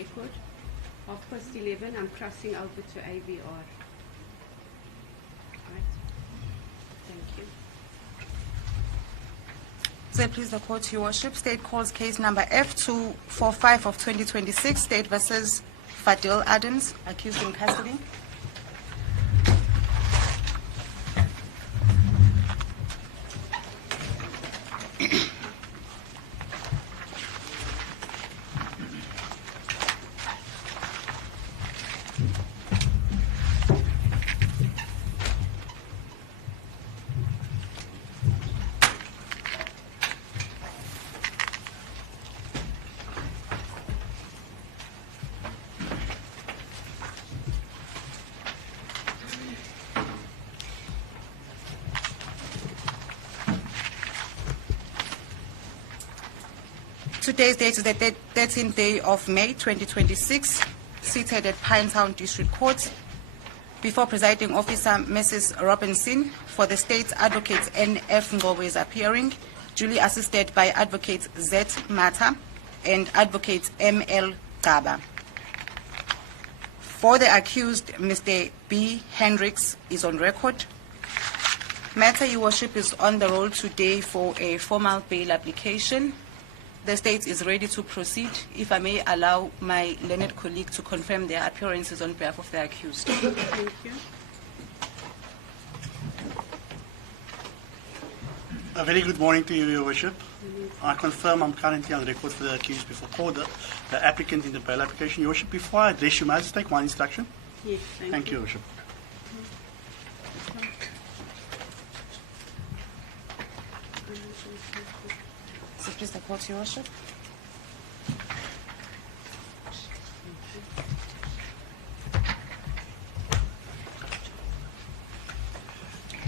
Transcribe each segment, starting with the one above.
record. 11:30, I'm crossing over to AVR. Right. Thank you. So please the court, Your Worship. State calls case number F245 of 2026, State versus Fadiel Adams, accused in custody. Today's date is the 13th day of May 2026, seated at Pinetown District Court. Before presiding officer Mrs. Robinson, for the state's advocate N.F. 𝐵𝐵𝐿𝐵 is appearing, duly assisted by advocate 𝐬𝐮𝐬𝐜𝐫𝐢𝐛𝐞 and advocate 𝐬𝐿𝐫𝐵𝐿𝐵. For the accused, Mr. B. Hendricks is on record. Matter, Your Worship, is on the roll today for a formal bail application. The state is ready to proceed. If I may allow my learned colleague to confirm their appearances on behalf of the accused. Thank you. A very good morning to you, Your Worship. I confirm I'm currently on record for the accused before court, the applicant in the bail application. Your Worship, before I address you, may I just take one instruction? Yes, Thank you, Your Worship. So please the court, Your Worship.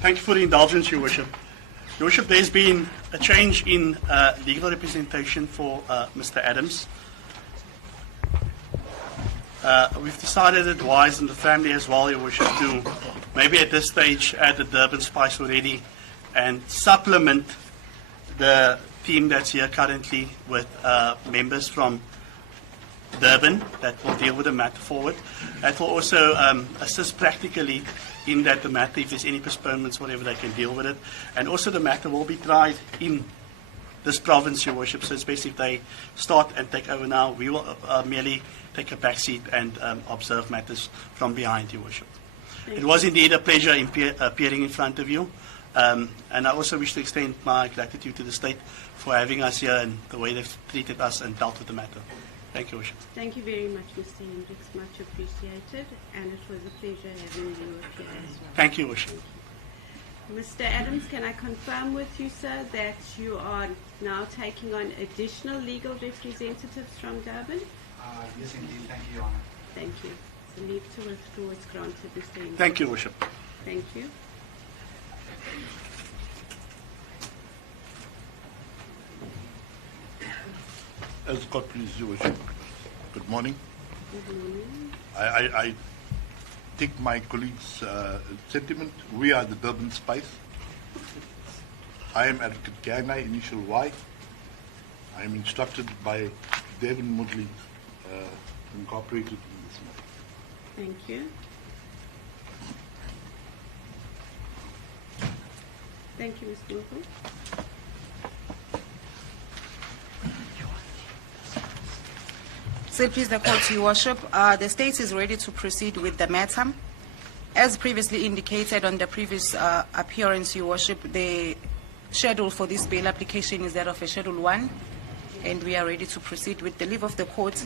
Thank you for the indulgence, Your Worship. Your Worship, there's been a change in legal representation for Mr. Adams. We've decided it wise, and the family as well, Your Worship, to maybe at this stage add the Durban spice already and supplement the team that's here currently with members from Durban that will deal with the matter forward. That will also assist practically in that the matter, if there's any postponements, whatever, they can deal with it. And also the matter will be tried in this province, Your Worship. So especially if they start and take over now, we will merely take a back seat and observe matters from behind, Your Worship. It was indeed a pleasure appearing in front of you. And I also wish to extend my gratitude to the state for having us here and the way they've treated us and dealt with the matter. Thank you, Worship. Thank you very much, Mr. Hendricks. Much appreciated. And it was a pleasure having you here as well. Thank you, Worship. Mr. Adams, can I confirm with you, sir, that you are now taking on additional legal representatives from Durban? Yes, indeed. Thank you, Your Honor. Thank you. So leave to withdraw is granted, Mr. Hendricks. Thank you, Worship. Thank you. As the court please, Your Worship. Good morning. Good morning. I take my colleague's sentiment. We are the Durban Spice. I am Advocate 𝐾𝐨𝐽, initial Y. I am instructed by David Mudley, incorporated in this matter. Thank you. Thank you, Mr. Mokho. So please the court, Your Worship. The state is ready to proceed with the matter. As previously indicated on the previous appearance, Your Worship, the schedule for this bail application is that of a Schedule 1, and we are ready to proceed with the leave of the court.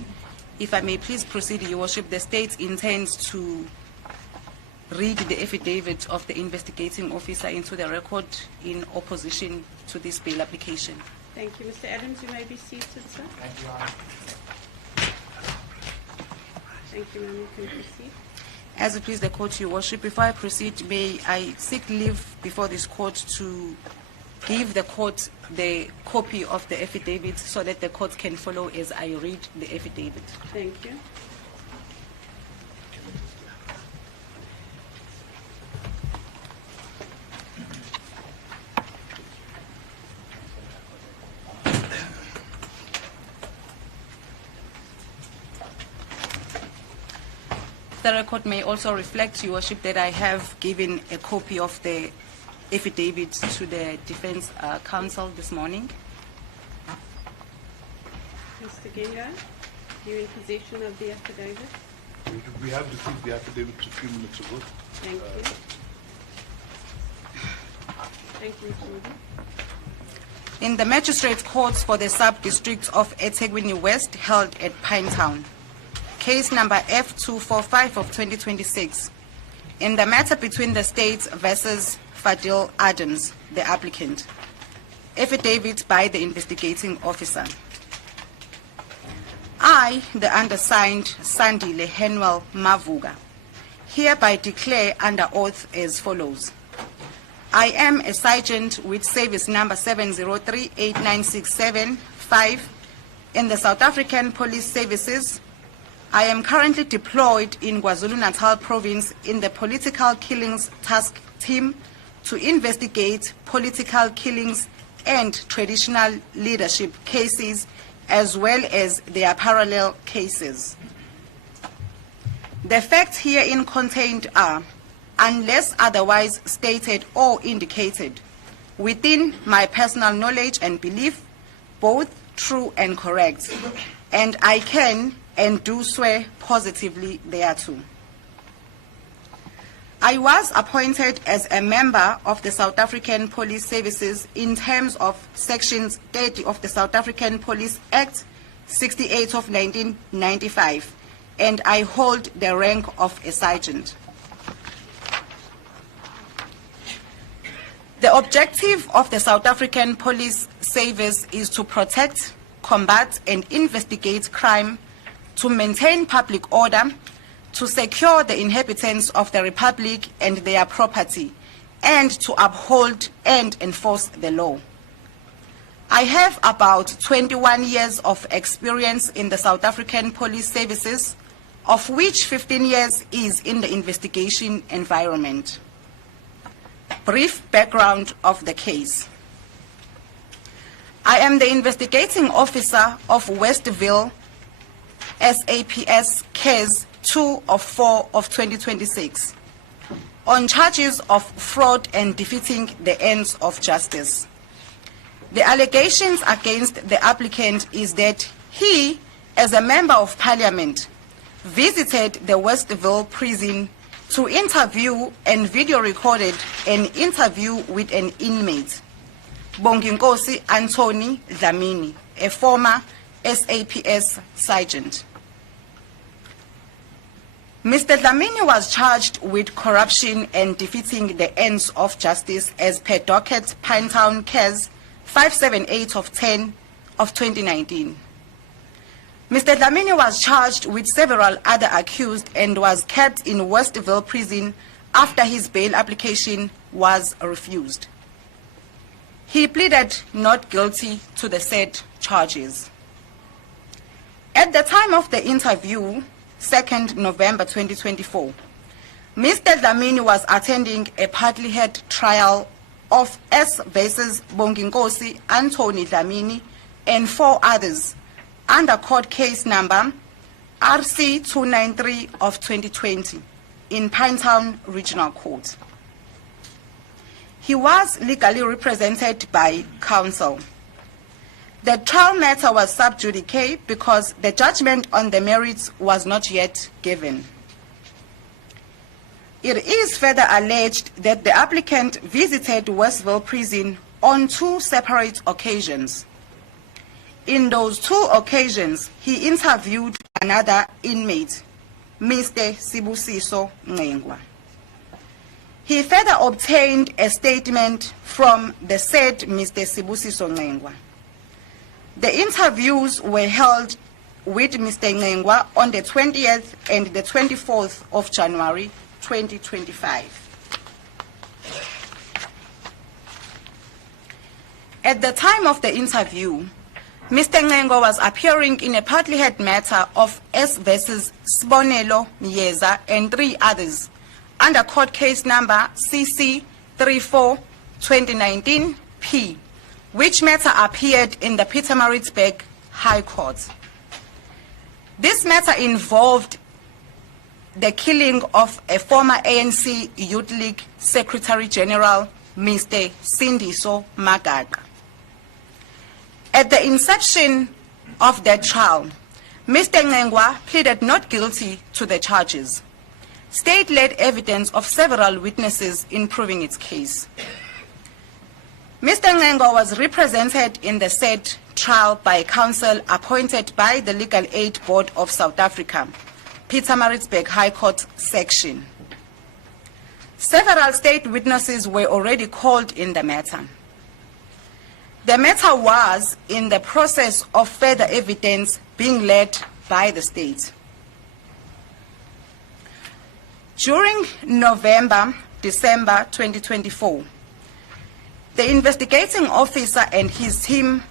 If I may please proceed, Your Worship, the state intends to read the affidavit of the investigating officer into the record in opposition to this bail application. Thank you, Mr. Adams. You may be seated, sir. Thank you, Your Honor. Thank you, ma'am. You can proceed. As it please the court, Your Worship, before I proceed, may I seek leave before this court to give the court the copy of the affidavit so that the court can follow as I read the affidavit. Thank you. the record may also reflect, Your Worship, that I have given a copy of the affidavit to the Defense Counsel this morning. Mr. 𝐬𝐮𝐬𝐫𝐿𝐵𝐻, you in possession of the affidavit? We have received the affidavit a few minutes ago. Thank you. Thank you, Mr. Moody. In the Magistrates Courts for the Sub-District of 𝐬𝐻𝐫𝐻 West held at Pinetown, case number F245 of 2026, in the matter between the States versus Fadiel Adams, the applicant, affidavit by the investigating officer. I, the undersigned 𝐦𝐮𝐬𝐜𝐫𝐢𝐻𝐞, hereby declare under oath as follows. I am a sergeant with service number 703-89675 in the South African Police Services. I am currently deployed in KwaZulu-Natal Province in the Political Killings Task Team to investigate political killings and traditional leadership cases, as well as their parallel cases. The facts herein contained are, unless otherwise stated or indicated, within my personal knowledge and belief, both true and correct, and I can and do swear positively thereto. I was appointed as a member of the South African Police Services in terms of Sections 30 of the South African Police Act 68 of 1995, and I hold the rank of a sergeant. The objective of the South African Police Service is to protect, combat, and investigate crime, to maintain public order, to secure the inhabitants of the Republic and their property, and to uphold and enforce the law. I have about 21 years of experience in the South African Police Services, of which 15 years is in the investigation environment. Brief background of the case. I am the investigating officer of Westville SAPS case 2 of 4 of 2026 on charges of fraud and defeating the ends of justice. The allegations against the applicant is that he, as a member of parliament, visited the Westville prison to interview and video recorded an interview with an inmate, 𝐬𝐮𝐬𝐫𝐻𝐿𝐵𝐻 Dlamini, a former SAPS sergeant. Mr. Dlamini was charged with corruption and defeating the ends of justice as per docket Pinetown case 578 of 10 of 2019. Mr. Dlamini was charged with several other accused and was kept in Westville prison after his bail application was refused. He pleaded not guilty to the said charges. At the time of the interview, 2nd November 2024, Mr. Dlamini was attending a partly heard trial of S versus 𝐬𝐮𝐬𝐫𝐻𝐿𝐵𝐻 Dlamini and 4 others under court case number RC293 of 2020 in Pinetown Regional Court. He was legally represented by counsel. The trial matter was sub judice because the judgment on the merits was not yet given. It is further alleged that the applicant visited Westville prison on 2 separate occasions. In those 2 occasions, he interviewed another inmate, Mr. Sibusiso Ngengwa. He further obtained a statement from the said Mr. Sibusiso Ngengwa. The interviews were held with Mr. Ngengwa on the 20th and the 24th of January 2025. At the time of the interview, Mr. Ngengwa was appearing in a partly heard matter of S versus Sibonelo Myeza and 3 others under court case number CC 34/2019 P, which matter appeared in the Pietermaritzburg High Court. This matter involved the killing of a former ANC Youth League Secretary General, Mr. 𝐬𝐮𝐬𝐫𝐿𝐫𝐢𝐻𝐿𝐽. At the inception of that trial, Mr. 𝐬𝐮𝐬𝐫𝐤 pleaded not guilty to the charges. State led evidence of several witnesses in proving its case. Mr. 𝐬𝐮𝐬𝐫𝐤 was represented in the said trial by counsel appointed by the Legal Aid Board of South Africa, Pietermaritzburg High Court Section. Several state witnesses were already called in the matter. The matter was in the process of further evidence being led by the state. During November-December 2024, the investigating officer and his team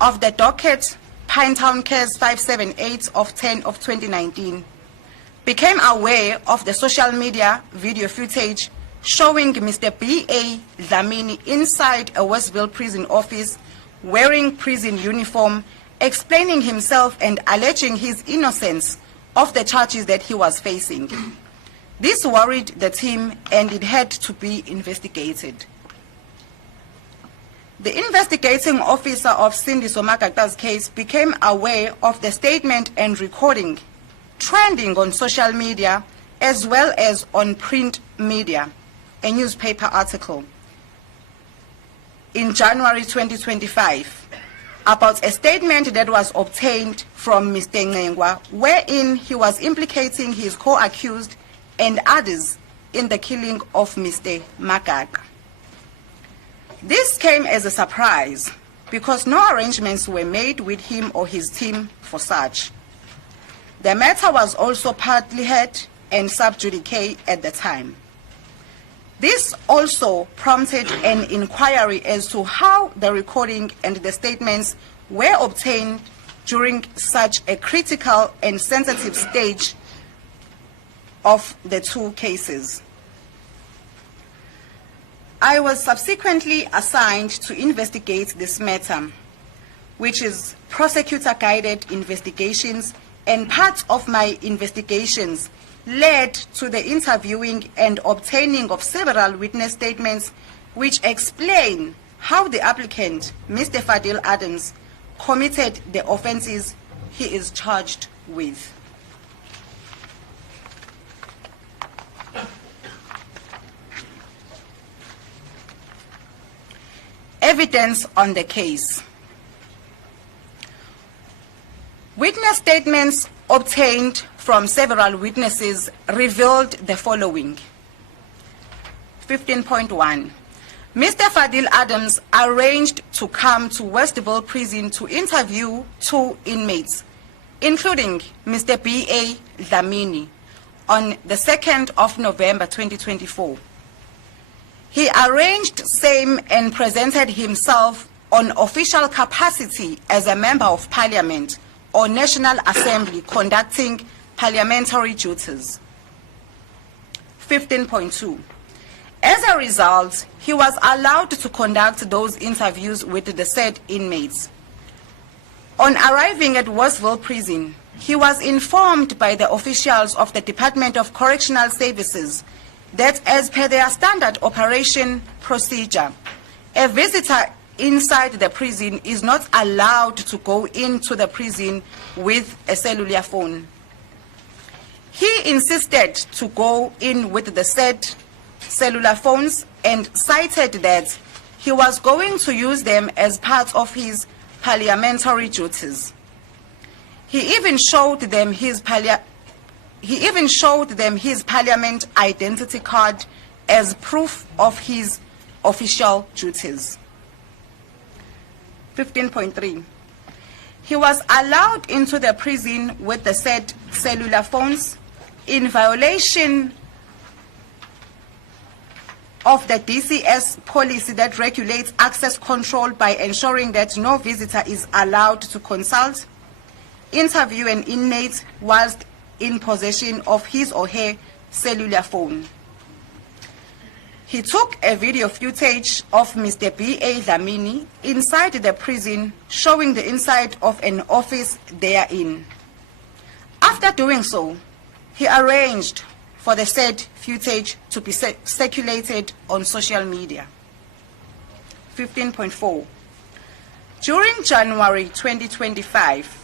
of the docket Pinetown Case 578 of 10 of 2019 became aware of the social media video footage showing Mr. B.A. Dlamini inside a Westville prison office wearing prison uniform, explaining himself and alleging his innocence of the charges that he was facing. This worried the team and it had to be investigated. The investigating officer of 𝐬𝐮𝐬𝐫𝐞𝐭's case became aware of the statement and recording trending on social media as well as on print media, a newspaper article, in January 2025 about a statement that was obtained from Mr. 𝐬𝐮𝐬𝐫𝐤 wherein he was implicating his co-accused and others in the killing of Mr. 𝐼𝐻𝐻𝐿𝐽. This came as a surprise because no arrangements were made with him or his team for such. The matter was also partly heard and sub judice at the time. This also prompted an inquiry as to how the recording and the statements were obtained during such a critical and sensitive stage of the two cases. I was subsequently assigned to investigate this matter, which is prosecutor-guided investigations, and part of my investigations led to the interviewing and obtaining of several witness statements which explain how the applicant, Mr. Fadiel Adams, committed the offenses he is charged with. Evidence on the case. Witness statements obtained from several witnesses revealed the following. 15.1. Mr. Fadiel Adams arranged to come to Westville Prison to interview two inmates, including Mr. B.A. Dlamini, on the 2nd of November 2024. He arranged same and presented himself on official capacity as a member of Parliament or National Assembly conducting parliamentary duties. 15.2. As a result, he was allowed to conduct those interviews with the said inmates. On arriving at Westville Prison, he was informed by the officials of the Department of Correctional Services that as per their standard operation procedure, a visitor inside the prison is not allowed to go into the prison with a cellular phone. He insisted to go in with the said cellular phones and cited that he was going to use them as part of his parliamentary duties. He even showed them his Parliament identity card as proof of his official duties. 15.3. He was allowed into the prison with the said cellular phones in violation of the DCS policy that regulates access control by ensuring that no visitor is allowed to consult, interview an inmate whilst in possession of his or her cellular phone. He took a video footage of Mr. B.A. Dlamini inside the prison, showing the inside of an office therein. After doing so, he arranged for the said footage to be circulated on social media. 15.4. During January 2025,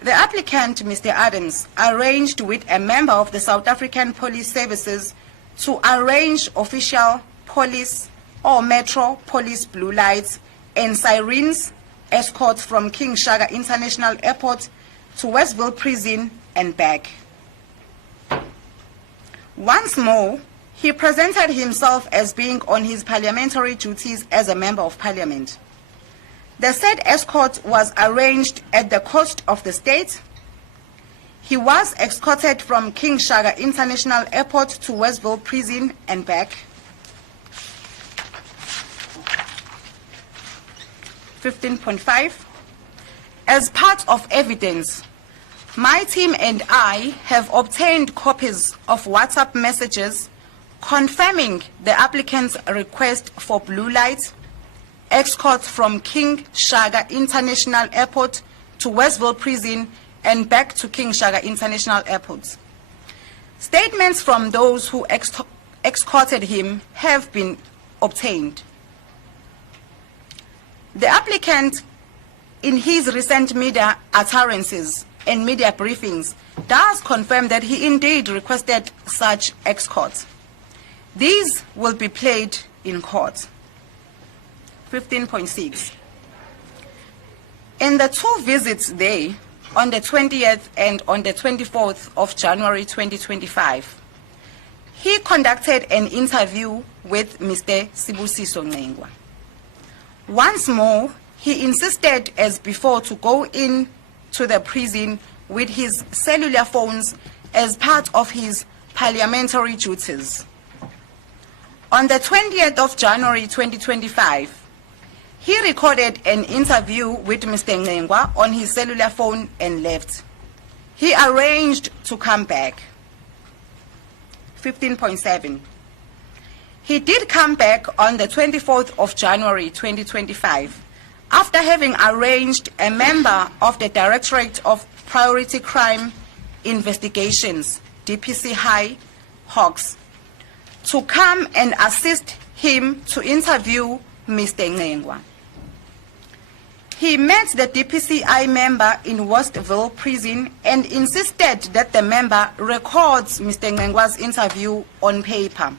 the applicant, Mr. Adams, arranged with a member of the South African Police Services to arrange official police or Metro Police blue lights and sirens escorts from King Shaka International Airport to Westville Prison and back. Once more, he presented himself as being on his parliamentary duties as a member of parliament. The said escort was arranged at the cost of the state. He was escorted from King Shaka International Airport to Westville Prison and back. 15.5. As part of evidence, my team and I have obtained copies of WhatsApp messages confirming the applicant's request for blue lights, escort from King Shaka International Airport to Westville Prison and back to King Shaka International Airport. Statements from those who escorted him have been obtained. The applicant, in his recent media utterances and media briefings, does confirm that he indeed requested such escorts. These will be played in court. 15.6. In the two visits there, on the 20th and on the 24th of January 2025, he conducted an interview with Mr. Sibusiso Ngqengwa. Once more, he insisted as before to go in to the prison with his cellular phones as part of his parliamentary duties. On the 20th of January 2025, he recorded an interview with Mr. Ngqengwa on his cellular phone and left. He arranged to come back. 15.7. He did come back on the 24th of January 2025 after having arranged a member of the Directorate of Priority Crime Investigations, DPC High Hawks, to come and assist him to interview Mr. Ngqengwa. He met the DPCI member in Westville Prison and insisted that the member records Mr. Ngqengwa's interview on paper.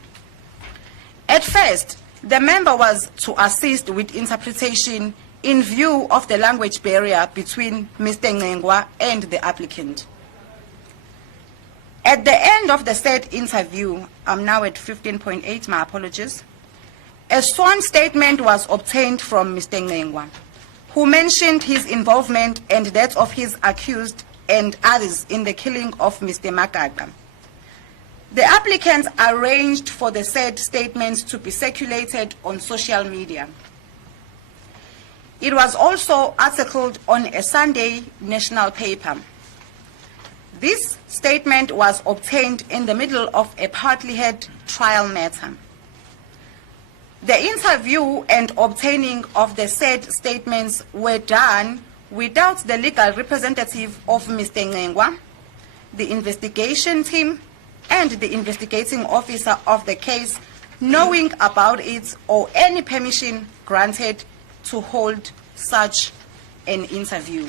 At first, the member was to assist with interpretation in view of the language barrier between Mr. Ngqengwa and the applicant. At the end of the said interview, I'm now at 15.8, my apologies, a sworn statement was obtained from Mr. Ngqengwa, who mentioned his involvement and that of his accused and others in the killing of Mr. Makaka. The applicant arranged for the said statements to be circulated on social media. It was also articled on a Sunday national paper. This statement was obtained in the middle of a partly held trial matter. The interview and obtaining of the said statements were done without the legal representative of Mr. Ngqengwa, the investigation team, and the investigating officer of the case knowing about it or any permission granted to hold such an interview.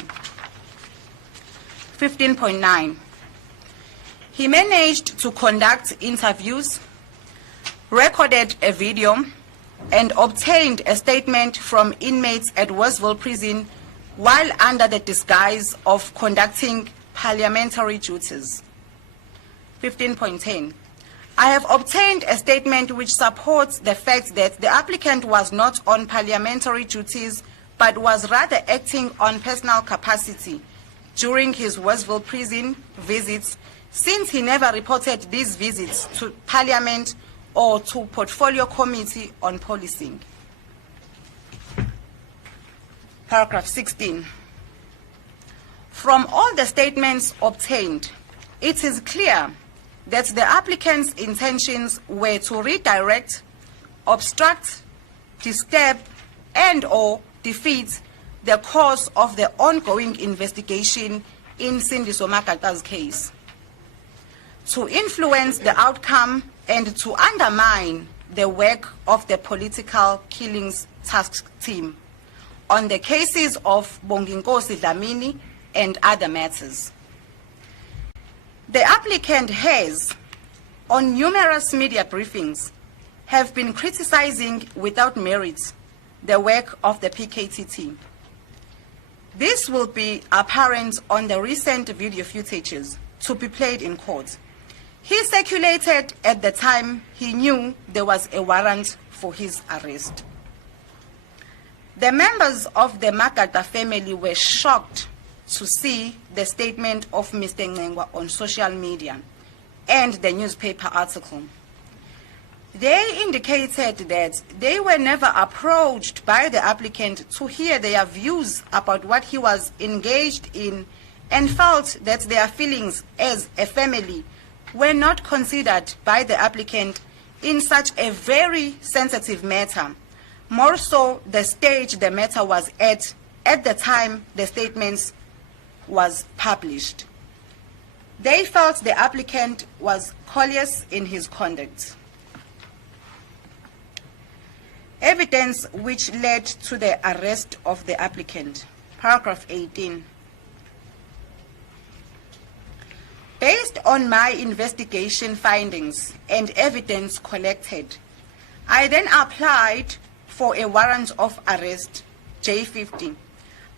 15.9. He managed to conduct interviews, recorded a video, and obtained a statement from inmates at Westville Prison while under the disguise of conducting parliamentary duties. 15.10. I have obtained a statement which supports the fact that the applicant was not on parliamentary duties but was rather acting on personal capacity during his Westville Prison visits, since he never reported these visits to Parliament or to Portfolio Committee on Policing. Paragraph 16. From all the statements obtained, it is clear that the applicant's intentions were to redirect, obstruct, disturb, and/or defeat the course of the ongoing investigation in Sindiso Makaka's case. to influence the outcome and to undermine the work of the political killings task team on the cases of �𝐵𝐻𝐵𝐻𝐿𝐵𝐻𝐵𝐻𝐿 Dlamini and other matters. The applicant has, on numerous media briefings, have been criticizing without merit the work of the PKT team. This will be apparent on the recent video footages to be played in court. He circulated at the time he knew there was a warrant for his arrest. The members of the Makata family were shocked to see the statement of Mr. 𝐬𝐮𝐬𝐜𝐫𝐢𝐻𝐿𝐵𝐻𝐿 Dlamini on social media and the newspaper article. They indicated that they were never approached by the applicant to hear their views about what he was engaged in and felt that their feelings as a family were not considered by the applicant in such a very sensitive matter, more so the stage the matter was at the time the statements was published. They felt the applicant was callous in his conduct. Evidence which led to the arrest of the applicant. Paragraph 18. Based on my investigation findings and evidence collected, I then applied for a warrant of arrest, J50,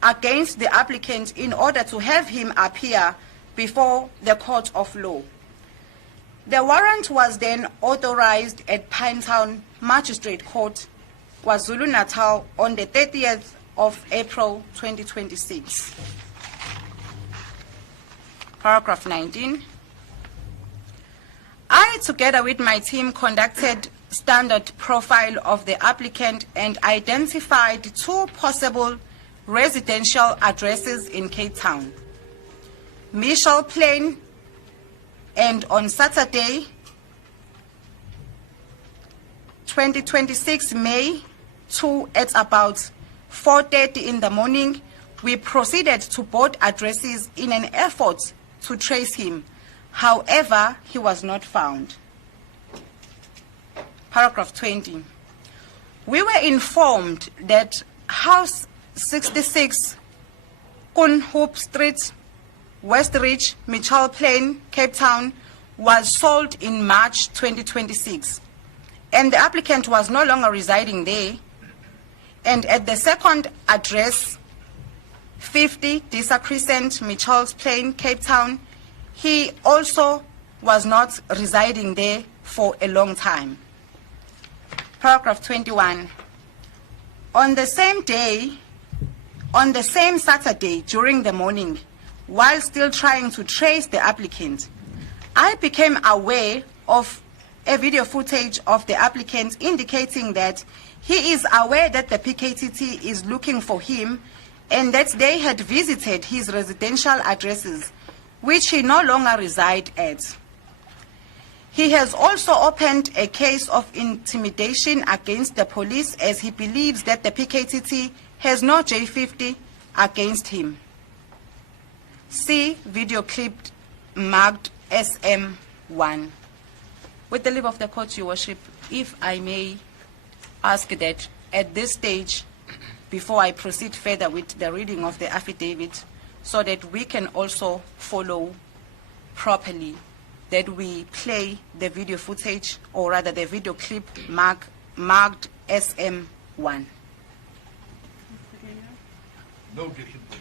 against the applicant in order to have him appear before the court of law. The warrant was then authorized at Pinetown Magistrates Court, KwaZulu-Natal, on the 30th of April 2026. Paragraph 19. I, together with my team, conducted standard profile of the applicant and identified 2 possible residential addresses in Cape Town: Mitchell Plain, and on Saturday, 2026 May 2 at about 4:30 in the morning, we proceeded to both addresses in an effort to trace him. However, he was not found. Paragraph 20. We were informed that House 66, Hoop Street, Westridge, Mitchell Plain, Cape Town, was sold in March 2026, and the applicant was no longer residing there. And at the second address, 50 Disa Crescent, Mitchell Plain, Cape Town, he also was not residing there for a long time. Paragraph 21. On the same day, on the same Saturday during the morning, while still trying to trace the applicant, I became aware of a video footage of the applicant indicating that he is aware that the PKTT is looking for him and that they had visited his residential addresses, which he no longer resides at. He has also opened a case of intimidation against the police as he believes that the PKTT has no J50 against him. See video clip marked SM1. With the leave of the court, Your Worship, if I may ask that at this stage, before I proceed further with the reading of the affidavit, so that we can also follow properly, that we play the video footage, or rather the video clip marked SM1. No objection, please.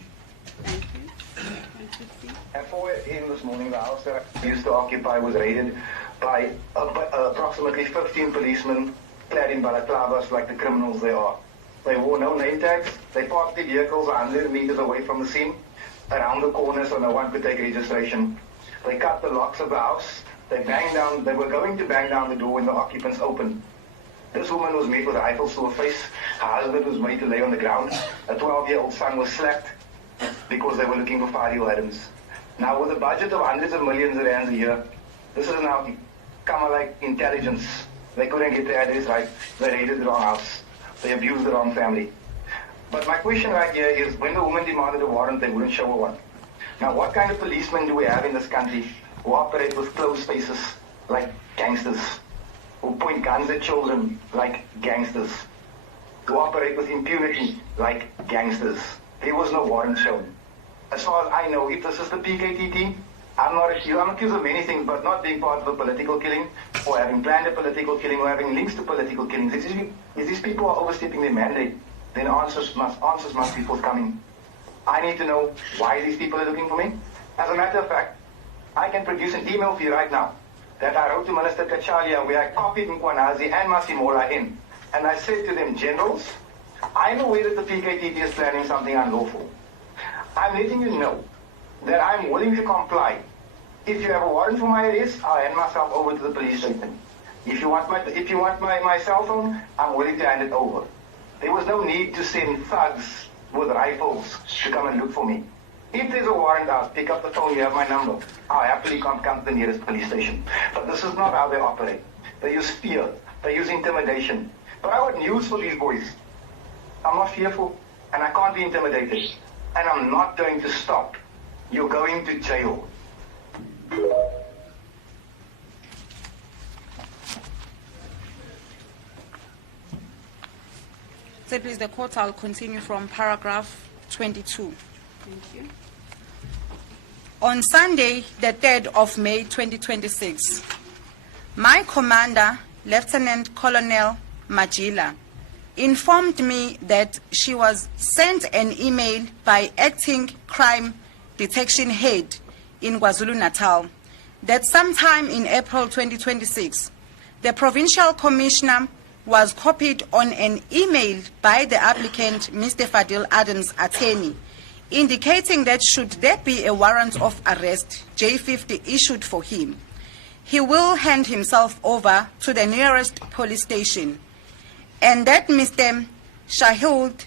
Thank you. 150. At 4 a.m. this morning, the house that I used to occupy was raided by approximately 15 policemen clad in balaclavas like the criminals they are. They wore no name tags. They parked the vehicles 100 meters away from the scene, around the corner so no one could take registration. They cut the locks of the house. They were going to bang down the door when the occupants opened. This woman was met with rifles to her face. Her husband was made to lay on the ground. A 12-year-old son was slapped because they were looking for Fadiel Adams. Now, with a budget of hundreds of millions of rands a year, this is now come like intelligence. They couldn't get the address right. They raided the wrong house. They abused the wrong family. But my question right here is, when the woman demanded a warrant, they wouldn't show her one. Now, what kind of policemen do we have in this country who operate with closed spaces like gangsters, who point guns at children like gangsters, who operate with impunity like gangsters. There was no warrant shown. As far as I know, if this is the PKTT, I'm accused of many things, but not being part of a political killing, or having planned a political killing, or having links to political killings. If these people are overstepping their mandate, then answers must be forthcoming. I need to know why these people are looking for me. As a matter of fact, I can produce an email for you right now that I wrote to Minister 𝐃𝐨𝐬𝐵𝐿𝐿 where I copied 𝐬𝐮𝐬𝐜𝐫𝐢𝐛𝐬𝐜 and Masimola in. And I said to them, generals, I'm aware that the PKTT is planning something unlawful. I'm letting you know that I'm willing to comply. If you have a warrant for my arrest, I'll hand myself over to the police station. If you want my cell phone, I'm willing to hand it over. There was no need to send thugs with rifles to come and look for me. If there's a warrant out, pick up the phone, you have my number. I'll happily come to the nearest police station. But this is not how they operate. They use fear. They use intimidation. But I got news for these boys. I'm not fearful, and I can't be intimidated. And I'm not going to stop. You're going to jail. So please, the court, I'll continue from paragraph 22. Thank you. On Sunday, the 3rd of May 2026, my commander, Lieutenant Colonel Majila, informed me that she was sent an email by acting crime detection head in KwaZulu-Natal that sometime in April 2026, the provincial commissioner was copied on an email by the applicant, Mr. Fadiel Adams' attorney, indicating that should there be a warrant of arrest, J50, issued for him, he will hand himself over to the nearest police station, and that Mr. 𝐬𝐮𝐬𝐫𝐢𝐻𝐿d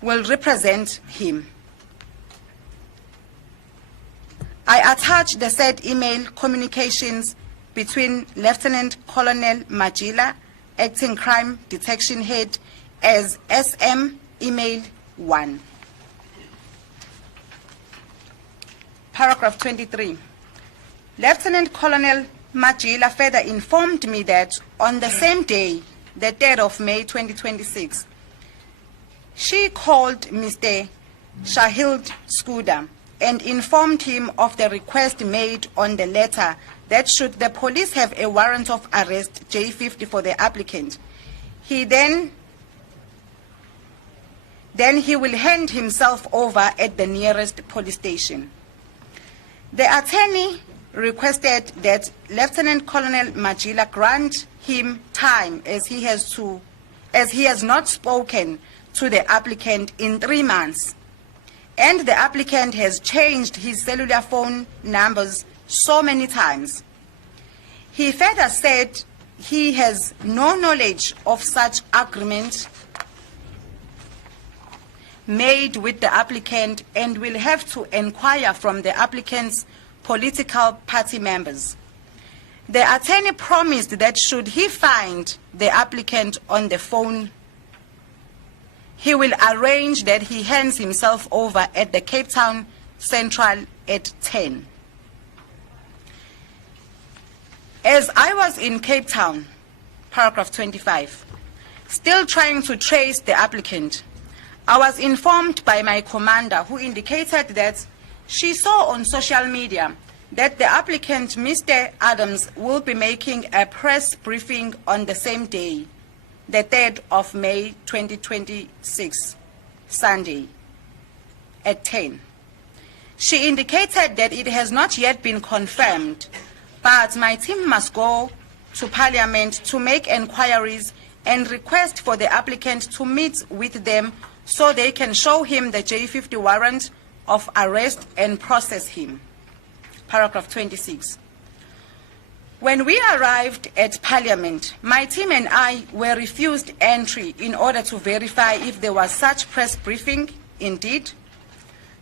will represent him. I attach the said email communications between Lieutenant Colonel Majila, acting crime detection head, as SM email 1. Paragraph 23. Lieutenant Colonel Majila further informed me that on the same day, the 3rd of May 2026, she called Mr. 𝐬𝐮𝐬𝐫𝐢𝐻𝐿d and informed him of the request made on the letter that should the police have a warrant of arrest, J50, for the applicant, he will hand himself over at the nearest police station. The attorney requested that Lieutenant Colonel Majila grant him time as he has not spoken to the applicant in 3 months, and the applicant has changed his cellular phone numbers so many times. He further said he has no knowledge of such agreement made with the applicant and will have to inquire from the applicant's political party members. The attorney promised that should he find the applicant on the phone, he will arrange that he hands himself over at the Cape Town Central at 10. As I was in Cape Town, paragraph 25, still trying to trace the applicant, I was informed by my commander, who indicated that she saw on social media that the applicant, Mr. Adams, will be making a press briefing on the same day, the 3rd of May 2026, Sunday, at 10. She indicated that it has not yet been confirmed, but my team must go to Parliament to make inquiries and request for the applicant to meet with them so they can show him the J50 warrant of arrest and process him. Paragraph 26. When we arrived at Parliament, my team and I were refused entry in order to verify if there was such press briefing indeed.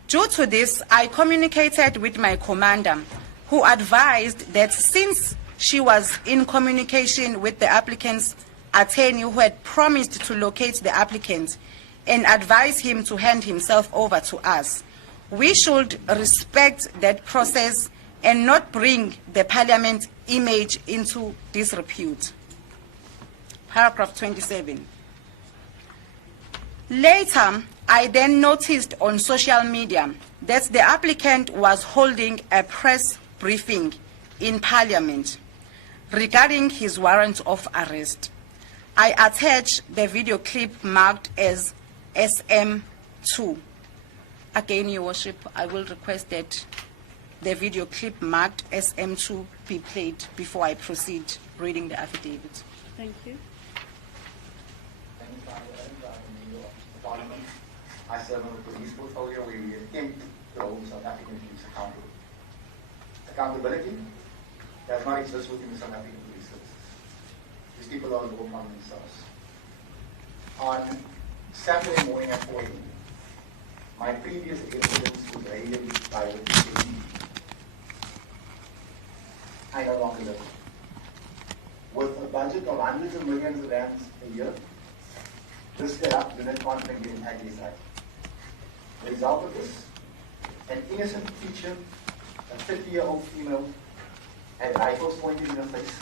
Due to this, I communicated with my commander, who advised that since she was in communication with the applicant's attorney who had promised to locate the applicant and advise him to hand himself over to us, we should respect that process and not bring the Parliament image into disrepute. Paragraph 27. Later, I then noticed on social media that the applicant was holding a press briefing in Parliament regarding his warrant of arrest. I attached the video clip marked as SM2. Again, Your Worship, I will request that the video clip marked SM2 be played before I proceed reading the affidavit. Thank you. Thank you, Fadiel Adams. I'm a member of the Parliament. I serve on the police portfolio where we attempt to hold South African police accountable. Accountability does not exist within the South African police services. These people are law upon themselves. On Saturday morning at 4 a.m., my previous evidence was raided by the police. I no longer live. With a budget of hundreds of millions of rands a year, this set up unit conflict in 𝐸𝐴𝐵𝐷. The result of this, an innocent teacher, a 50-year-old female, had rifles pointed in her face.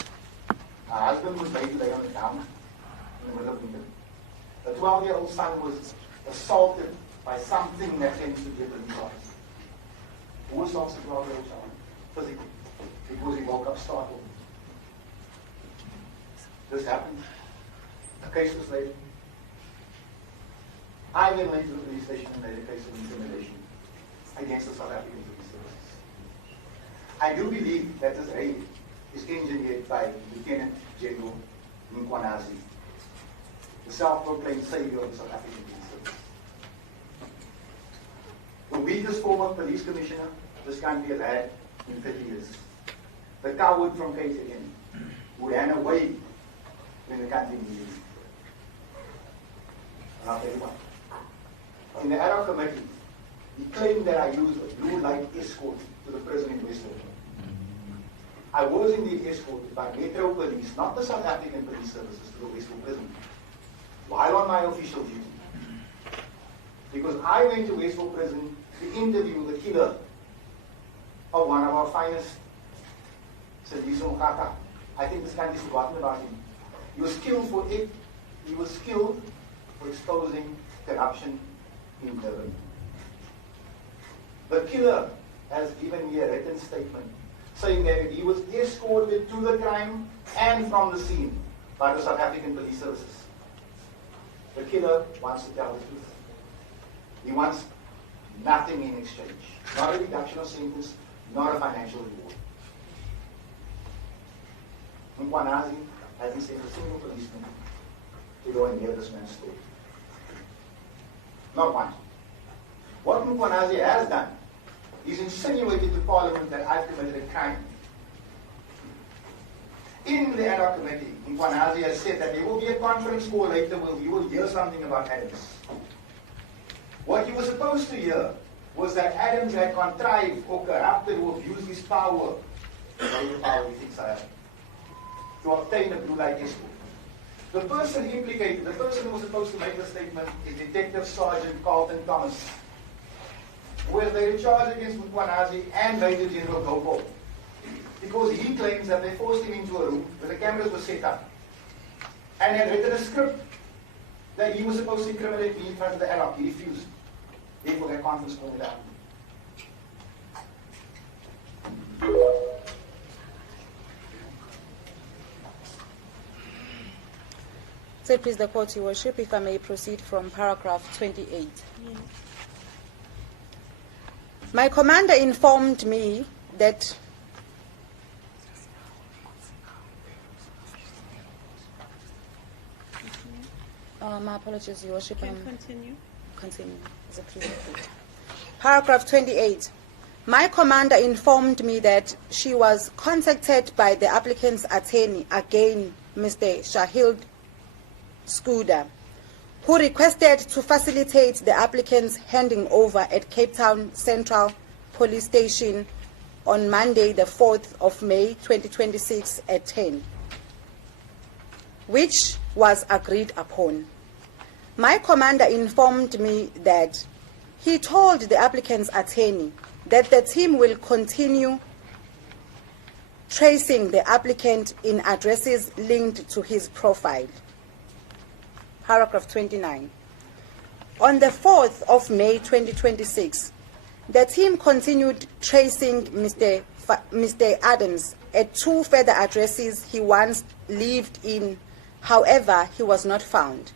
Her husband was laid on the ground in the middle of winter. The 12-year-old son was assaulted by something that tends to be a police officer. Who assaults the 12-year-old child? Physically. Because he woke up startled. This happened. A case was laid. I then went to the police station and made a case of intimidation against the South African police services. I do believe that this raid is engineered by Lieutenant General 𝐬𝐮𝐬𝐜𝐫𝐿𝐵𝐿, the self-proclaimed savior of the South African police service. The weakest form of police commissioner this country has had in 30 years. The coward from 𝐾𝐨𝐧'𝐭 who ran away when the country needed him. Not everyone. In the ad hoc committee, he claimed that I used a blue light escort to the prison in Westwood. I was indeed escorted by Metro Police, not the South African police services, to the Westwood prison, while on my official duty. Because I went to Westwood prison to interview the killer of one of our finest, 𝐬𝐮𝐬𝐜𝐫𝐿𝐵𝐿. I think this country's forgotten about him. He was skilled for it. He was skilled for exposing corruption in Durban. The killer has given me a written statement saying that he was escorted to the crime and from the scene by the South African police services. The killer wants to tell the truth. He wants nothing in exchange. Not a reduction of sentence, not a financial reward. 𝐬𝐿 hasn't sent a single policeman to go and hear this man's story. Not one. What 𝐬𝐿 has done is insinuated to Parliament that I've committed a crime. In the ad hoc committee, 𝐬𝐿 has said that there will be a conference call later where you will hear something about Adams. What you were supposed to hear was that Adams had contrived or corrupted or abused his power, whatever power he thinks I have, to obtain a blue light escort. The person implicated, the person who was supposed to make the statement is Detective Sergeant Carlton Thomas, who has laid a charge against 𝐬𝐿 and Major General 𝐬𝐿𝐫𝐿, because he claims that they forced him into a room where the cameras were set up and had written a script that he was supposed to incriminate me in front of the ad hoc. He refused. Therefore, that conference call went out. So please the court, Your Worship, if I may proceed from paragraph 28. Yes. My commander informed me that my apologies, Your Worship. Can continue. Continue. As a prerequisite. Paragraph 28. My commander informed me that she was contacted by the applicant's attorney, again Mr. 𝐬𝐿𝐫𝐿𝐵𝐿, who requested to facilitate the applicant's handing over at Cape Town Central Police Station on Monday, the 4th of May, 2026 at 10, which was agreed upon. My commander informed me that he told the applicant's attorney that the team will continue tracing the applicant in addresses linked to his profile. Paragraph 29. On the 4th of May 2026, the team continued tracing Mr. Adams at 2 further addresses he once lived in. However, he was not found.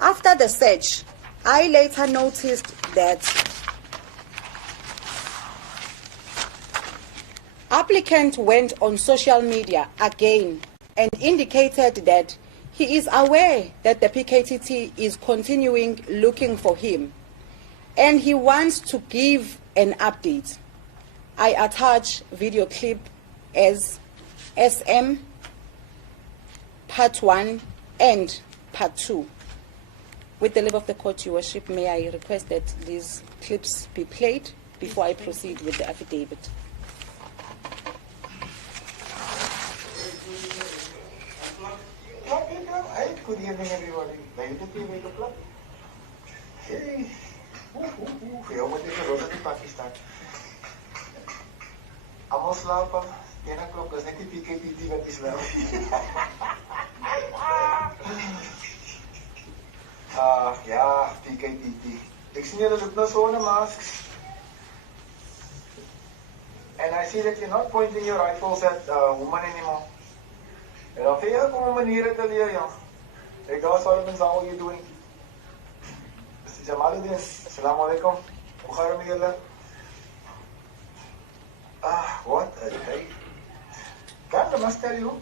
After the search, I later noticed that applicant went on social media again and indicated that he is aware that the PKTT is continuing looking for him and he wants to give an update. I attach video clip as SM Part 1 and Part 2. With the leave of the court, Your Worship, may I request that these clips be played before I proceed with the affidavit. Good evening, everybody. May make a plug. Hey. Veel moet ik rood in Pakistan. Allemaal slapen. 1 o'clock is net die PKTT wat is nou. Ja, PKTT. Ik zie jullie look nou zo'n masks. And I see that you're not pointing your rifles at women anymore. En dan veel komen manieren te leren, ja. Hey guys, what are you doing? Mr. Jamaluddin, assalamu alaikum. Hoe gaat het met jullie? What a day. God, I must tell you,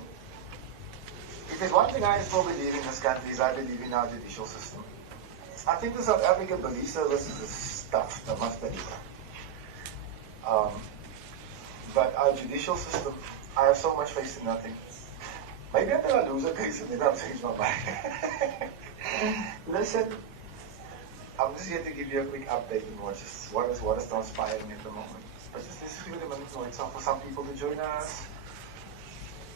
if there's one thing I still believe in this country is I believe in our judicial system. I think the South African police service is stuff, I must tell you that. But our judicial system, I have so much faith in nothing. Maybe until I lose a case and then I'll change my mind. Listen, I'm just here to give you a quick update on what is transpiring at the moment. But just let's give it a minute for some people to join us.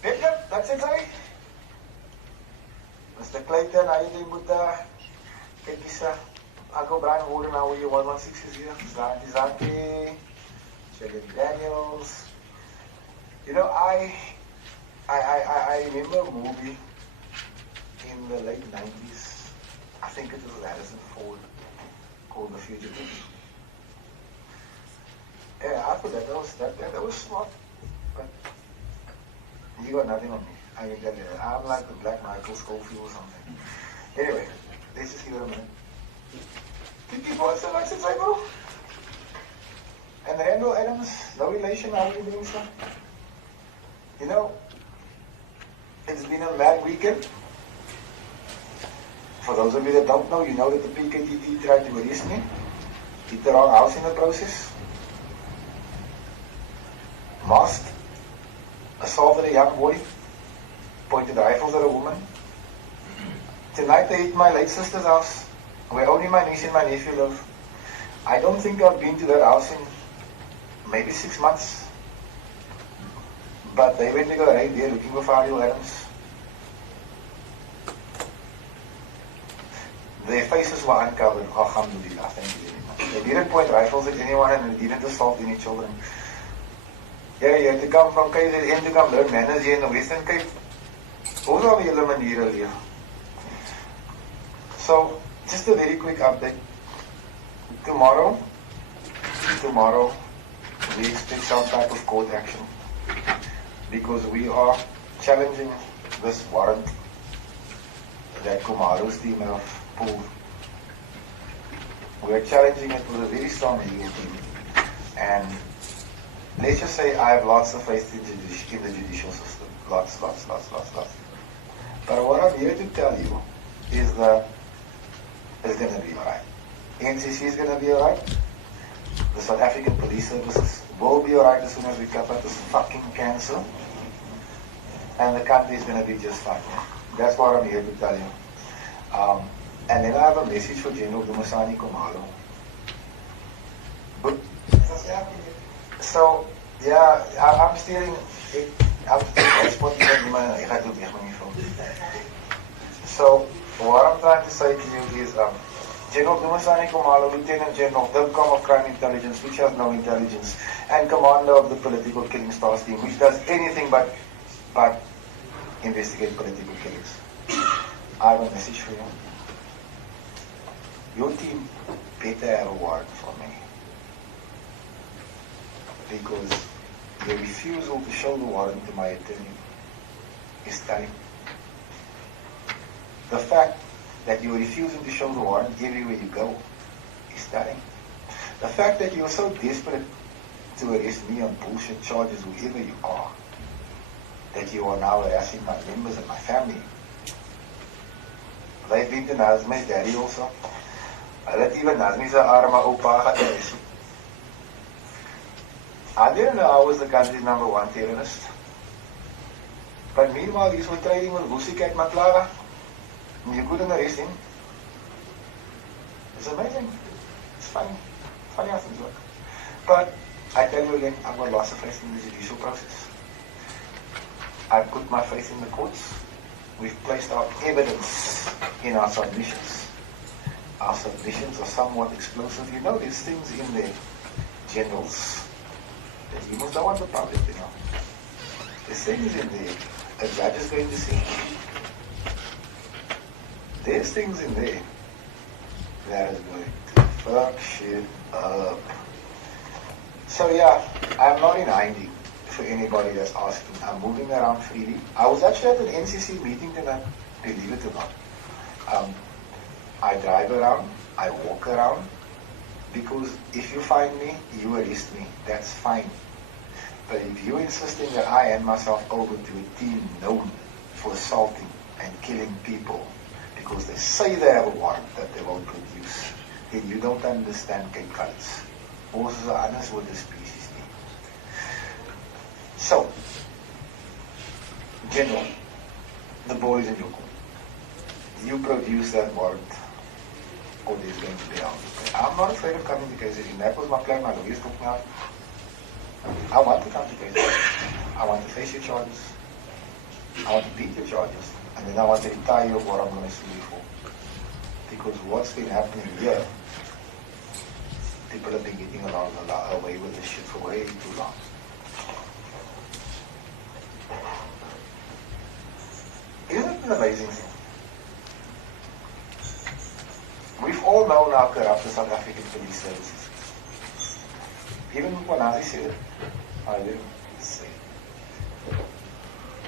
Yep, that's it, right? Mr. Clayton, how you doing, Buddha? Uncle Brian Warden, how are you? 116 is here. Zaki, Shelly Daniels. You know, I remember a movie in the late 90s. I think it was Harrison Ford, called The Fugitive. Yeah, I thought that was smart. But you got nothing on me. I can tell you that. I'm like the Black Michael Scofield or something. Anyway, let's just give it a minute. Did people have license, bro? And Fadiel Adams, no relation, how are you doing, sir? You know, it's been a mad weekend. For those of you that don't know, you know that the PKTT tried to release me. Hit the wrong house in the process. Masked. Assaulted a young boy. Pointed rifles at a woman. Tonight they hit my late sister's house, where only my niece and my nephew live. I don't think I've been to that house in maybe 6 months. But they went to go right there looking for Fadiel Adams. Their faces were uncovered. Alhamdulillah, thank you very much. They didn't point rifles at anyone and they didn't assault any children. Yeah, you had to come from 𝐾𝐨𝐧'𝐭 to come learn manners here in the Western Cape. Hoe sal we julle maniere leer? So, just a very quick update. Tomorrow, we expect some type of court action because we are challenging this warrant that Kumaru's team have pulled. We are challenging it with a very strong legal team, and let's just say I have lots of faith in the judicial system. Lots. But what I'm here to tell you is that it's going to be alright. NCC is going to be alright. The South African Police Services will be alright as soon as we cut out this fucking cancer. And the country is going to be just fine. That's what I'm here to tell you. And then I have a message for General Dumisani Khumalo. But, so, yeah, I'm steering. So, what I'm trying to say to you is, General 𝐬𝐮𝐬𝐜𝐫𝐠𝐞𝐭, Lieutenant General 𝐬𝐻𝐾𝐿 of Crime Intelligence, which has no intelligence, and Commander of the Political Killing Stars team, which does anything but investigate political killings. I have a message for you. Your team better have a warrant for me. Because your refusal to show the warrant to my attorney is telling. The fact that you are refusing to show the warrant everywhere you go is telling. The fact that you are so desperate to arrest me on bullshit charges, whoever you are, that you are now harassing my members and my family. They've been to 𝐬𝐮𝐬𝐜𝐫𝐠𝐞𝐭 daddy also. Hulle het even 𝐬𝐮𝐬𝐜𝐫𝐠𝐞𝐭 arme oupa gearrest. I didn't know I was the country's #1 terrorist. But meanwhile, he's were trading with 𝐬𝐮𝐬𝐫𝐠𝐞𝐿 Matlala. You couldn't arrest him. It's amazing. It's funny. Funny how things work. But I tell you again, I've got lots of faith in the judicial process. I put my faith in the courts. We've placed our evidence in our submissions. Our submissions are somewhat explosive. You know, there's things in there, generals, that you must don't want the public to know. There's things in there a judge is going to see. There's things in there that is going to fuck shit up. So yeah, I'm not in hiding for anybody that's asking. I'm moving around freely. I was actually at an NCC meeting tonight, believe it or not. I drive around, I walk around, because if you find me, you arrest me. That's fine. But if you're insisting that I hand myself over to a team known for assaulting and killing people because they say they have a warrant that they won't produce, then you don't understand 𝐾𝐨𝐧'𝐿. Ons is 'n ander soort species nie. So, General, the ball is in your court. You produce that warrant, or there's going to be out. I'm not afraid of coming to 𝐾𝐨𝐧'𝐿. That was my plan. My lawyers took me out. I want to come to 𝐾𝐨𝐿. I want to face your charges. I want to beat your charges. And then I want to retire you of what I'm going to sue you for. Because what's been happening here, people have been getting away with this shit for way too long. Isn't it an amazing thing? We've all known how corrupt the South African police service is. Even when I said it, I didn't say it.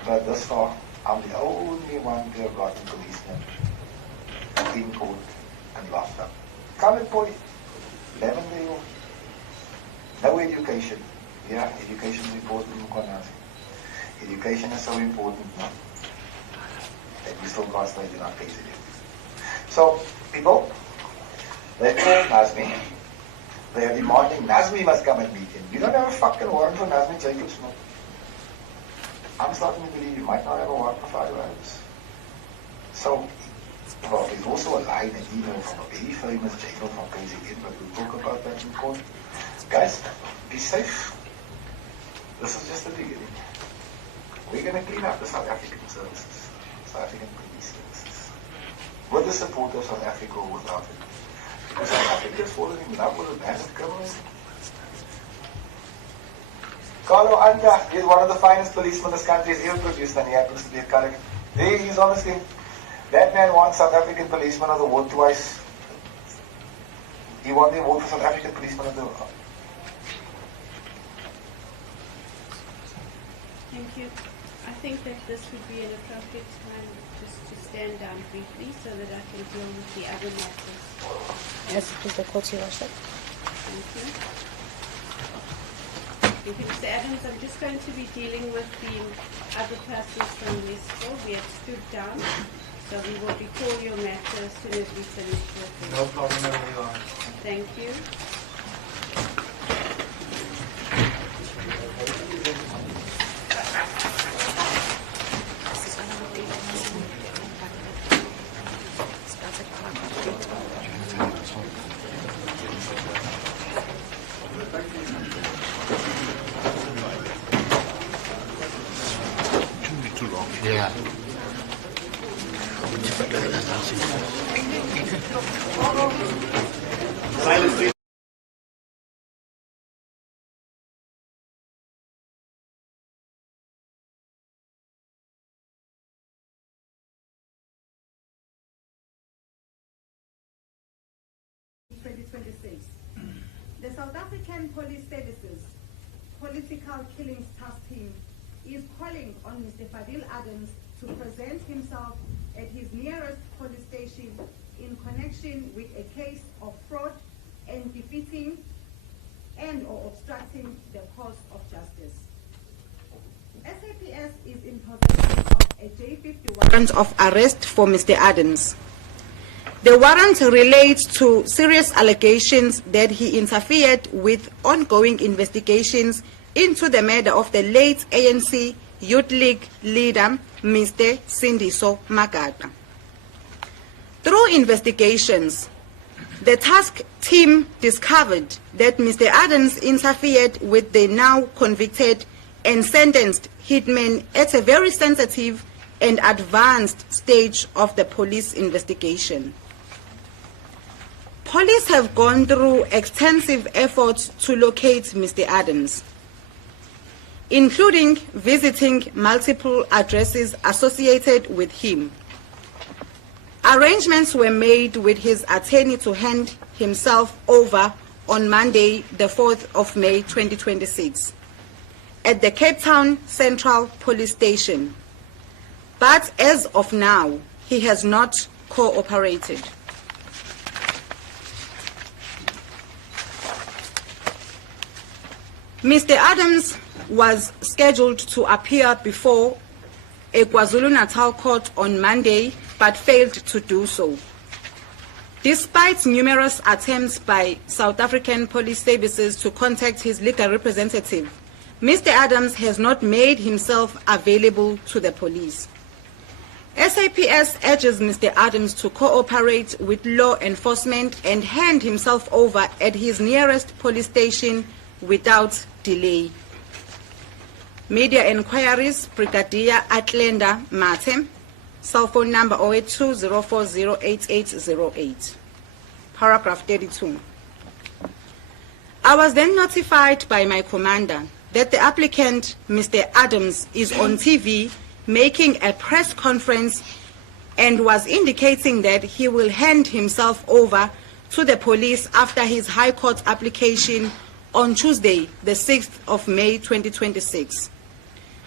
But thus far, I'm the only one to have gotten policemen in court and locked up. Colored boy, 11-year-old, no education. Yeah, education is important in Mkonazi. Education is so important now that we still can't stay in our 𝐾𝐨𝐿. So, people, they call 𝐬𝐮𝐬𝐫𝐠𝐞𝐭. They are demanding 𝐬𝐮𝐬𝐫𝐠𝐞𝐭 must come and meet him. You don't have a fucking warrant for 𝐬𝐮𝐬𝐫𝐠𝐞𝐭. I'm starting to believe you might not have a warrant for Fadiel Adams. So, well, there's also a line, an email from a very famous general from 𝐾𝐨𝐬𝐿, but we'll talk about that in court. Guys, be safe. This is just the beginning. We're going to clean up the South African services, South African police services, with the support of South Africa or without it. Because South Africa has fallen in love with a massive criminal. Carlo Anta is one of the finest policemen this country has ever produced, and he happens to be a colleague. There he is, honestly. That man won South African Policeman of the Award twice. He won the award for South African Policeman of the Award. Thank you. I think that this would be an appropriate time just to stand down briefly so that I can deal with the other matters. Yes, please, the court, Your Worship. Thank you. Thank you, Mr. Adams. I'm just going to be dealing with the other persons from Westport. We have stood down, so we will recall your matter as soon as we finish with it. No problem at all, Your Honor. Thank you. Yeah. Thank you. Silence. The South African Police Services Political Killings Task Team is calling on Mr. Fadiel Adams to present himself at his nearest police station in connection with a case of fraud and defeating and or obstructing the course of justice. SAPS is in possession of a J50 warrant of arrest for Mr. Adams. The warrant relates to serious allegations that he interfered with ongoing investigations into the murder of the late ANC Youth League leader, Mr. 𝐬𝐮𝐬𝐜𝐫𝐿𝐻𝐵𝐻𝐻. Through investigations, the task team discovered that Mr. Adams interfered with the now convicted and sentenced hitman at a very sensitive and advanced stage of the police investigation. Police have gone through extensive efforts to locate Mr. Adams, including visiting multiple addresses associated with him. Arrangements were made with his attorney to hand himself over on Monday, the 4th of May 2026, at the Cape Town Central Police Station. But as of now, he has not cooperated. Mr. Adams was scheduled to appear before a KwaZulu-Natal court on Monday, but failed to do so. Despite numerous attempts by South African police services to contact his legal representative, Mr. Adams has not made himself available to the police. SAPS urges Mr. Adams to cooperate with law enforcement and hand himself over at his nearest police station without delay. Media enquiries, Brigadier Atlenda Mathe, cell phone number 082-040-8808. Paragraph 32. I was then notified by my commander that the applicant, Mr. Adams, is on TV making a press conference and was indicating that he will hand himself over to the police after his High Court application on Tuesday, the 6th of May 2026.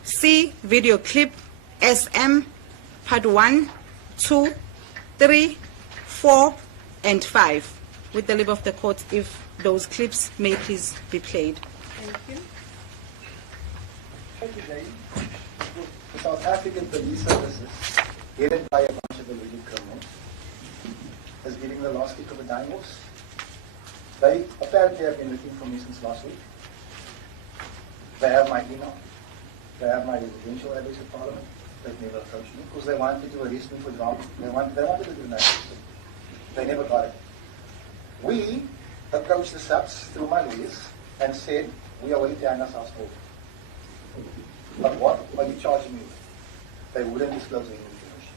See video clip SM part 1, 2, 3, 4, and 5. With the leave of the court, if those clips may please be played. Thank you. Thank you, Jane. The South African Police Services, headed by a bunch of alleged criminals, is getting the last kick of a dying horse. They apparently have been looking for me since last week. They have my email. They have my residential address at Parliament. They've never approached me because they wanted to arrest me for drama. They wanted to do that. They never got it. We approached the subs through my lawyers and said, we are willing to hand ourselves over. But what are you charging me with? They wouldn't disclose any information.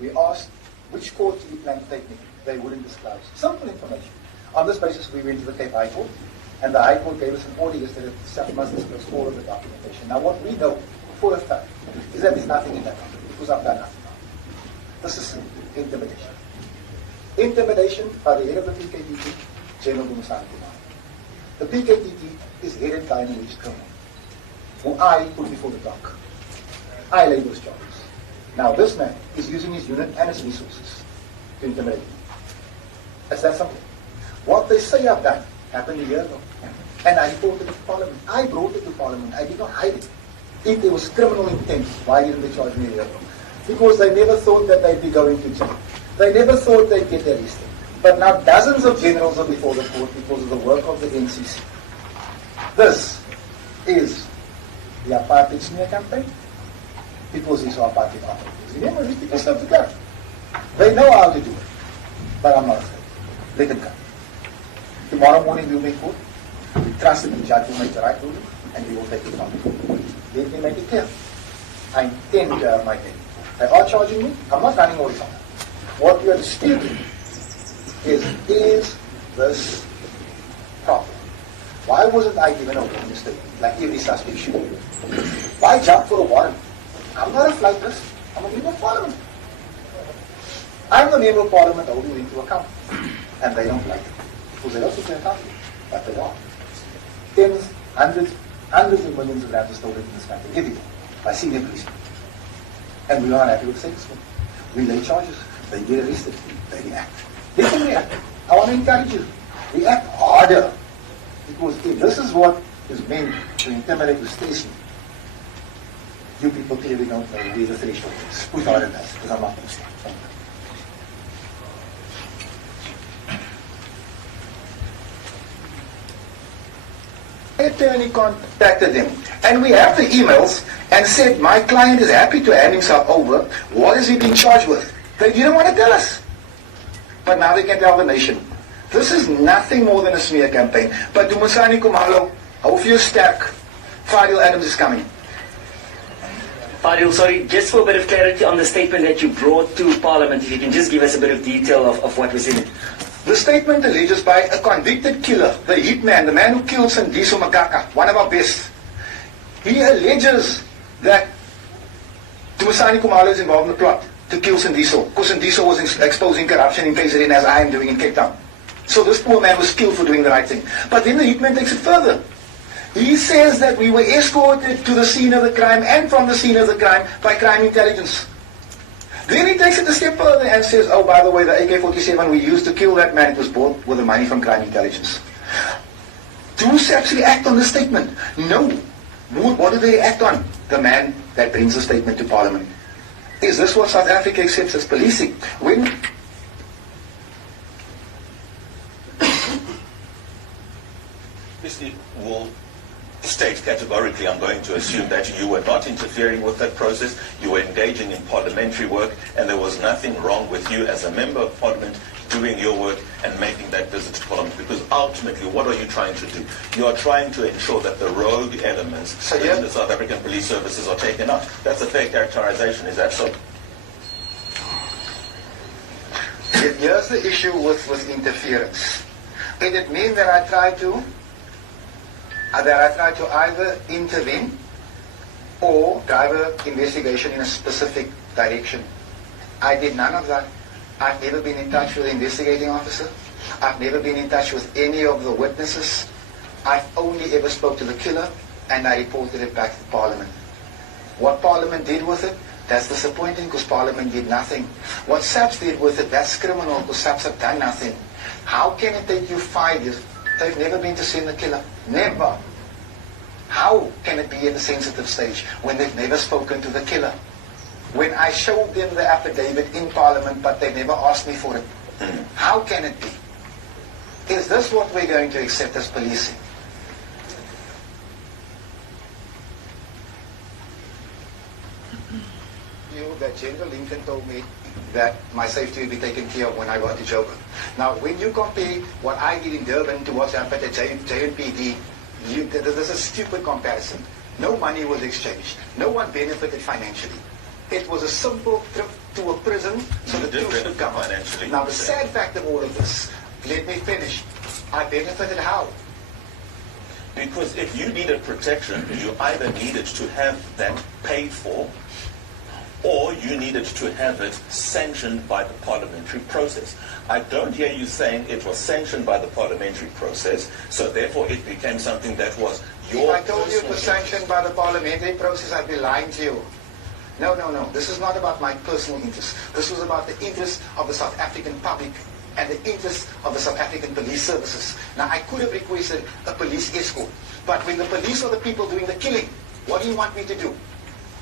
We asked, which court do you plan to take me? They wouldn't disclose. Simple information. On this basis, we went to the Cape High Court, and the High Court gave us an order yesterday that the sub must disclose all of the documentation. Now, what we know for a fact is that there's nothing in that document, because I've done nothing. This is intimidation. Intimidation by the head of the PKTT, General 𝐬𝐿𝐫𝐿𝐻𝐵𝐻𝐻. The PKTT is headed by an alleged criminal, who I put before the dock. I lay those charges. Now, this man is using his unit and his resources to intimidate me. Is that something? What they say I've done happened a year ago. And I reported it to Parliament. I brought it to Parliament. I did not hide it. If there was criminal intent, why didn't they charge me a year ago? Because they never thought that they'd be going to jail. They never thought they'd get arrested. But now dozens of generals are before the court because of the work of the NCC. This is the apartheid smear campaign because these are apartheid operatives. Remember, these people stuff to go. They know how to do it. But I'm not afraid. Let them come. Tomorrow morning we'll make court. We trust that the judge will make the right ruling and we will take it on. Let me make it clear. I intend to have my day. They are charging me. I'm not running away from them. What we are disputing is this Why wasn't I given a warning statement like every suspect should? Why jump for a warrant? I'm not a flight risk. I'm a member of parliament. I'm the member of parliament holding them to account. And they don't like it. Because they don't take into account. But they are. Tens, hundreds of millions of rands are stolen in this country every day by senior policemen. And we are not happy with the status. We lay charges. They get arrested. They react. Let them react. I want to encourage you. React harder. Because if this is what is meant to intimidate or stress you, you people clearly don't know where the threshold is. Put harder than that, because I'm not going to stand. Attorney contacted them, and we have the emails and said, my client is happy to hand himself over. What is he being charged with? They didn't want to tell us. But now they can tell the nation. This is nothing more than a smear campaign. But Dumasani Kumalo, hou vir jou sterk. Fadiel Adams is coming. Fadiel, sorry, just for a bit of clarity on the statement that you brought to Parliament, if you can just give us a bit of detail of what was in it. The statement alleges by a convicted killer, the hitman, the man who killed 𝐬𝐮𝐬𝐫𝐿𝐵𝐿, one of our best. He alleges that Dumasani Kumalo is involved in the plot to kill 𝐬𝐮𝐬𝐫𝐿, because 𝐬𝐮𝐬𝐫𝐿 was exposing corruption in KZN as I am doing in Cape Town. So this poor man was killed for doing the right thing. But then the hitman takes it further. He says that we were escorted to the scene of the crime and from the scene of the crime by crime intelligence. Then he takes it a step further and says, oh, by the way, the AK-47 we used to kill that man, it was bought with the money from crime intelligence. Do SAPS react on the statement? No. What do they act on? The man that brings the statement to Parliament. Is this what South Africa accepts as policing? When will state categorically, I'm going to assume that you were not interfering with that process, you were engaging in parliamentary work, and there was nothing wrong with you as a member of Parliament doing your work and making that visit to Parliament, because ultimately, what are you trying to do? You are trying to ensure that the rogue elements in the South African police services are taken out. That's a fair characterization, is that so? Here's the issue with interference. Did it mean that I tried to either intervene or drive an investigation in a specific direction? I did none of that. I've never been in touch with the investigating officer. I've never been in touch with any of the witnesses. I've only ever spoke to the killer, and I reported it back to Parliament. What Parliament did with it, that's disappointing, because Parliament did nothing. What SAPS did with it, that's criminal, because SAPS have done nothing. How can it take you 5 years? They've never been to see the killer. Never. How can it be at a sensitive stage when they've never spoken to the killer? When I showed them the affidavit in Parliament, but they never asked me for it. How can it be? Is this what we're going to accept as policing? That General Lincoln told me that my safety will be taken care of when I got to Joburg. Now, when you compare what I did in Durban to what's happened at JNPD, this is a stupid comparison. No money was exchanged. No one benefited financially. It was a simple trip to a prison so the truth would come out. Now, the sad fact of all of this, let me finish. I benefited how? Because if you needed protection, you either needed to have that paid for, or you needed to have it sanctioned by the parliamentary process. I don't hear you saying it was sanctioned by the parliamentary process, so therefore it became something that was your... If I told you it was sanctioned by the parliamentary process, I'd be lying to you. No. This is not about my personal interest. This was about the interest of the South African public and the interest of the South African police services. Now, I could have requested a police escort, but when the police are the people doing the killing, what do you want me to do?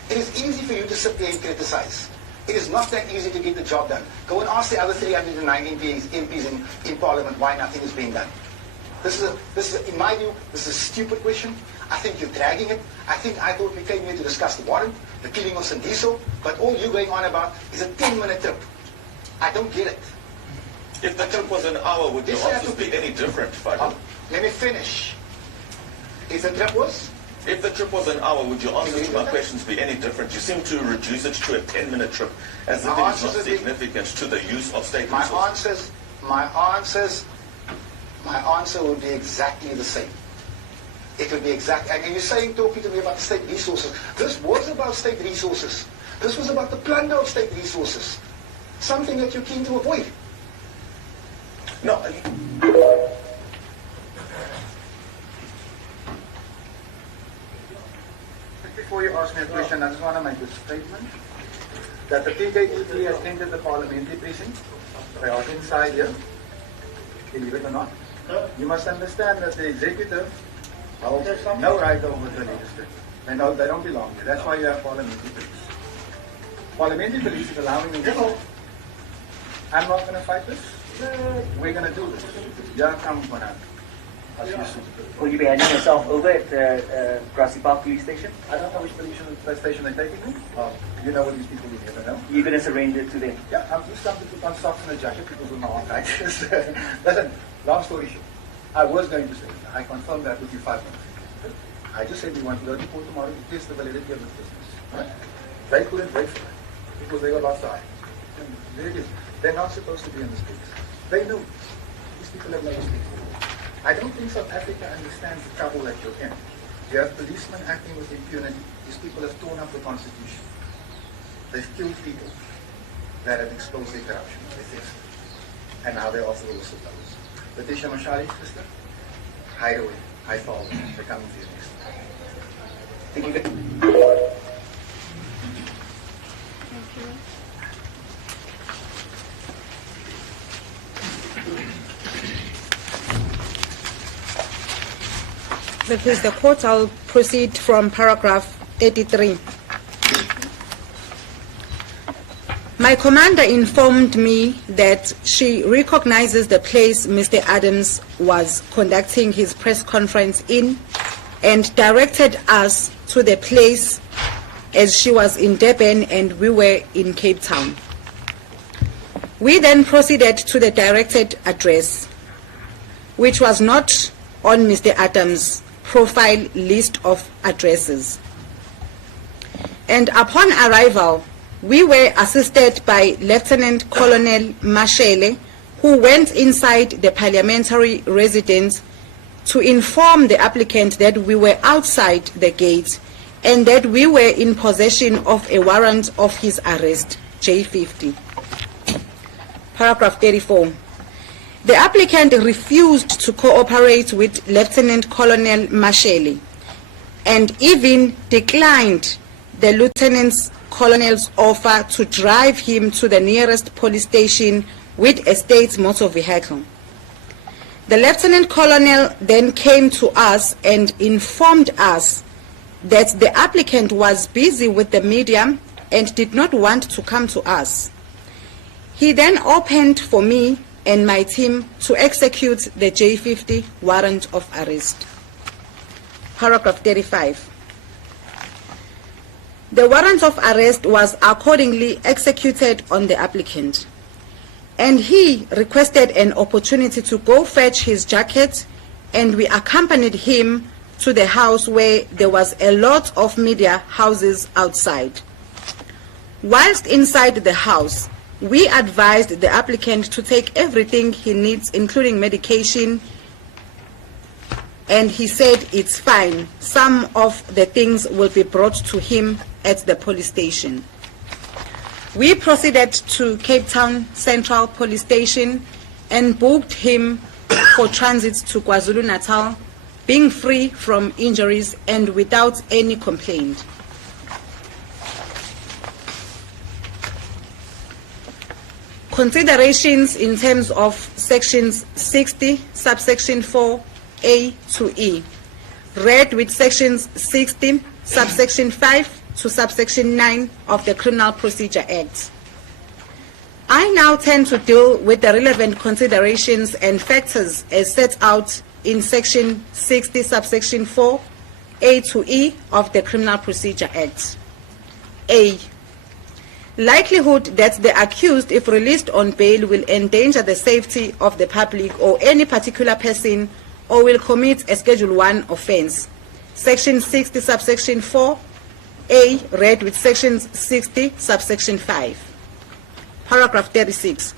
It is easy for you to sit there and criticize. It is not that easy to get the job done. Go and ask the other 309 MPs in Parliament why nothing is being done. This is, in my view, this is a stupid question. I think you're dragging it. I thought we came here to discuss the warrant, the killing of 𝐮𝐬𝐫𝐿𝐵𝐿, but all you're going on about is a 10-minute trip. I don't get it. If the trip was an hour, would your answers be any different, Fadiel? Let me finish. If the trip was? If the trip was an hour, would your answers to my questions be any different? You seem to reduce it to a 10-minute trip, as if it is not significant to the use of state resources. My answer would be exactly the same. it will be exact. And you're saying, talking to me about the state resources. This was about state resources. This was about the plunder of state resources. Something that you're keen to avoid. No. Before you ask me a question, I just want to make a statement that the 𝐃𝐨𝐬𝐿 has entered the parliamentary precinct. They are inside here, believe it or not. You must understand that the executive holds no right over the legislature. They don't belong here. That's why you have parliamentary police. Parliamentary police is allowing me to go. I'm not going to fight this. We're going to do this. Yeah, come on out. Will you be handing yourself over at the Grassy Park police station? I don't know which police station they're taking me. You know what these people you never know. You're going to surrender to them? Yeah, I'm just going to put on socks and a jacket because of my arm. Listen, long story short, I was going to say, I confirmed that with you 5 minutes ago. I just said we want to go to court tomorrow to test the validity of this business. Right? They couldn't wait for that because they got lost eye. There it is. They're not supposed to be in this case. They know. These people have never speak. I don't think South Africa understands the trouble that you're in. You have policemen acting with impunity. These people have torn up the Constitution. They've killed people that have exposed their corruption. And now they're also the whistleblowers. Letitia Mashali, sister, hide away. I fall. They're coming to you next. Thank you. Please, the court, I'll proceed from paragraph 33. My commander informed me that she recognizes the place Mr. Adams was conducting his press conference in and directed us to the place as she was in Durban and we were in Cape Town. We then proceeded to the directed address, which was not on Mr. Adams' profile list of addresses. And upon arrival, we were assisted by Lieutenant Colonel Mashele, who went inside the parliamentary residence to inform the applicant that we were outside the gate and that we were in possession of a warrant of his arrest, J50. Paragraph 34. The applicant refused to cooperate with Lieutenant Colonel Mashele and even declined the Lieutenant Colonel's offer to drive him to the nearest police station with a state motor vehicle. The Lieutenant Colonel then came to us and informed us that the applicant was busy with the media and did not want to come to us. He then opened for me and my team to execute the J50 warrant of arrest. Paragraph 35. The warrant of arrest was accordingly executed on the applicant, and he requested an opportunity to go fetch his jacket, and we accompanied him to the house where there was a lot of media houses outside. Whilst inside the house, we advised the applicant to take everything he needs, including medication, and he said it's fine. Some of the things will be brought to him at the police station. We proceeded to Cape Town Central Police Station and booked him for transit to KwaZulu-Natal, being free from injuries and without any complaint. Considerations in terms of sections 60, subsection 4, A to E, read with sections 60, subsection 5 to subsection 9 of the Criminal Procedure Act. I now tend to deal with the relevant considerations and factors as set out in section 60, subsection 4, A to E of the Criminal Procedure Act. A. Likelihood that the accused, if released on bail, will endanger the safety of the public or any particular person or will commit a Schedule 1 offense. Section 60, subsection 4, A, read with section 60, subsection 5. Paragraph 36.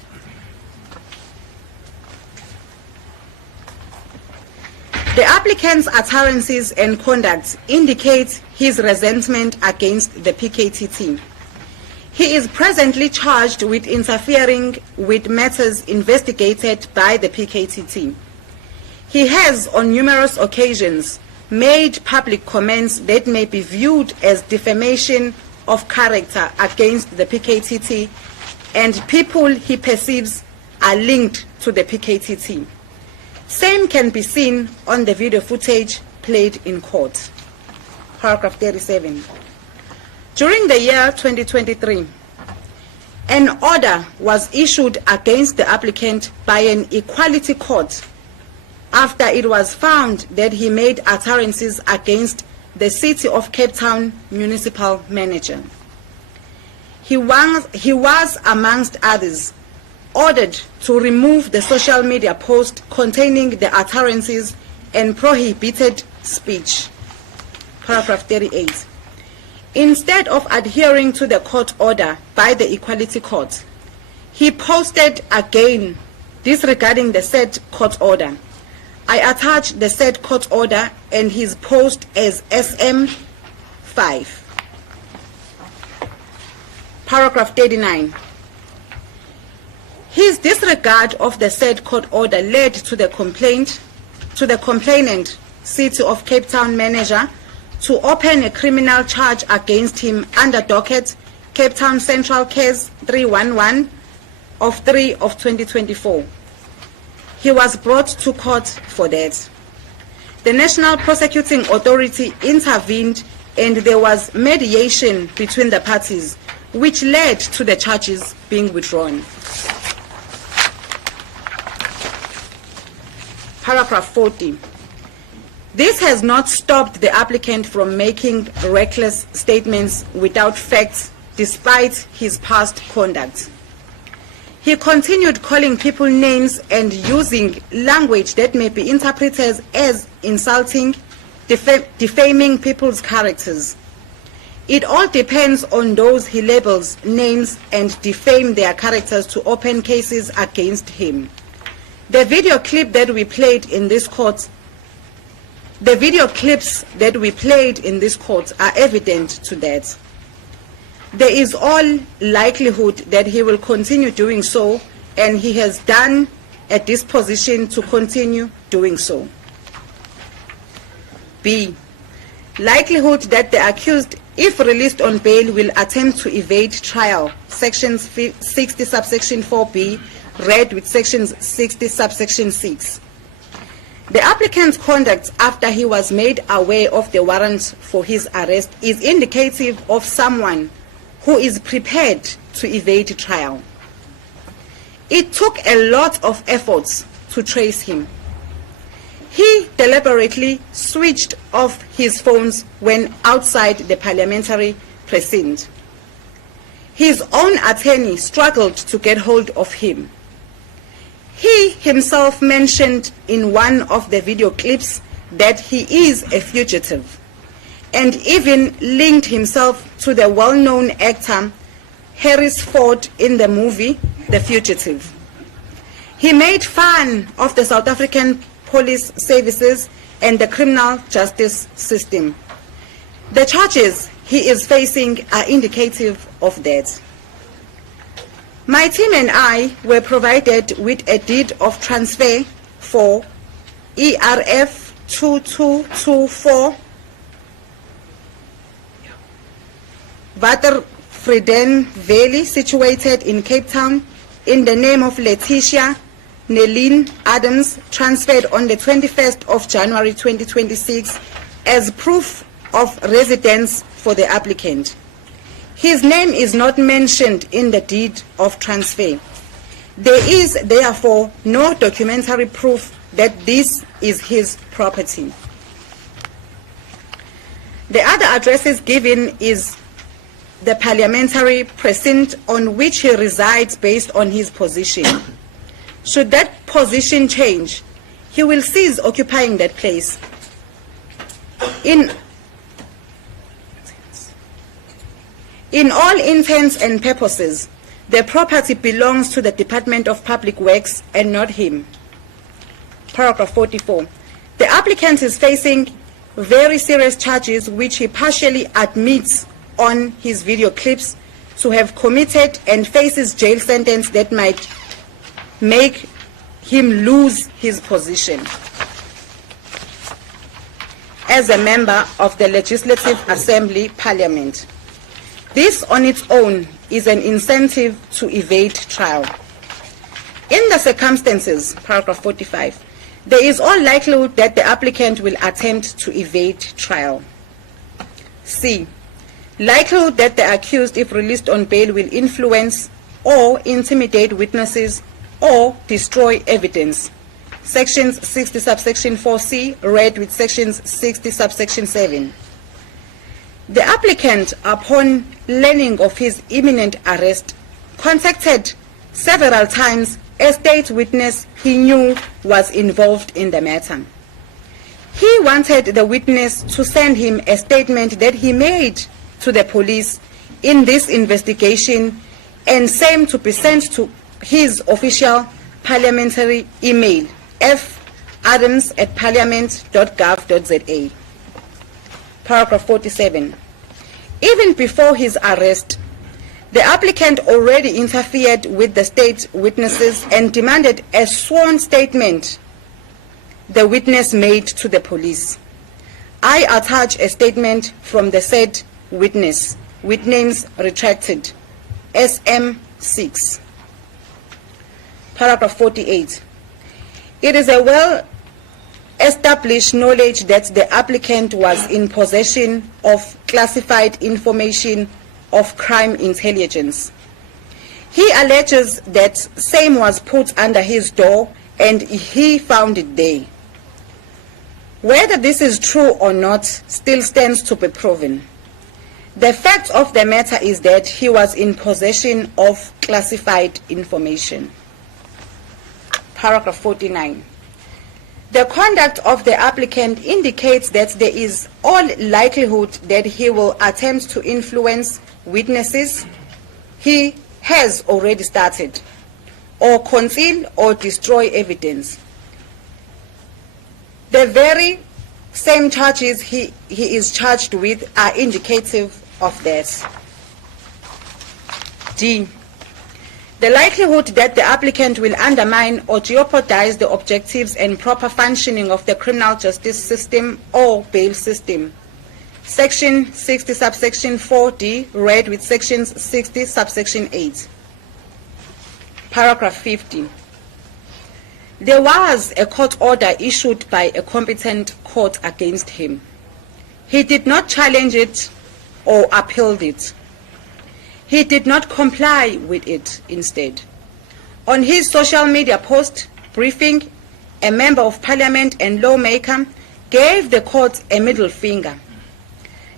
The applicant's utterances and conduct indicate his resentment against the PKTT. He is presently charged with interfering with matters investigated by the PKTT. He has on numerous occasions made public comments that may be viewed as defamation of character against the PKTT and people he perceives are linked to the PKTT. Same can be seen on the video footage played in court. Paragraph 37. During the year 2023, an order was issued against the applicant by an equality court after it was found that he made utterances against the City of Cape Town municipal manager. He was, amongst others, ordered to remove the social media post containing the utterances and prohibited speech. Paragraph 38. Instead of adhering to the court order by the Equality Court, he posted again disregarding the said court order. I attach the said court order and his post as SM5. Paragraph 39. His disregard of the said court order led to the complainant, City of Cape Town manager, to open a criminal charge against him under docket Cape Town Central Case 311 of 3 of 2024. He was brought to court for that. The National Prosecuting Authority intervened and there was mediation between the parties, which led to the charges being withdrawn. Paragraph 40. This has not stopped the applicant from making reckless statements without facts despite his past conduct. He continued calling people names and using language that may be interpreted as insulting, defaming people's characters. It all depends on those he labels names and defame their characters to open cases against him. The video clip that we played in this court, the video clips that we played in this court are evident to that. There is all likelihood that he will continue doing so, and he has done a disposition to continue doing so. B. Likelihood that the accused, if released on bail, will attempt to evade trial. Section 60 subsection 4B, read with sections 60 subsection 6. The applicant's conduct after he was made aware of the warrant for his arrest is indicative of someone who is prepared to evade trial. It took a lot of efforts to trace him. He deliberately switched off his phones when outside the parliamentary precinct. His own attorney struggled to get hold of him. He himself mentioned in one of the video clips that he is a fugitive, and even linked himself to the well-known actor Harris Ford in the movie The Fugitive. He made fun of the South African police services and the criminal justice system. The charges he is facing are indicative of that. My team and I were provided with a deed of transfer for ERF 2224 Waterfreden Valley, situated in Cape Town, in the name of Letitia Nelline Adams, transferred on the 21st of January 2026 as proof of residence for the applicant. His name is not mentioned in the deed of transfer. There is therefore no documentary proof that this is his property. The other addresses given is the parliamentary precinct on which he resides based on his position. Should that position change, he will cease occupying that place. In all intents and purposes, the property belongs to the Department of Public Works and not him. Paragraph 44. The The applicant is facing very serious charges which he partially admits on his video clips to have committed, and faces jail sentence that might make him lose his position as a member of the Legislative Assembly Parliament. This on its own is an incentive to evade trial. In the circumstances, paragraph 45, there is all likelihood that the applicant will attempt to evade trial. C. Likelihood that the accused, if released on bail, will influence or intimidate witnesses or destroy evidence. Sections 60 subsection 4C read with sections 60 subsection 7. The applicant, upon learning of his imminent arrest, contacted several times a state witness he knew was involved in the matter. He wanted the witness to send him a statement that he made to the police in this investigation, and same to be sent to his official parliamentary email, f.adams@parliament.gov.za. Paragraph 47. Even before his arrest, the applicant already interfered with the state witnesses and demanded a sworn statement the witness made to the police. I attach a statement from the said witness, with names retracted, SM6. Paragraph 48. It is a well-established knowledge that the applicant was in possession of classified information of crime intelligence. He alleges that same was put under his door and he found it there. Whether this is true or not still stands to be proven. The fact of the matter is that he was in possession of classified information. Paragraph 49. The conduct of the applicant indicates that there is all likelihood that he will attempt to influence witnesses he has already started, or conceal or destroy evidence. The very same charges he is charged with are indicative of that. D. The likelihood that the applicant will undermine or jeopardize the objectives and proper functioning of the criminal justice system or bail system. Section 60 subsection 4D read with sections 60 subsection 8. Paragraph 50. There was a court order issued by a competent court against him. He did not challenge it or appeal it. He did not comply with it instead. On his social media post briefing, a member of parliament and lawmaker gave the court a middle finger.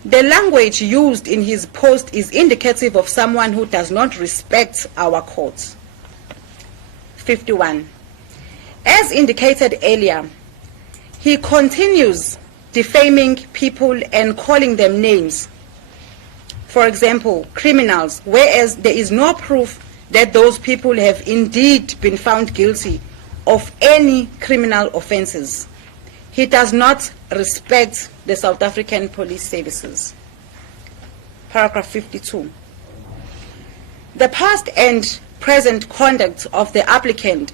The language used in his post is indicative of someone who does not respect our courts. 51. As indicated earlier, he continues defaming people and calling them names. For example, criminals, whereas there is no proof that those people have indeed been found guilty of any criminal offenses. He does not respect the South African police services. Paragraph 52. The past and present conduct of the applicant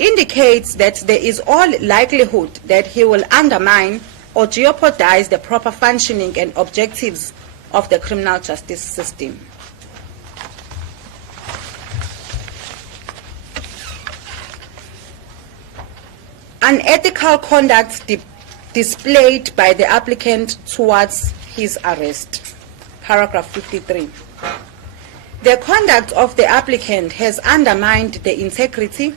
indicates that there is all likelihood that he will undermine or jeopardize the proper functioning and objectives of the criminal justice system. Unethical conduct displayed by the applicant towards his arrest. Paragraph 53. The conduct of the applicant has undermined the integrity,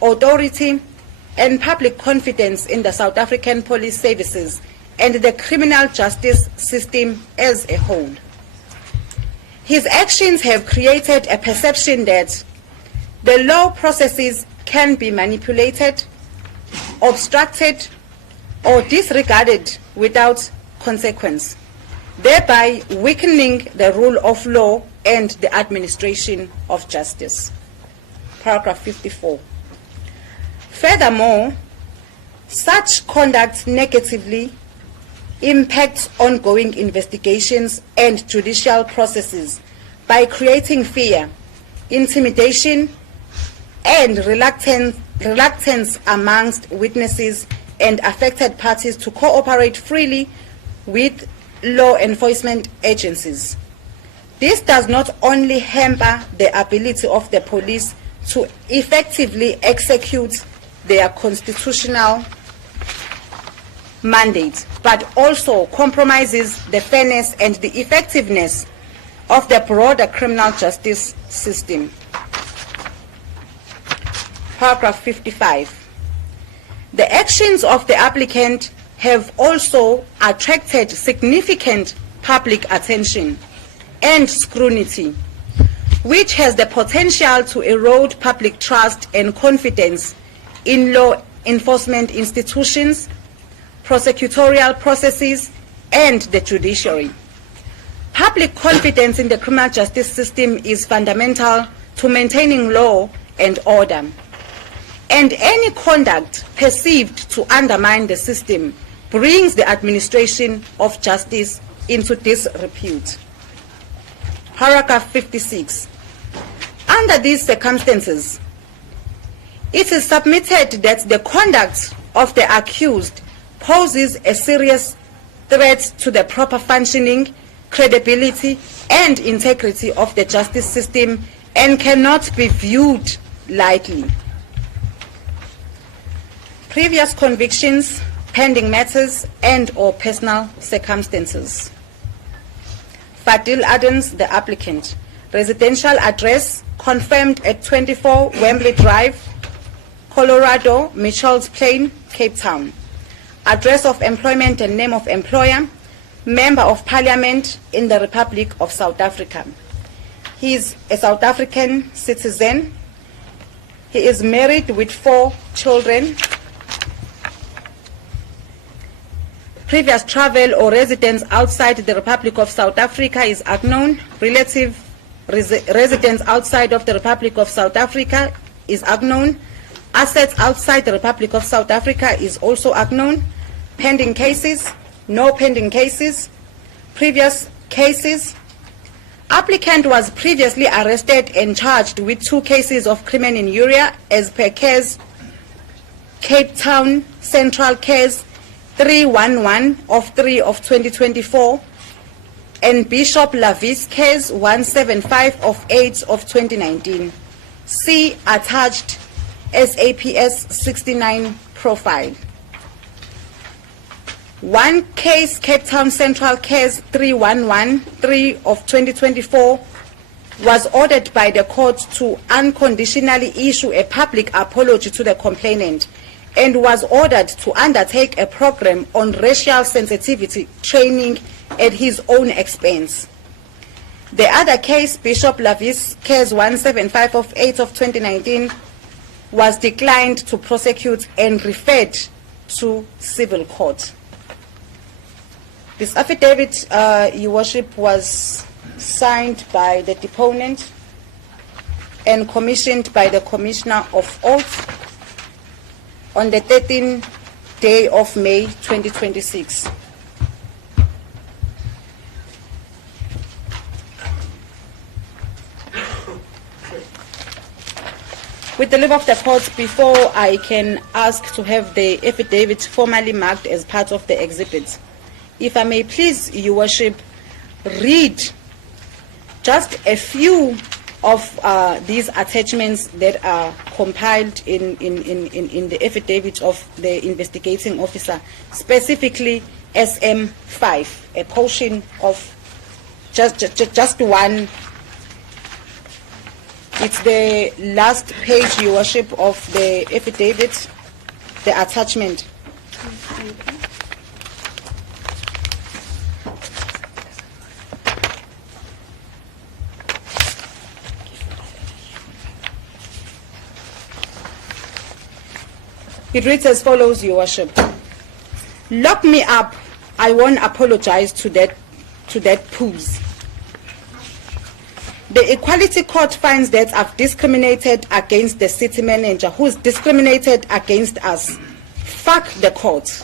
authority, and public confidence in the South African police services and the criminal justice system as a whole. His actions have created a perception that the law processes can be manipulated, obstructed, or disregarded without consequence, thereby weakening the rule of law and the administration of justice. Paragraph 54. Furthermore, Such conduct negatively impacts ongoing investigations and judicial processes by creating fear, intimidation, and reluctance amongst witnesses and affected parties to cooperate freely with law enforcement agencies. This does not only hamper the ability of the police to effectively execute their constitutional mandate, but also compromises the fairness and the effectiveness of the broader criminal justice system. Paragraph 55. The actions of the applicant have also attracted significant public attention and scrutiny, which has the potential to erode public trust and confidence in law enforcement institutions, prosecutorial processes, and the judiciary. Public confidence in the criminal justice system is fundamental to maintaining law and order, and any conduct perceived to undermine the system brings the administration of justice into disrepute. Paragraph 56. Under these circumstances, it is submitted that the conduct of the accused poses a serious threat to the proper functioning, credibility, and integrity of the justice system and cannot be viewed lightly. Previous convictions, pending matters, and/or personal circumstances. Fadiel Adams, the applicant. Residential address confirmed at 24 Wembley Drive, Colorado, Mitchell's Plain, Cape Town. Address of employment and name of employer, Member of Parliament in the Republic of South Africa. He is a South African citizen. He is married with 4 children. Previous travel or residence outside the Republic of South Africa is unknown. Relative residence outside of the Republic of South Africa is unknown. Assets outside the Republic of South Africa is also unknown. Pending cases, no pending cases. Previous cases. Applicant was previously arrested and charged with 2 cases of criminal injury as per case Cape Town Central Case 311 of 3 of 2024 and Bishop Lavis Case 175 of 8 of 2019. See attached SAPS 69 profile. 1 case, Cape Town Central Case 311, 3 of 2024, was ordered by the court to unconditionally issue a public apology to the complainant and was ordered to undertake a program on racial sensitivity training at his own expense. The other case, Bishop Lavis Case 175 of 8 of 2019, was declined to prosecute and referred to civil court. This affidavit, Your Worship, was signed by the deponent and commissioned by the Commissioner of Oath on the 13th day of May 2026. With the leave of the court, before I can ask to have the affidavit formally marked as part of the exhibit, if I may please, Your Worship, read just a few of these attachments that are compiled in the affidavit of the investigating officer, specifically SM5, a portion of just one. It's the last page, Your Worship, of the affidavit, the attachment. Thank you. It reads as follows, Your Worship. Lock me up. I won't apologize to that poos. The Equality Court finds that I've discriminated against the city manager who's discriminated against us. Fuck the court.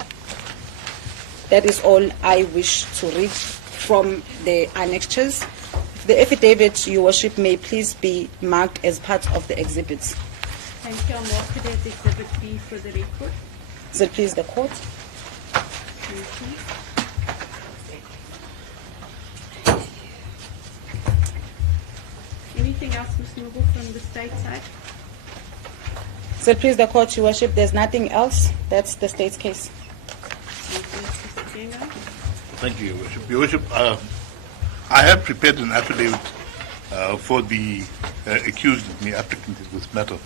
That is all I wish to read from the annexures. The affidavit, Your Worship, may please be marked as part of the exhibits. Thank you. I'll mark it as Exhibit B for the record. So please the court. Thank you. Anything else, Ms. Noble, from the state side? So please the court, Your Worship, there's nothing else. That's the state's case. Thank you, Mr. Jenga. Thank you, Your Worship. Your Worship, I have prepared an affidavit for the accused and the applicant in this matter.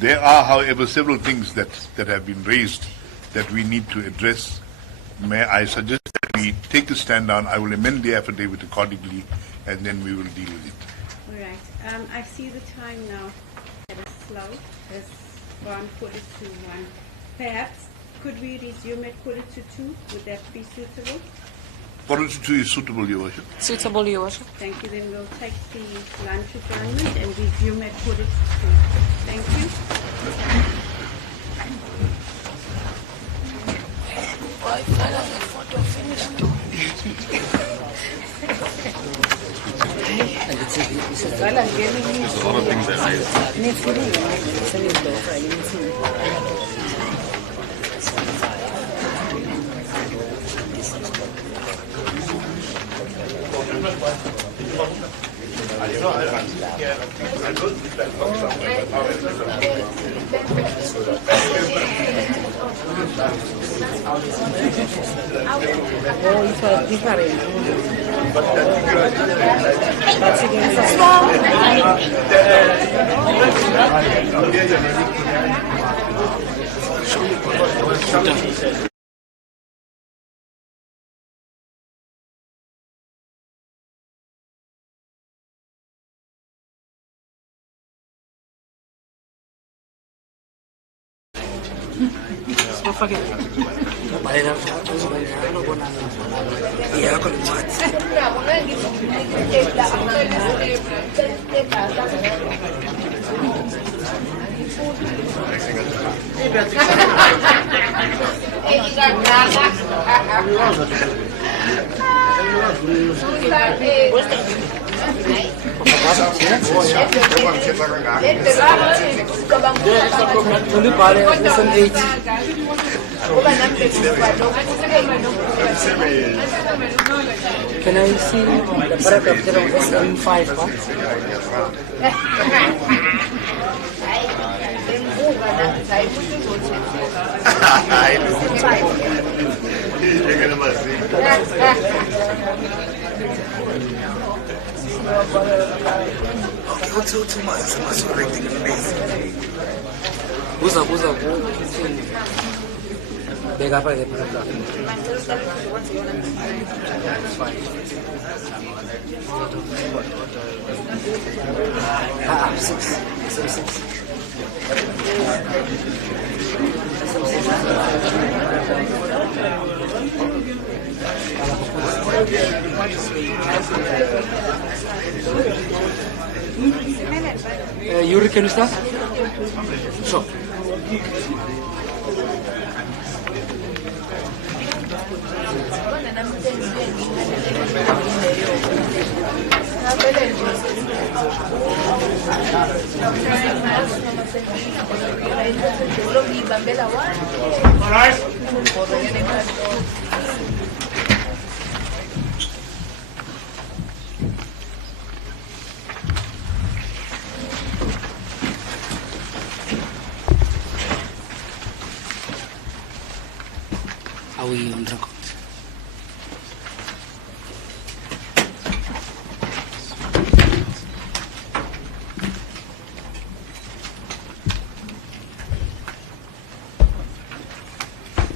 There are, however, several things that have been raised that we need to address. May I suggest that we take a stand down? I will amend the affidavit accordingly, and then we will deal with it. All right. I see the time now. It is slow. It's gone 1:45. Perhaps could we resume at 2:45? Would that be suitable? 2:45 is suitable, Your Worship. Suitable, Your Worship. Thank you. Then we'll take the lunch adjournment and resume at 2:45. Thank you. Oh, it was different. Can I see the bread of the SM5 one? Buza. Bega apa dia? Six. Yuri, can you start? Sure. Are we on record?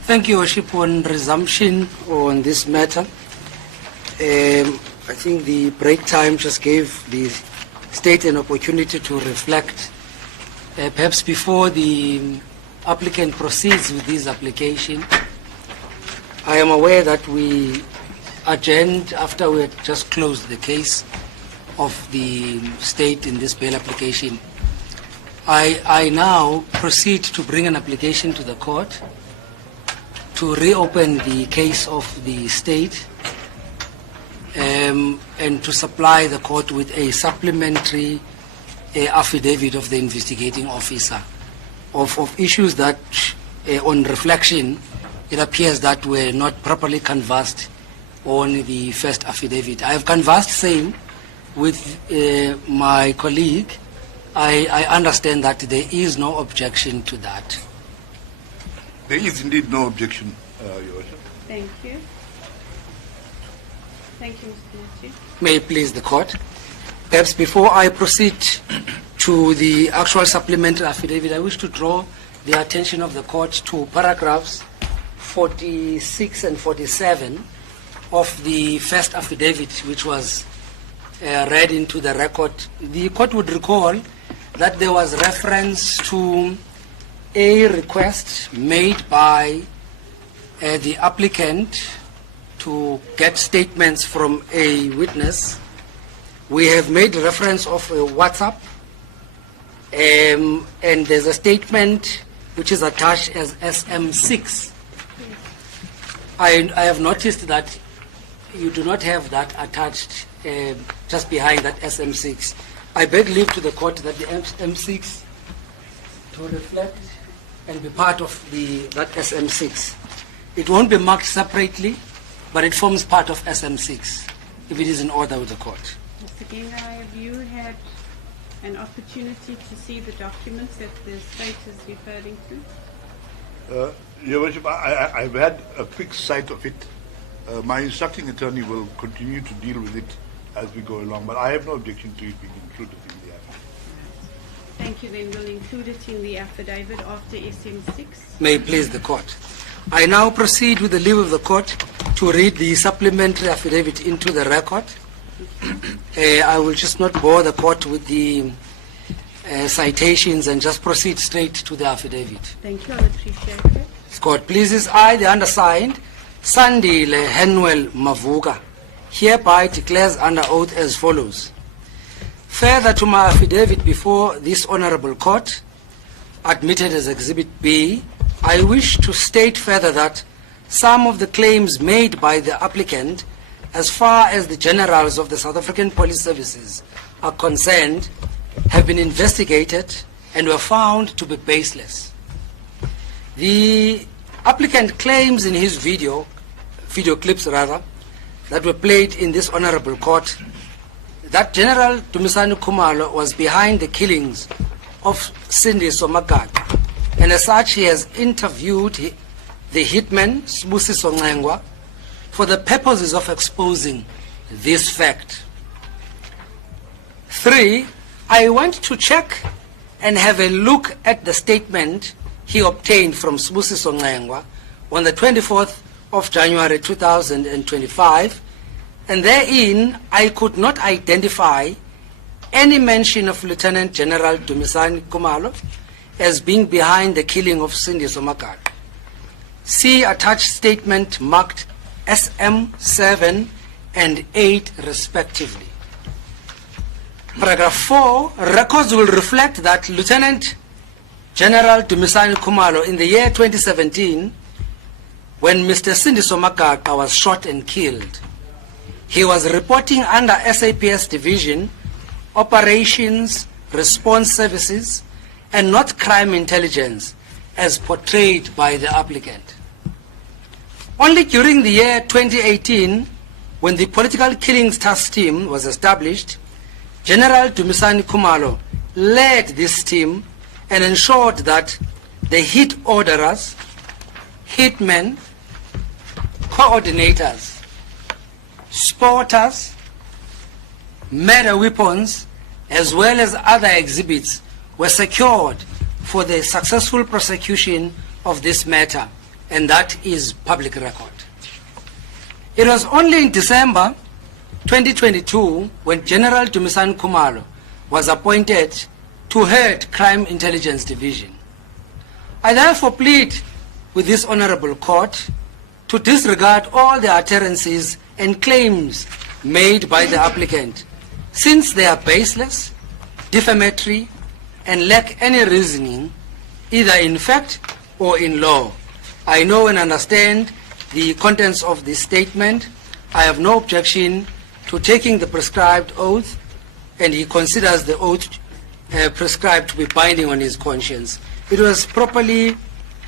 Thank you, Worship. On resumption on this matter, I think the break time just gave the state an opportunity to reflect. Perhaps before the applicant proceeds with this application, I am aware that we adjourned after we had just closed the case of the state in this bail application. I now proceed to bring an application to the court to reopen the case of the state and to supply the court with a supplementary affidavit of the investigating officer of issues that, on reflection, it appears that were not properly canvassed on the first affidavit. I have canvassed same with my colleague. I understand that there is no objection to that. There is indeed no objection, Your Worship. Thank you. Thank you, Mr. Matthew. May it please the court. Perhaps before I proceed to the actual supplementary affidavit, I wish to draw the attention of the court to paragraphs 46 and 47 of the first affidavit, which was read into the record. The court would recall that there was reference to a request made by the applicant to get statements from a witness. We have made reference of a WhatsApp, and there's a statement which is attached as SM6. I have noticed that you do not have that attached just behind that SM6. I beg leave to the court that the SM6 to reflect and be part of that SM6. It won't be marked separately, but it forms part of SM6, if it is in order with the court. Mr. 𝐾𝐨𝐽, have you had an opportunity to see the documents that the state is referring to? Your Worship, I've had a quick sight of it. My instructing attorney will continue to deal with it as we go along, but I have no objection to it being included in the affidavit. Thank you. Then we'll include it in the affidavit after SM6. May it please the court. I now proceed with the leave of the court to read the supplementary affidavit into the record. I will just not bore the court with the citations and just proceed straight to the affidavit. Thank you. I appreciate it. Court pleases, I, the undersigned, 𝐟𝐨𝐫𝐿𝐴 Mavuka, hereby declares under oath as follows. Further to my affidavit before this honorable court, admitted as Exhibit B, I wish to state further that some of the claims made by the applicant as far as the generals of the South African Police Services are concerned have been investigated and were found to be baseless. The applicant claims in his video clips that were played in this honorable court, that General Dumisani Khumalo was behind the killings of 𝐬𝐮𝐬𝐜𝐫𝐢𝐻𝐻, and as such he has interviewed the hitman 𝐬𝐮𝐬𝐜𝐫𝐢𝐻𝐻 for the purposes of exposing this fact. 3, I went to check and have a look at the statement he obtained from 𝐬𝐮𝐬𝐜𝐫𝐢𝐻𝐻 on the 24th of January 2025, and therein I could not identify any mention of Lieutenant General Dumisani Khumalo as being behind the killing of 𝐬𝐮𝐬𝐜𝐫𝐢𝐻𝐻. See attached statement marked SM7 and 8 respectively. Paragraph 4, records will reflect that Lieutenant General Dumisani Khumalo in the year 2017, when Mr. 𝐬𝐮𝐬𝐜𝐫𝐢𝐻𝐻 was shot and killed, he was reporting under SAPS Division, Operations Response Services, and not Crime Intelligence, as portrayed by the applicant. Only during the year 2018, when the Political Killings Task Team was established, General Dumisani Khumalo led this team and ensured that the hit orderers, hitmen, coordinators, spotters, murder weapons, as well as other exhibits were secured for the successful prosecution of this matter, and that is public record. It was only in December 2022 when General Dumisani Khumalo was appointed to head Crime Intelligence Division. I therefore plead with this honorable court to disregard all the utterances and claims made by the applicant, since they are baseless, defamatory, and lack any reasoning, either in fact or in law. I know and understand the contents of this statement. I have no objection to taking the prescribed oath, and he considers the oath prescribed to be binding on his conscience. It was properly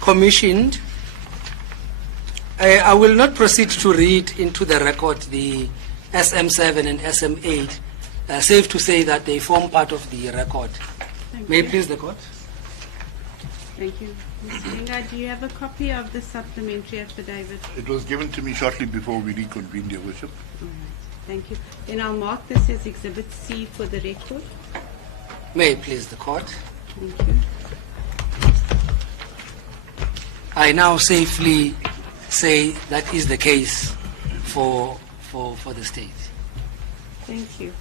commissioned. I will not proceed to read into the record the SM7 and SM8. Safe to say that they form part of the record. May it please the court? Thank you. Mr. Inga, do you have a copy of the supplementary affidavit? It was given to me shortly before we reconvened, Your Worship. All right. Thank you. Then I'll mark this as Exhibit C for the record. May it please the court? Thank you. I now safely say that is the case for the state. Thank you.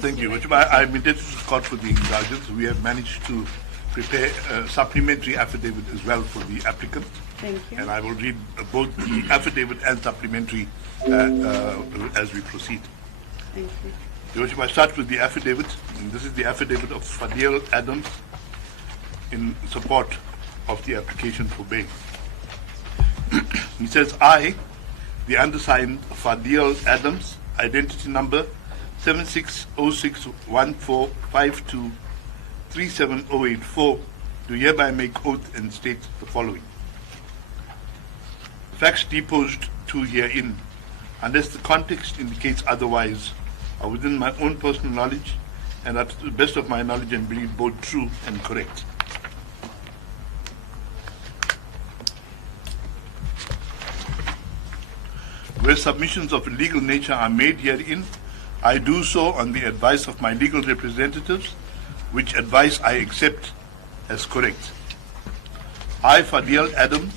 Thank you. I'm indebted to the court for the indulgence. We have managed to prepare a supplementary affidavit as well for the applicant. Thank you. And I will read both the affidavit and supplementary as we proceed. Thank you. Your Worship, I start with the affidavit. And this is the affidavit of Fadiel Adams in support of the application for bail. He says, I, the undersigned Fadiel Adams, identity number 760614523784, do hereby make oath and state the following. Facts deposed to herein, unless the context indicates otherwise, are within my own personal knowledge and are to the best of my knowledge and belief both true and correct. Where submissions of a legal nature are made herein, I do so on the advice of my legal representatives, which advice I accept as correct. I, Fadiel Adams,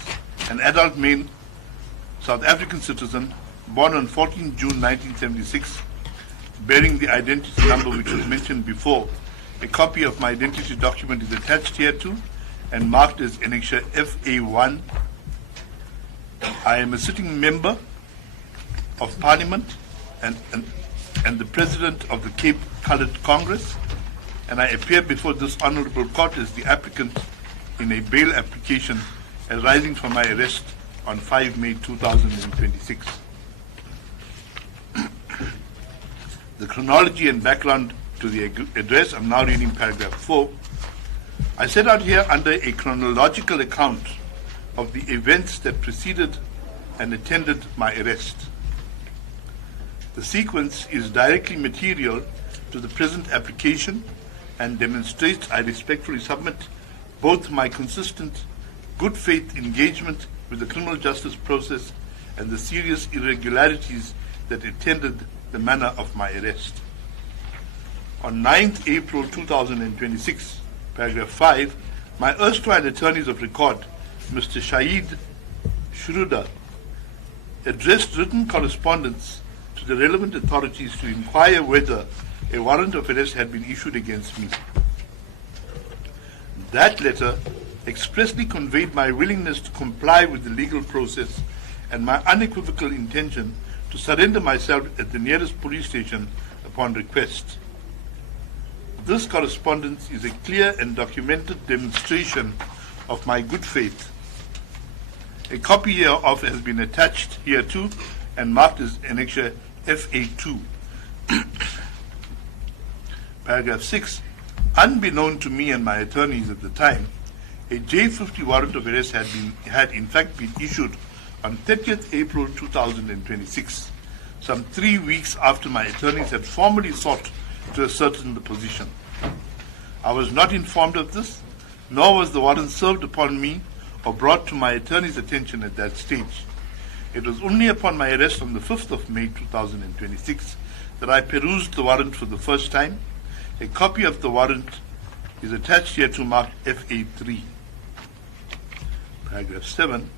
an adult male South African citizen, born on 14 June 1976, bearing the identity number which was mentioned before, a copy of my identity document is attached hereto and marked as Annexure FA1. I am a sitting member of Parliament and the President of the Cape Coloured Congress, and I appear before this honourable court as the applicant in a bail application arising from my arrest on 5 May 2026. The chronology and background to the address, I'm now reading paragraph 4. I set out here under a chronological account of the events that preceded and attended my arrest. The sequence is directly material to the present application and demonstrates, I respectfully submit, both my consistent good faith engagement with the criminal justice process and the serious irregularities that attended the manner of my arrest. On 9th April 2026, paragraph 5, my erstwhile attorneys of record, Mr. Shahid Shruda, addressed written correspondence to the relevant authorities to inquire whether a warrant of arrest had been issued against me. That letter expressly conveyed my willingness to comply with the legal process and my unequivocal intention to surrender myself at the nearest police station upon request. This correspondence is a clear and documented demonstration of my good faith. A copy hereof has been attached hereto and marked as Annexure FA2. Paragraph 6. Unbeknown to me and my attorneys at the time, a J50 warrant of arrest had in fact been issued on 30th April 2026, some 3 weeks after my attorneys had formally sought to ascertain the position. I was not informed of this, nor was the warrant served upon me or brought to my attorney's attention at that stage. It was only upon my arrest on the 5th of May 2026 that I perused the warrant for the first time. A copy of the warrant is attached here to mark FA3. Paragraph 7.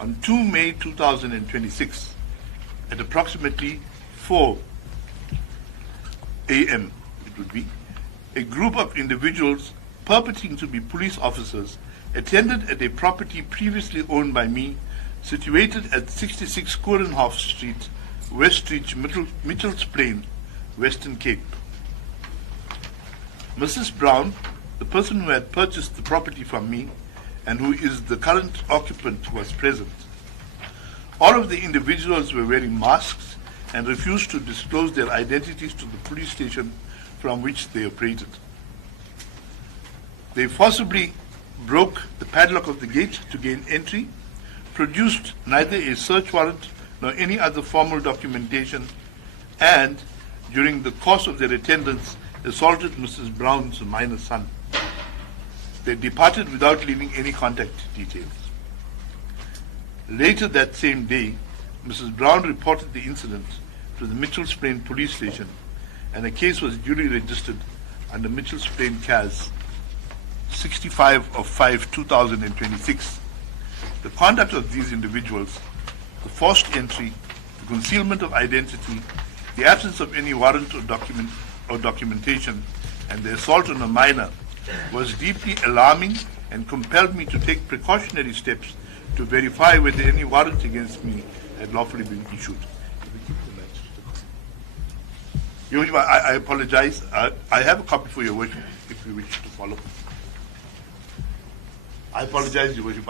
On 2 May 2026, at approximately 4 a.m., it would be, a group of individuals purporting to be police officers attended at a property previously owned by me situated at 66 Korenhof Street, Westridge, Mitchells Plain, Western Cape. Mrs. Brown, the person who had purchased the property from me and who is the current occupant, was present. All of the individuals were wearing masks and refused to disclose their identities to the police station from which they operated. They forcibly broke the padlock of the gate to gain entry, produced neither a search warrant nor any other formal documentation, and, during the course of their attendance, assaulted Mrs. Brown's minor son. They departed without leaving any contact details. Later that same day, Mrs. Brown reported the incident to the Mitchells Plain police station, and a case was duly registered under Mitchells Plain CAS 65 of 5/2026. The conduct of these individuals, the forced entry, the concealment of identity, the absence of any warrant or documentation, and the assault on a minor was deeply alarming and compelled me to take precautionary steps to verify whether any warrant against me had lawfully been issued. Your Worship, I apologize. I have a copy for Your Worship if you wish to follow. I apologize, Your Worship.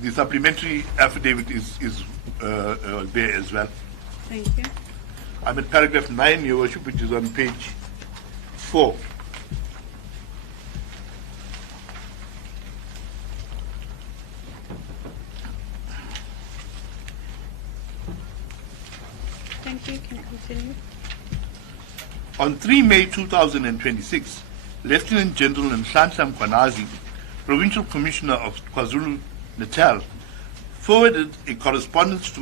The supplementary affidavit is there as well. Thank you. I'm at paragraph 9, Your Worship, which is on page 4. Thank you. Can I continue? On 3 May 2026, Lieutenant General 𝐬𝐮𝐬𝐫𝐿𝐿, Provincial Commissioner of KwaZulu-Natal, forwarded the correspondence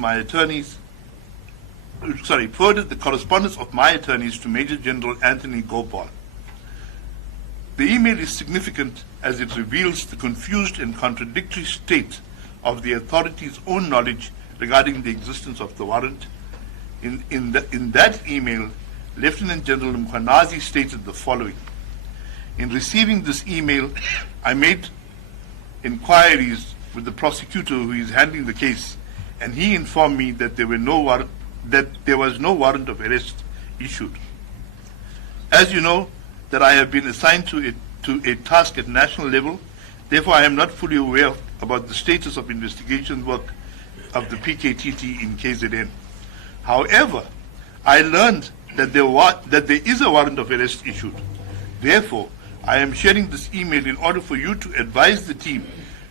of my attorneys to Major General Anthony Gopal. The email is significant as it reveals the confused and contradictory state of the authorities' own knowledge regarding the existence of the warrant. In that email, Lieutenant General Mkhwanazi stated the following: in receiving this email, I made inquiries with the prosecutor who is handling the case, and he informed me that there was no warrant of arrest issued. As you know, that I have been assigned to a task at national level, therefore I am not fully aware about the status of investigation work of the PKTT in KZN. However, I learned that there is a warrant of arrest issued. Therefore, I am sharing this email in order for you to advise the team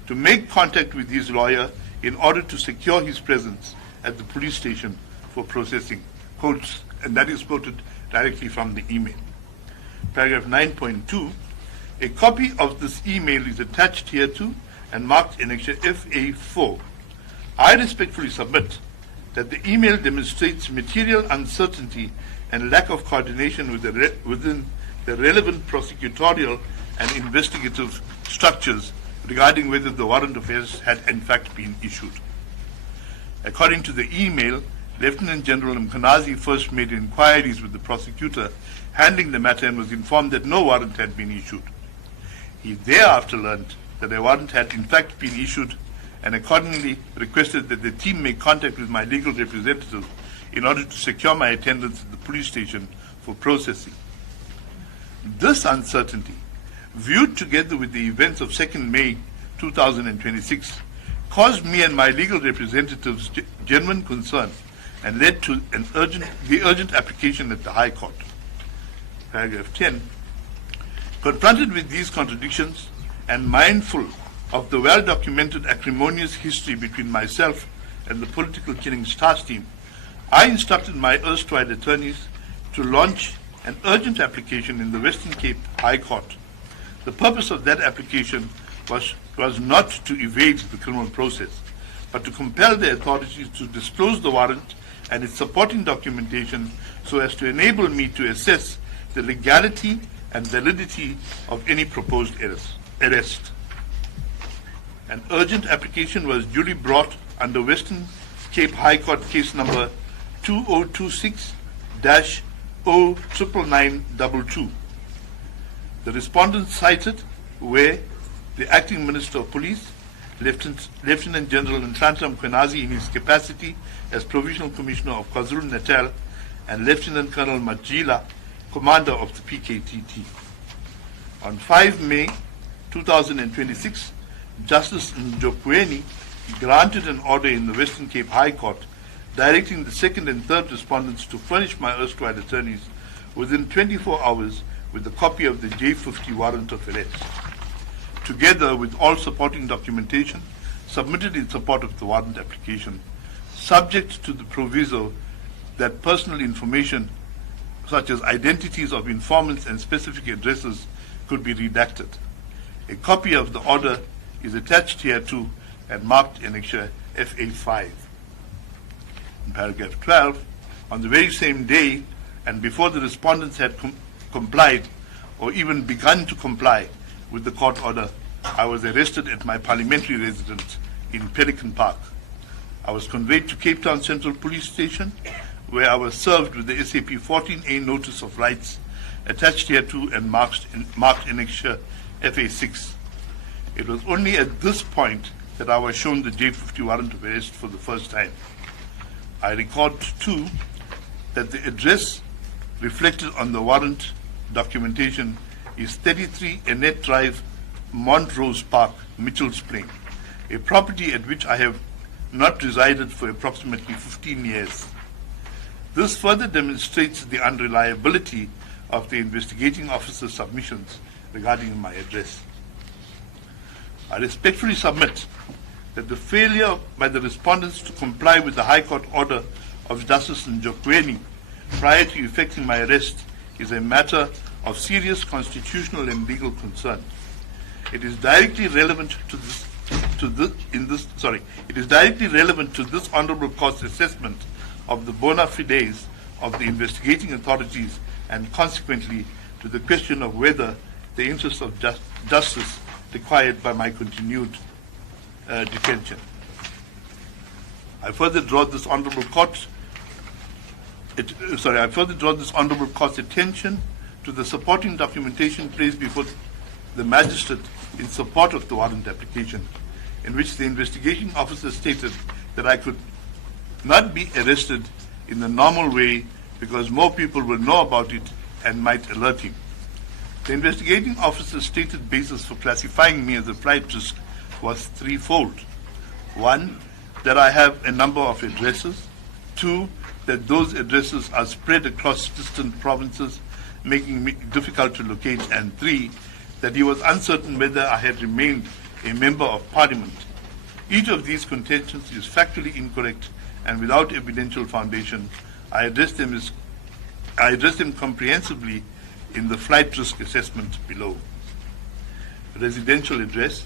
to make contact with his lawyer in order to secure his presence at the police station for processing. Quotes, and that is quoted directly from the email. Paragraph 9.2, a copy of this email is attached hereto and marked Annexure FA4. I respectfully submit that the email demonstrates material uncertainty and lack of coordination within the relevant prosecutorial and investigative structures regarding whether the warrant of arrest had in fact been issued. According to the email, Lieutenant General Mkhwanazi first made inquiries with the prosecutor handling the matter and was informed that no warrant had been issued. He thereafter learned that a warrant had in fact been issued and accordingly requested that the team make contact with my legal representative in order to secure my attendance at the police station for processing. This uncertainty, viewed together with the events of 2nd May 2026, caused me and my legal representatives genuine concern and led to the urgent application at the High Court. Paragraph 10. Confronted with these contradictions and mindful of the well-documented acrimonious history between myself and the political killings task team, I instructed my erstwhile attorneys to launch an urgent application in the Western Cape High Court. The purpose of that application was not to evade the criminal process, but to compel the authorities to disclose the warrant and its supporting documentation so as to enable me to assess the legality and validity of any proposed arrest. An urgent application was duly brought under Western Cape High Court case number 2026-09992. The respondents cited were the Acting Minister of Police, Lieutenant General 𝐬𝐮𝐬𝐫𝐤𝐻𝐿 in his capacity as Provisional Commissioner of KwaZulu-Natal, and Lieutenant Colonel Majila, Commander of the PKTT. On 5 May 2026, Justice Njokweni granted an order in the Western Cape High Court directing the second and third respondents to furnish my erstwhile attorneys within 24 hours with a copy of the J50 warrant of arrest, together with all supporting documentation submitted in support of the warrant application, subject to the proviso that personal information such as identities of informants and specific addresses could be redacted. A copy of the order is attached hereto and marked Annexure FA5. In paragraph 12, on the very same day and before the respondents had complied or even begun to comply with the court order, I was arrested at my parliamentary residence in Pelican Park. I was conveyed to Cape Town Central Police Station, where I was served with the SAP 14A Notice of Rights attached hereto and marked Annexure FA6. It was only at this point that I was shown the J50 warrant of arrest for the first time. I record too that the address reflected on the warrant documentation is 33 Annette Drive, Montrose Park, Mitchell's Plain, a property at which I have not resided for approximately 15 years. This further demonstrates the unreliability of the investigating officer's submissions regarding my address. I respectfully submit that the failure by the respondents to comply with the High Court order of Justice Njokweni prior to effecting my arrest is a matter of serious constitutional and legal concern. It is directly relevant to this Honourable Court's assessment of the bona fides of the investigating authorities, and consequently to the question of whether the interests of justice required by my continued detention. I further draw this Honourable Court's attention to the supporting documentation placed before the magistrate in support of the warrant application, in which the investigating officer stated that I could not be arrested in the normal way because more people will know about it and might alert him. The investigating officer's stated basis for classifying me as a flight risk was threefold. 1, that I have a number of addresses. 2, that those addresses are spread across distant provinces, making me difficult to locate. And 3, that he was uncertain whether I had remained a member of parliament. Each of these contentions is factually incorrect and without evidential foundation. I address them comprehensively in the flight risk assessment below. Residential address,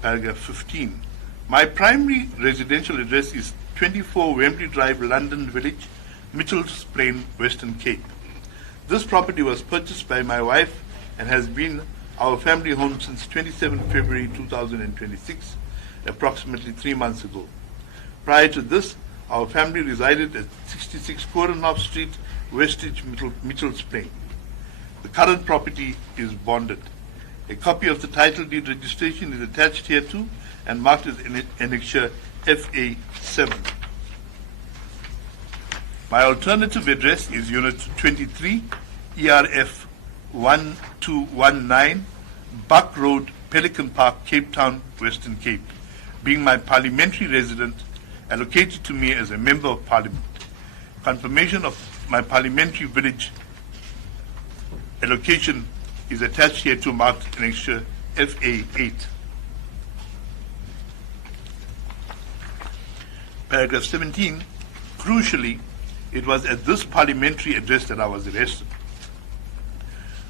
paragraph 15. My primary residential address is 24 Wembley Drive, London Village, Mitchell's Plain, Western Cape. This property was purchased by my wife and has been our family home since 27 February 2026, approximately 3 months ago. Prior to this, our family resided at 66 Korenhof Street, Westridge, Mitchell's Plain. The current property is bonded. A copy of the title deed registration is attached hereto and marked as Annexure FA7. My alternative address is Unit 23, ERF 1219, Buck Road, Pelican Park, Cape Town, Western Cape, being my parliamentary resident allocated to me as a member of parliament. Confirmation of my parliamentary village allocation is attached here to marked Annexure FA8. Paragraph 17. Crucially, it was at this parliamentary address that I was arrested,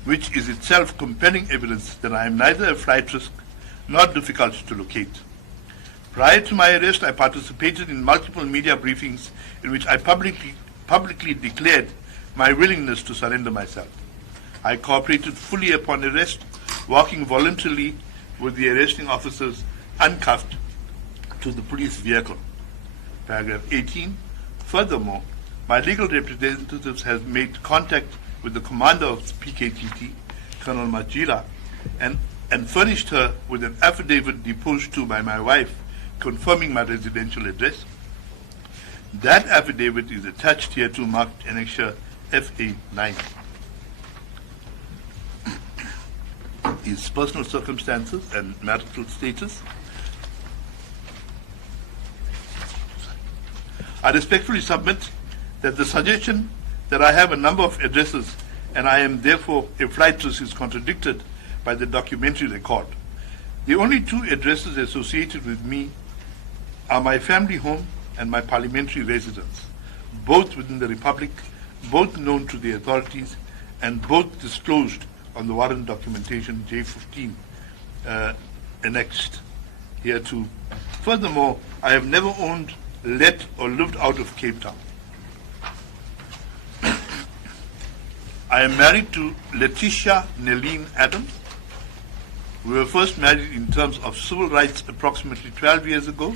which is itself compelling evidence that I am neither a flight risk nor difficult to locate. Prior to my arrest, I participated in multiple media briefings in which I publicly declared my willingness to surrender myself. I cooperated fully upon arrest, walking voluntarily with the arresting officers uncuffed to the police vehicle. Paragraph 18. Furthermore, my legal representatives have made contact with the commander of the PKTT, Colonel Majila, and and furnished her with an affidavit deposed to by my wife confirming my residential address. That affidavit is attached here to marked annexure FA9. His personal circumstances and marital status. I respectfully submit that the suggestion that I have a number of addresses and I am therefore a flightless is contradicted by the documentary record. The only two addresses associated with me are my family home and my parliamentary residence, both within the Republic, both known to the authorities, and both disclosed on the warrant documentation J15 annexed hereto. Furthermore, I have never owned, let, or lived out of Cape Town. I am married to 𝐿𝐿𝐼𝐻𝐿𝐼𝐻 Adams. We were first married in terms of civil rights approximately 12 years ago,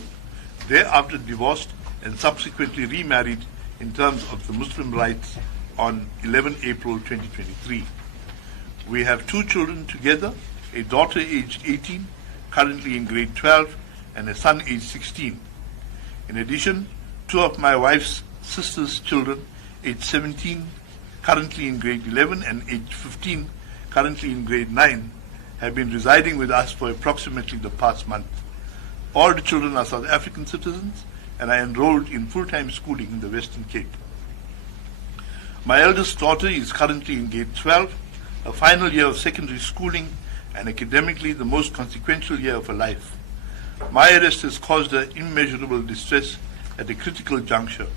thereafter divorced and subsequently remarried in terms of the Muslim rights on 11 April 2023. We have two children together, a daughter aged 18, currently in grade 12, and a son aged 16. In addition, two of my wife's sister's children, aged 17, currently in grade 11, and aged 15, currently in grade 9, have been residing with us for approximately the past month. All the children are South African citizens and are enrolled in full-time schooling in the Western Cape. My eldest daughter is currently in grade 12, a final year of secondary schooling, and academically the most consequential year of her life. My arrest has caused her immeasurable distress at a critical juncture.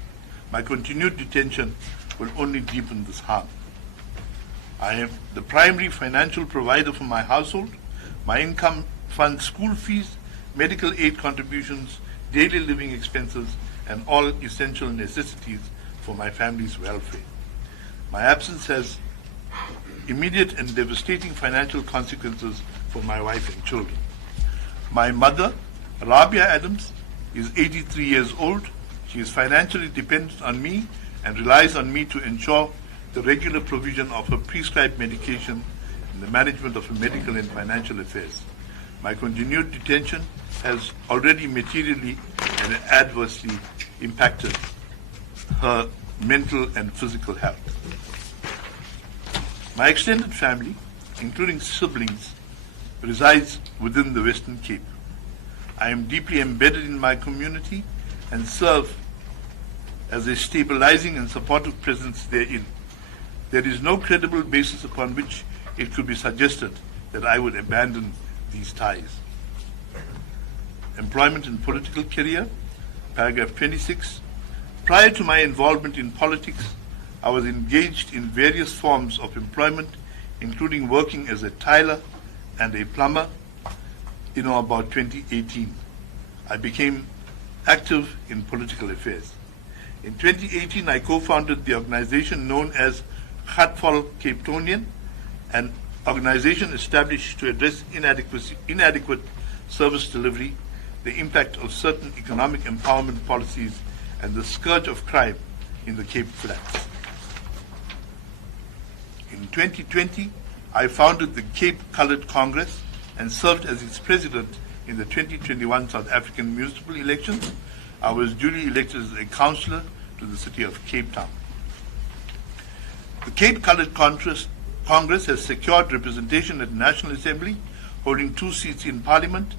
My continued detention will only deepen this harm. I am the primary financial provider for my household. My income funds school fees, medical aid contributions, daily living expenses, and all essential necessities for my family's welfare. My absence has immediate and devastating financial consequences for my wife and children. My mother, Fadiel Adams, is 83 years old. She is financially dependent on me and relies on me to ensure the regular provision of her prescribed medication and the management of her medical and financial affairs. My continued detention has already materially and adversely impacted her mental and physical health. My extended family, including siblings, resides within the Western Cape. I am deeply embedded in my community and serve as a stabilizing and supportive presence therein. There is no credible basis upon which it could be suggested that I would abandon these ties. Employment and political career, paragraph 26. Prior to my involvement in politics, I was engaged in various forms of employment, including working as a tiler and a plumber. About 2018, I became active in political affairs. In 2018, I co-founded the organization known as 𝐼𝐻𝐿𝐼𝐻𝐿𝐼𝐻, an organization established to address inadequate service delivery, the impact of certain economic empowerment policies, and the scourge of crime in the Cape Flats. In 2020, I founded the Cape Coloured Congress and served as its president in the 2021 South African municipal elections. I was duly elected as a councillor to the city of Cape Town. The Cape Coloured Congress has secured representation at the National Assembly, holding 2 seats in Parliament.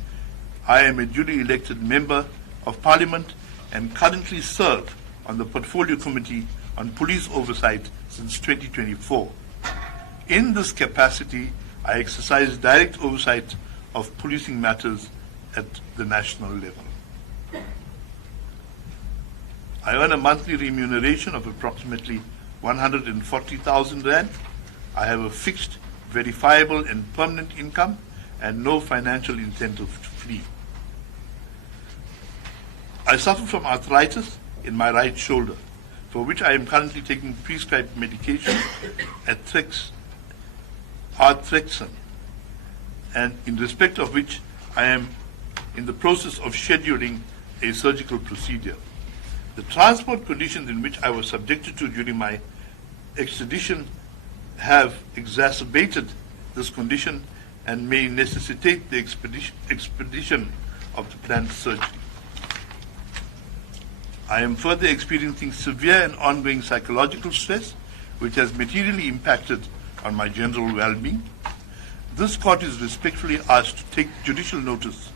I am a duly elected member of Parliament and currently serve on the Portfolio Committee on Police Oversight since 2024. In this capacity, I exercise direct oversight of policing matters at the national level. I earn a monthly remuneration of approximately 140,000 rand. I have a fixed, verifiable and permanent income and no financial incentive to flee. I suffer from arthritis in my right shoulder, for which I am currently taking prescribed medication, 𝐼𝐻𝐿𝐼𝐻𝐿𝐼𝐻, and in respect of which I am in the process of scheduling a surgical procedure. The transport conditions in which I was subjected to during my extradition have exacerbated this condition and may necessitate the expedition of the planned surgery. I am further experiencing severe and ongoing psychological stress, which has materially impacted on my general well-being. This court is respectfully asked to take judicial notice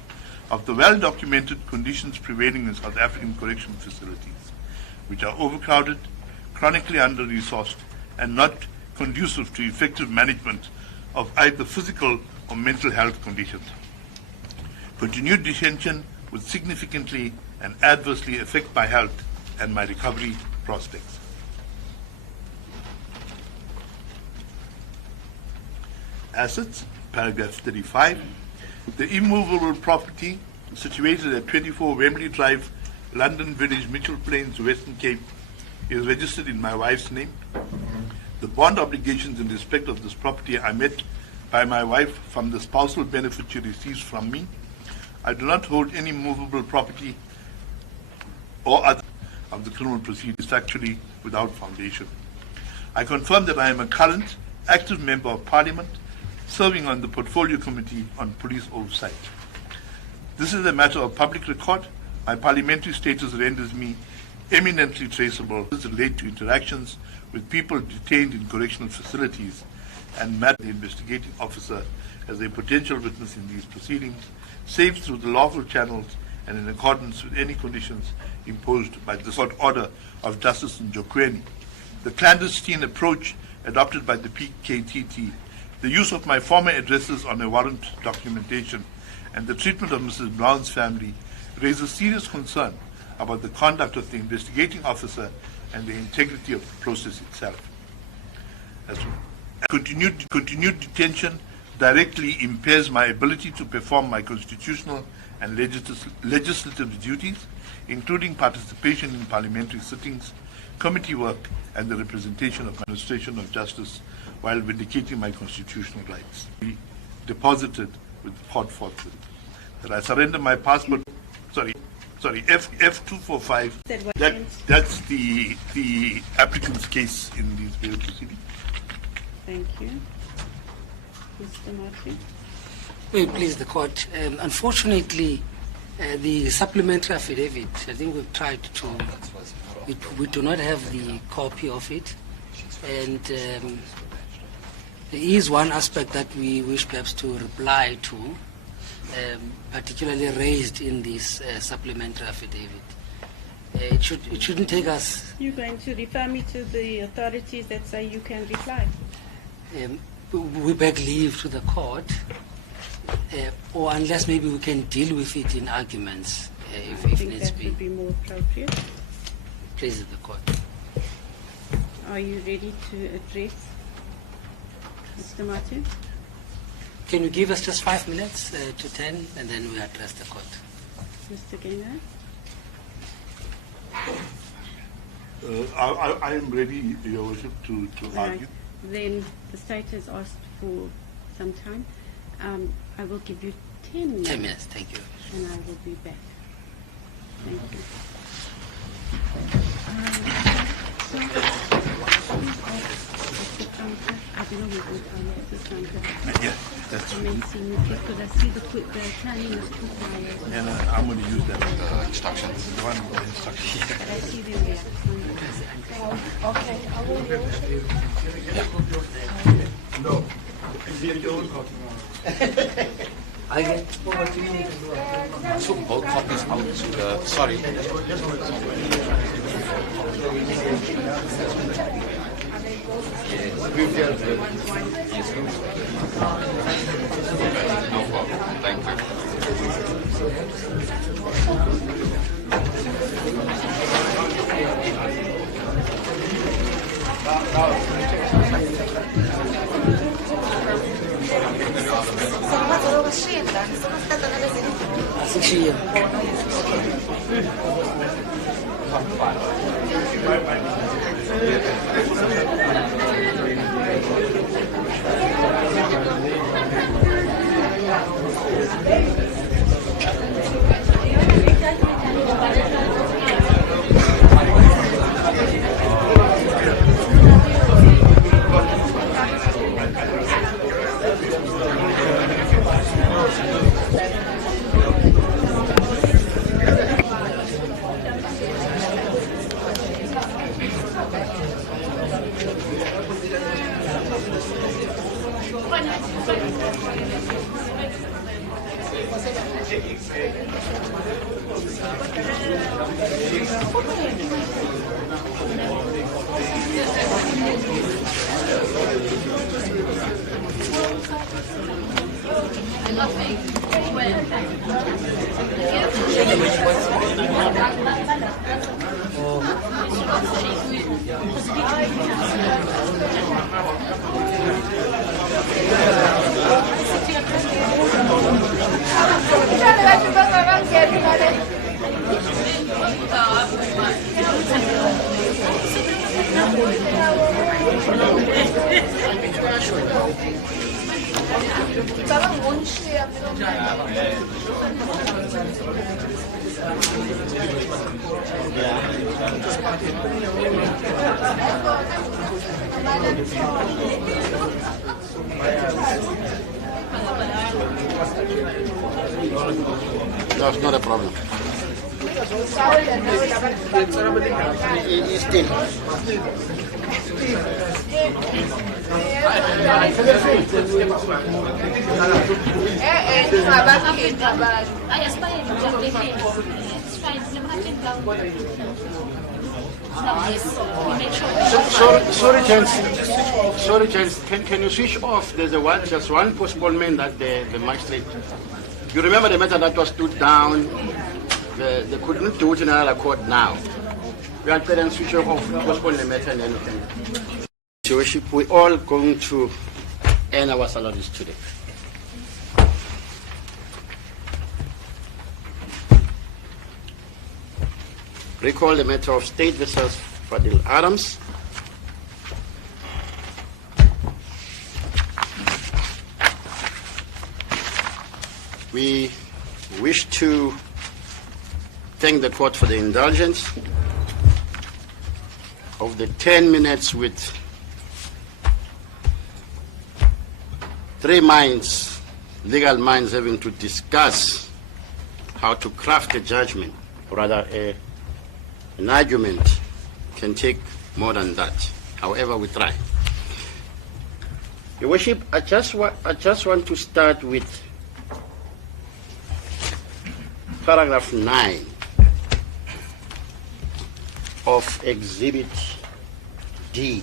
of the well-documented conditions prevailing in South African correctional facilities, which are overcrowded, chronically under-resourced, and not conducive to effective management of either physical or mental health conditions. Continued detention would significantly and adversely affect my health and my recovery prospects. Assets, paragraph 35. The immovable property situated at 24 Wembley Drive, London Village, Mitchell Plains, Western Cape, is registered in my wife's name. The bond obligations in respect of this property are met by my wife from the spousal benefit she receives from me. I do not hold any movable property or other of the criminal proceedings factually without foundation. I confirm that I am a current, active member of Parliament, serving on the Portfolio Committee on Police Oversight. This is a matter of public record. My parliamentary status renders me eminently traceable as relate to interactions with people detained in correctional facilities and met the investigating officer as a potential witness in these proceedings, save through the lawful channels and in accordance with any conditions imposed by the court order of Justice 𝐬𝐿𝐵𝐿. The clandestine approach adopted by the PKTT, the use of my former addresses on a warrant documentation, and the treatment of Mrs. Brown's family raises serious concern about the conduct of the investigating officer and the integrity of the process itself. As continued detention directly impairs my ability to perform my constitutional and legislative duties, including participation in parliamentary sittings, committee work, and the representation of administration of justice while vindicating my constitutional rights. Be deposited with the court forthwith. That I surrender my passport, F245, that's the applicant's case in these bail proceedings. Thank you. Mr. Martin. May it please the court. Unfortunately, the supplementary affidavit, I think we've tried to, we do not have the copy of it. And there is one aspect that we wish perhaps to reply to, particularly raised in this supplementary affidavit. It shouldn't take us... You're going to refer me to the authorities that say you can reply? We beg leave to the court, or unless maybe we can deal with it in arguments, if needs be. That would be more appropriate. Please, the court. Are you ready to address Mr. Martin? Can you give us just 5 minutes to 10, and then we address the court. Mr. Gaynor? I am ready, Your Worship, to argue. Then the state has asked for some time. I will give you 10 minutes. 10 minutes, thank you. And I will be back. Thank you. I don't know what Yeah, that's right. Because I see the timing is too high. And I'm going to use that instructions. The one with the instructions. But I see them there. Okay, I will use it. No. I get I took both copies out to the, sorry. Yes, no problem. Thank you. No, it's not a problem. It's still. Sorry, gents. Can you switch off? There's just one postponement that the magistrate. You remember the matter that was stood down? They couldn't do it in another court now. We are going to switch off, postpone the matter and anything. Your Worship, we're all going to earn our salaries today. Recall the matter of State versus Fadiel Adams. We wish to thank the court for the indulgence of the 10 minutes with 3 minds, legal minds, having to discuss how to craft a judgment, or rather an argument can take more than that. However, we try. Your Worship, I just want to start with paragraph 9 of Exhibit D.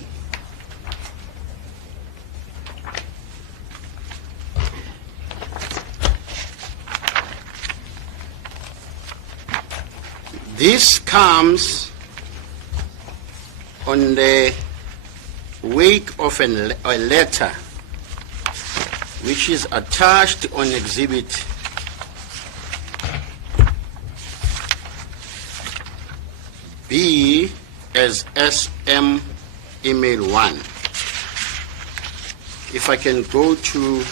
This comes on the wake of a letter which is attached on Exhibit B as SM email 1. If I can go to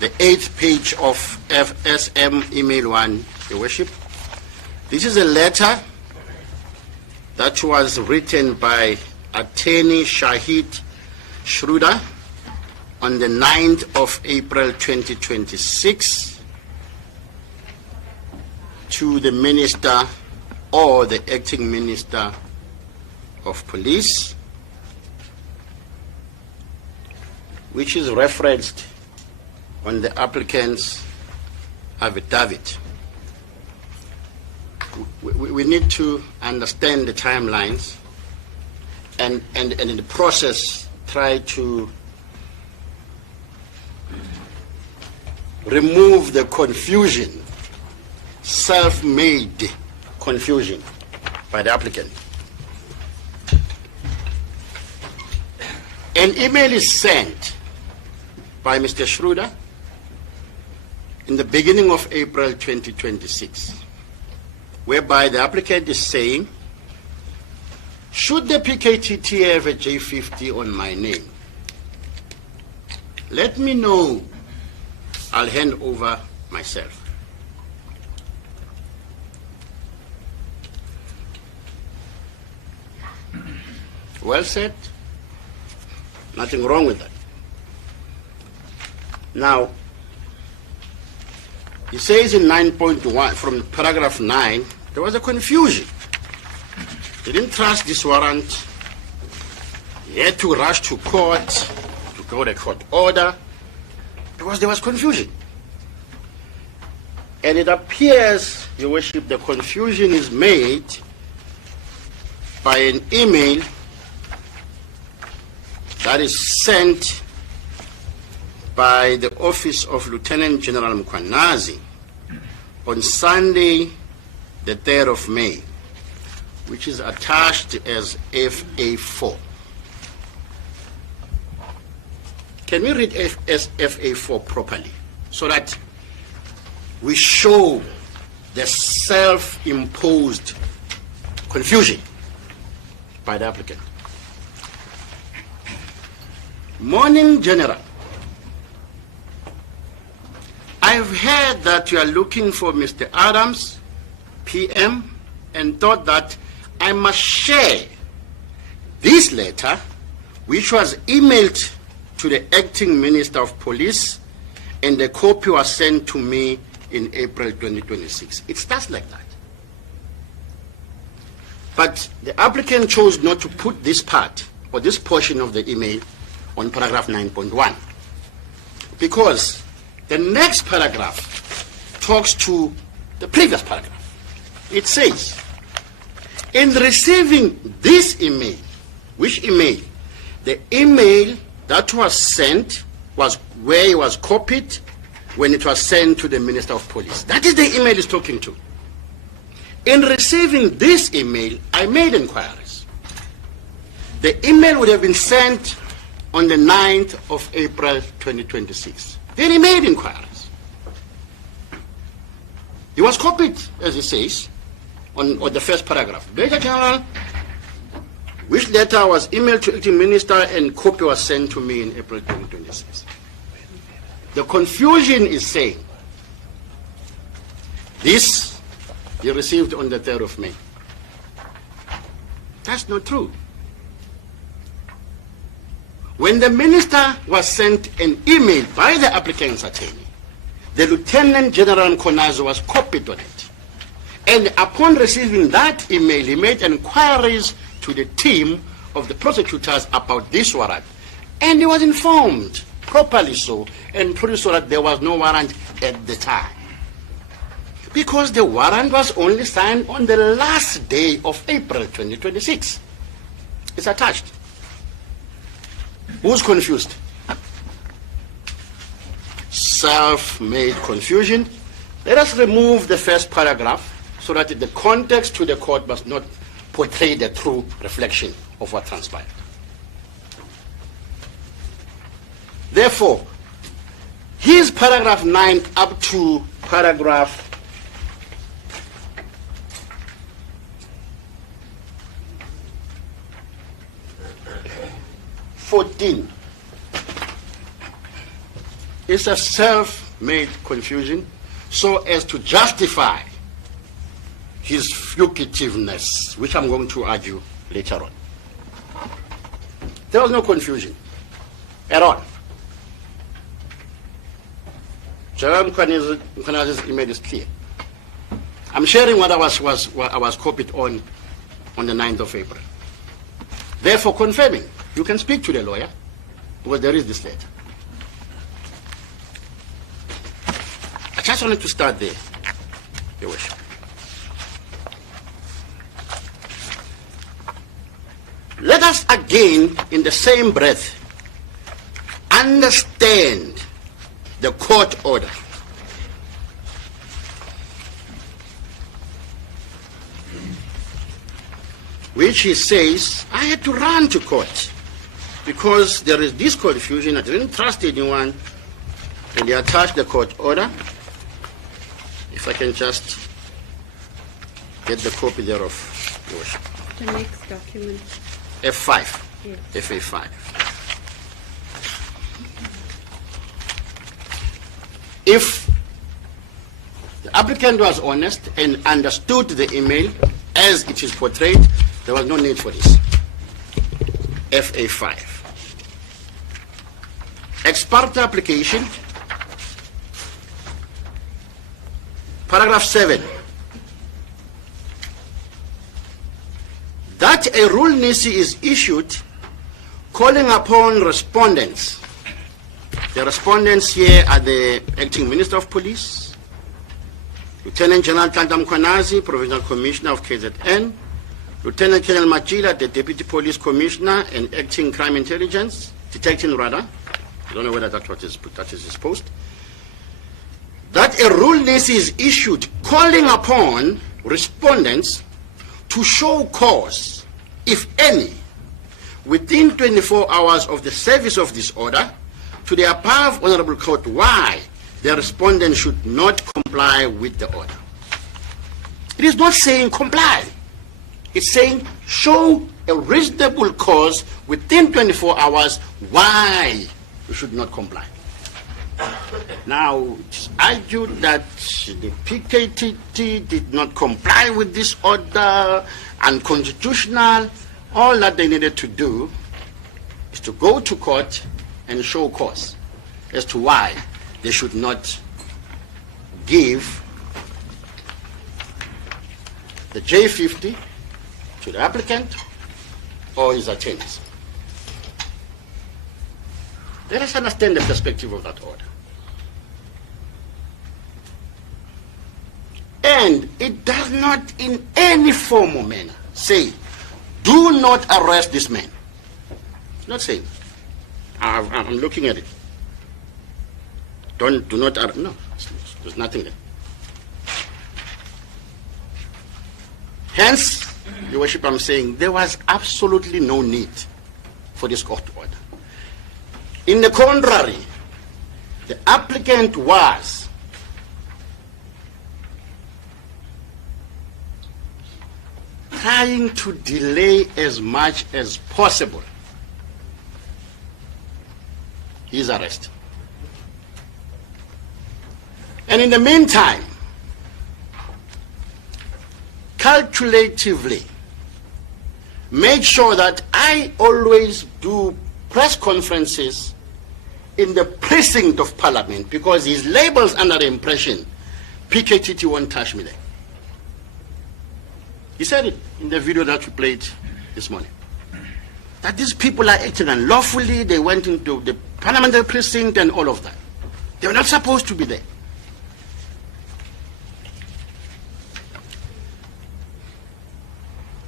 the 8th page of FSM email 1, Your Worship. This is a letter that was written by Attorney Shahid Schroeder on the 9th of April 2026 to the Minister or the Acting Minister of Police, which is referenced on the applicant's affidavit. We need to understand the timelines and in the process try to remove the confusion, self-made confusion by the applicant. An email is sent by Mr. Schroeder in the beginning of April 2026, whereby the applicant is saying, should the PKTT have a J50 on my name, let me know, I'll hand over myself. Well said, nothing wrong with that. Now, he says in 9.1, from paragraph 9, there was a confusion. He didn't trust this warrant He had to rush to court to get a court order because there was confusion. And it appears, Your Worship, the confusion is made by an email that is sent by the office of Lieutenant General Mkhwanazi on Sunday, the 3rd of May, which is attached as FA4. Can we read FA4 properly so that we show the self-imposed confusion by the applicant? Morning, General. I've heard that you are looking for Mr. Adams, PM, and thought that I must share this letter, which was emailed to the acting Minister of Police, and the copy was sent to me in April 2026. It starts like that. But the applicant chose not to put this part or this portion of the email on paragraph 9.1 because the next paragraph talks to the previous paragraph. It says, in receiving this email, which email? The email that was sent was where it was copied when it was sent to the Minister of Police. That is the email he's talking to. In receiving this email, I made inquiries. The email would have been sent on the 9th of April 2026. Then he made inquiries. He was copied, as it says, on the first paragraph. Major General, which letter was emailed to acting minister and copy was sent to me in April 2026. The confusion is saying this you received on the 3rd of May. That's not true. When the minister was sent an email by the applicant's attorney, the Lieutenant General Mkhwanazi was copied on it. And upon receiving that email, he made inquiries to the team of the prosecutors about this warrant. And he was informed, properly so, and pretty so that there was no warrant at the time. Because the warrant was only signed on the last day of April 2026. It's attached. Who's confused? Self-made confusion. Let us remove the first paragraph so that the context to the court must not portray the true reflection of what transpired. Therefore, here's paragraph 9 up to paragraph 14. It's a self-made confusion so as to justify his fugitiveness, which I'm going to argue later on. There was no confusion at all. General Mkhwanazi's email is clear. I'm sharing what I was copied on the 9th of April. Therefore, confirming, you can speak to the lawyer because there is this letter. I just wanted to start there, Your Worship. Let us again, in the same breath, understand the court order. Which he says, I had to run to court because there is this confusion. I didn't trust anyone. And they attached the court order. If I can just get the copy thereof, Your Worship. The next document. F5. Yes. FA5. If the applicant was honest and understood the email as it is portrayed, there was no need for this. FA5. Ex parte application, paragraph 7. That a rule nisi is issued calling upon respondents. The respondents here are the Acting Minister of Police, Lieutenant General Ntanta Mkhwanazi, Provincial Commissioner of KZN, Lieutenant Colonel Machila, the Deputy Police Commissioner and Acting Crime Intelligence, Detecting rather. I don't know whether that is his post. That a rule list is issued calling upon respondents to show cause, if any, within 24 hours of the service of this order, to the above Honorable Court why the respondent should not comply with the order. It is not saying comply. It's saying show a reasonable cause within 24 hours why you should not comply. Now, it's argued that the PKTT did not comply with this order, unconstitutional. All that they needed to do is to go to court and show cause as to why they should not give the J50 to the applicant or his attorneys. Let us understand the perspective of that order. And it does not in any form or manner say, do not arrest this man. It's not saying. I'm looking at it. Do not arrest. No, there's nothing there. Hence, Your Worship, I'm saying there was absolutely no need for this court order. In the contrary, the applicant was trying to delay as much as possible his arrest. And in the meantime, calculatively made sure that I always do press conferences in the precinct of Parliament because his labels under the impression PKTT won't touch me there. He said it in the video that we played this morning. That these people are acting unlawfully, they went into the parliamentary precinct and all of that. They were not supposed to be there.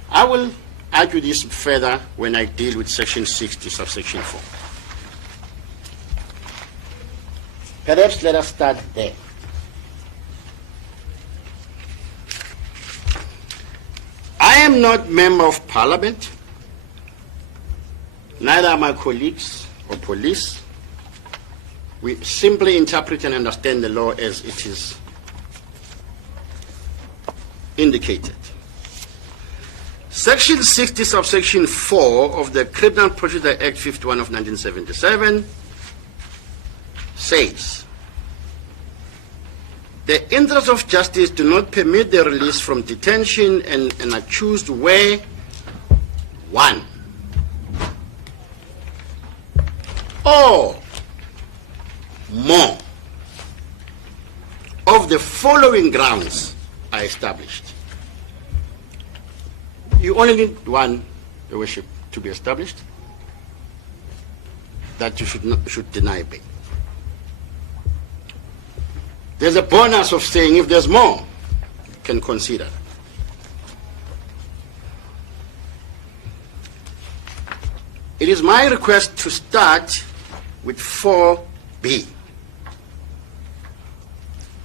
I will argue this further when I deal with section 60, subsection 4. Perhaps let us start there. I am not member of parliament, neither are my colleagues or police. We simply interpret and understand the law as it is indicated. Section 60, subsection 4 of the Criminal Procedure Act 51 of 1977 says, the interests of justice do not permit the release from detention and an accused where, 1, or more of the following grounds are established. You only need one, Your Worship, to be established, that you should deny bail. There's a bonus of saying if there's more, you can consider. It is my request to start with 4B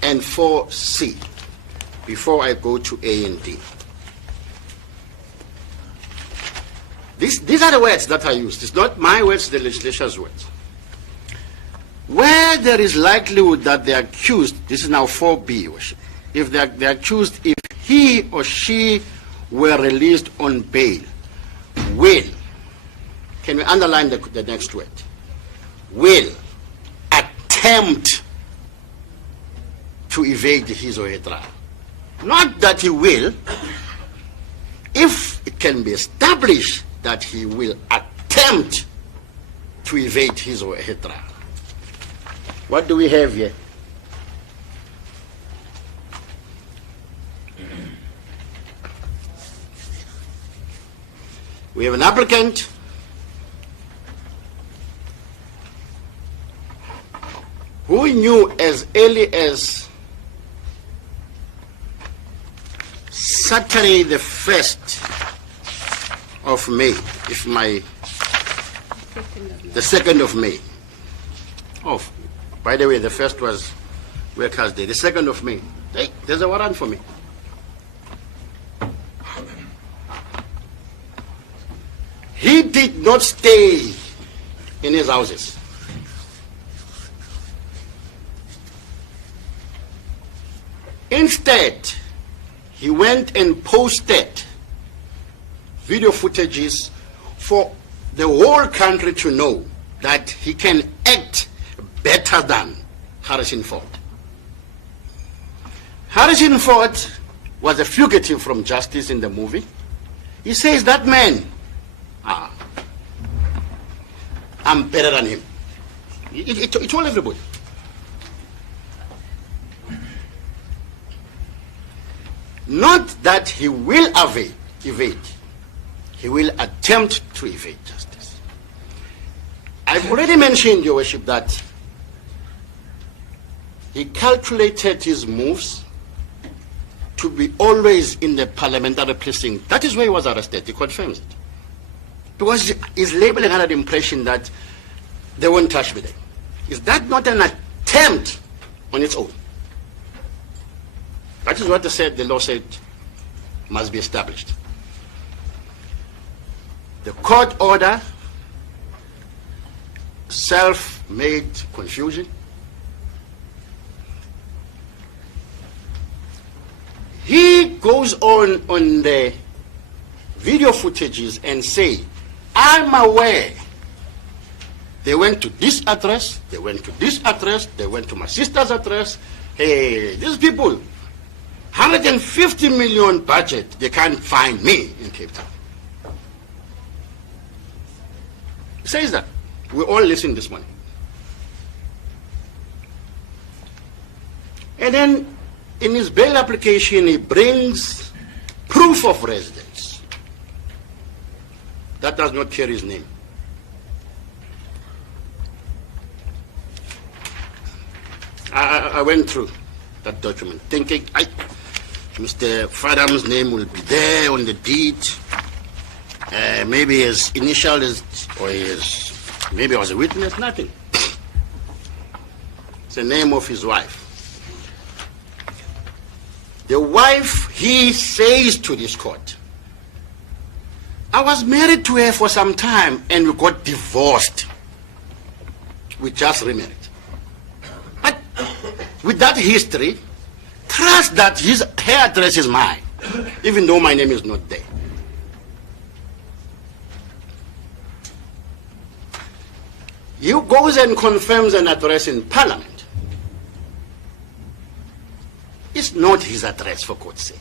and 4C before I go to A and D. These are the words that I used. It's not my words, the legislature's words. Where there is likelihood that the accused, this is now 4B, Worship, if the accused, if he or she were released on bail, will, can we underline the next word, will attempt to evade his or her trial. Not that he will, if it can be established that he will attempt to evade his or her trial. What do we have here? We have an applicant who knew as early as Saturday the 1st of May, the 2nd of May. Oh, by the way, the 1st was Workers' Day. The 2nd of May. Hey, there's a warrant for me. He did not stay in his houses. Instead, he went and posted video footages for the whole country to know that he can act better than Harrison Ford. Harrison Ford was a fugitive from justice in the movie. He says, that man, I'm better than him. He told everybody. Not that he will evade. He will attempt to evade justice. I've already mentioned, Your Worship, that he calculated his moves to be always in the parliamentary precinct. That is where he was arrested. He confirms it. Because he's labeling under the impression that they won't touch me there. Is that not an attempt on its own? That is what the law said must be established. The court order, self-made confusion. He goes on the video footages and say, I'm aware they went to this address, they went to this address, they went to my sister's address. Hey, these people, 150 million budget, they can't find me in Cape Town. He says that. We all listen this morning. And then in his bail application, he brings proof of residence. That does not carry his name. I went through that document thinking, Mr. Adams' name will be there on the deed. Maybe his initial maybe I was a witness, nothing. It's the name of his wife. The wife, he says to this court, I was married to her for some time and we got divorced. We just remarried. But with that history, trust that her address is mine, even though my name is not there. He goes and confirms an address in Parliament. It's not his address, for God's sake.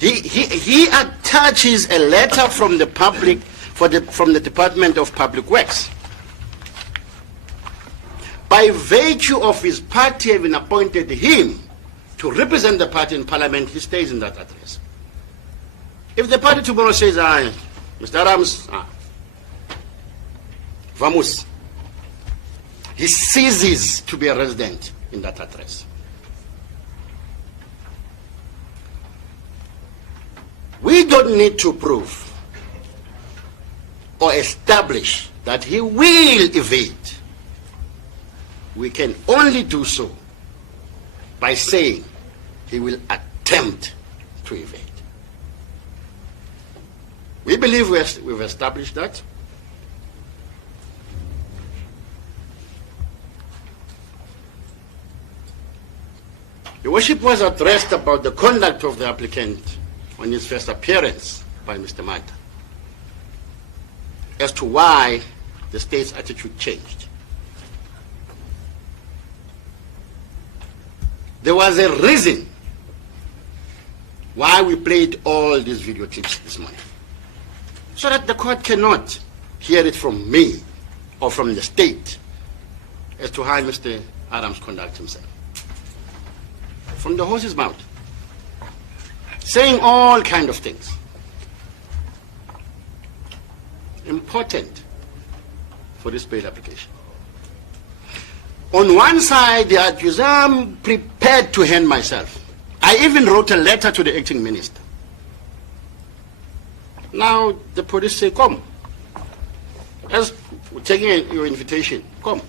He attaches a letter from the public, from the Department of Public Works. By virtue of his party having appointed him to represent the party in Parliament, he stays in that address. If the party tomorrow says, Mr. Adams, vamos, he ceases to be a resident in that address. We don't need to prove or establish that he will evade. We can only do so by saying he will attempt to evade. We believe we've established that. Your Worship was addressed about the conduct of the applicant on his first appearance by Mr. Mata as to why the state's attitude changed. There was a reason why we played all these video clips this morning, so that the court cannot hear it from me or from the state as to how Mr. Adams conducted himself. From the horse's mouth, saying all kind of things. Important for this bail application. On one side, the accused, I'm prepared to hand myself. I even wrote a letter to the acting minister. Now the police say, come. As we're taking your invitation, come.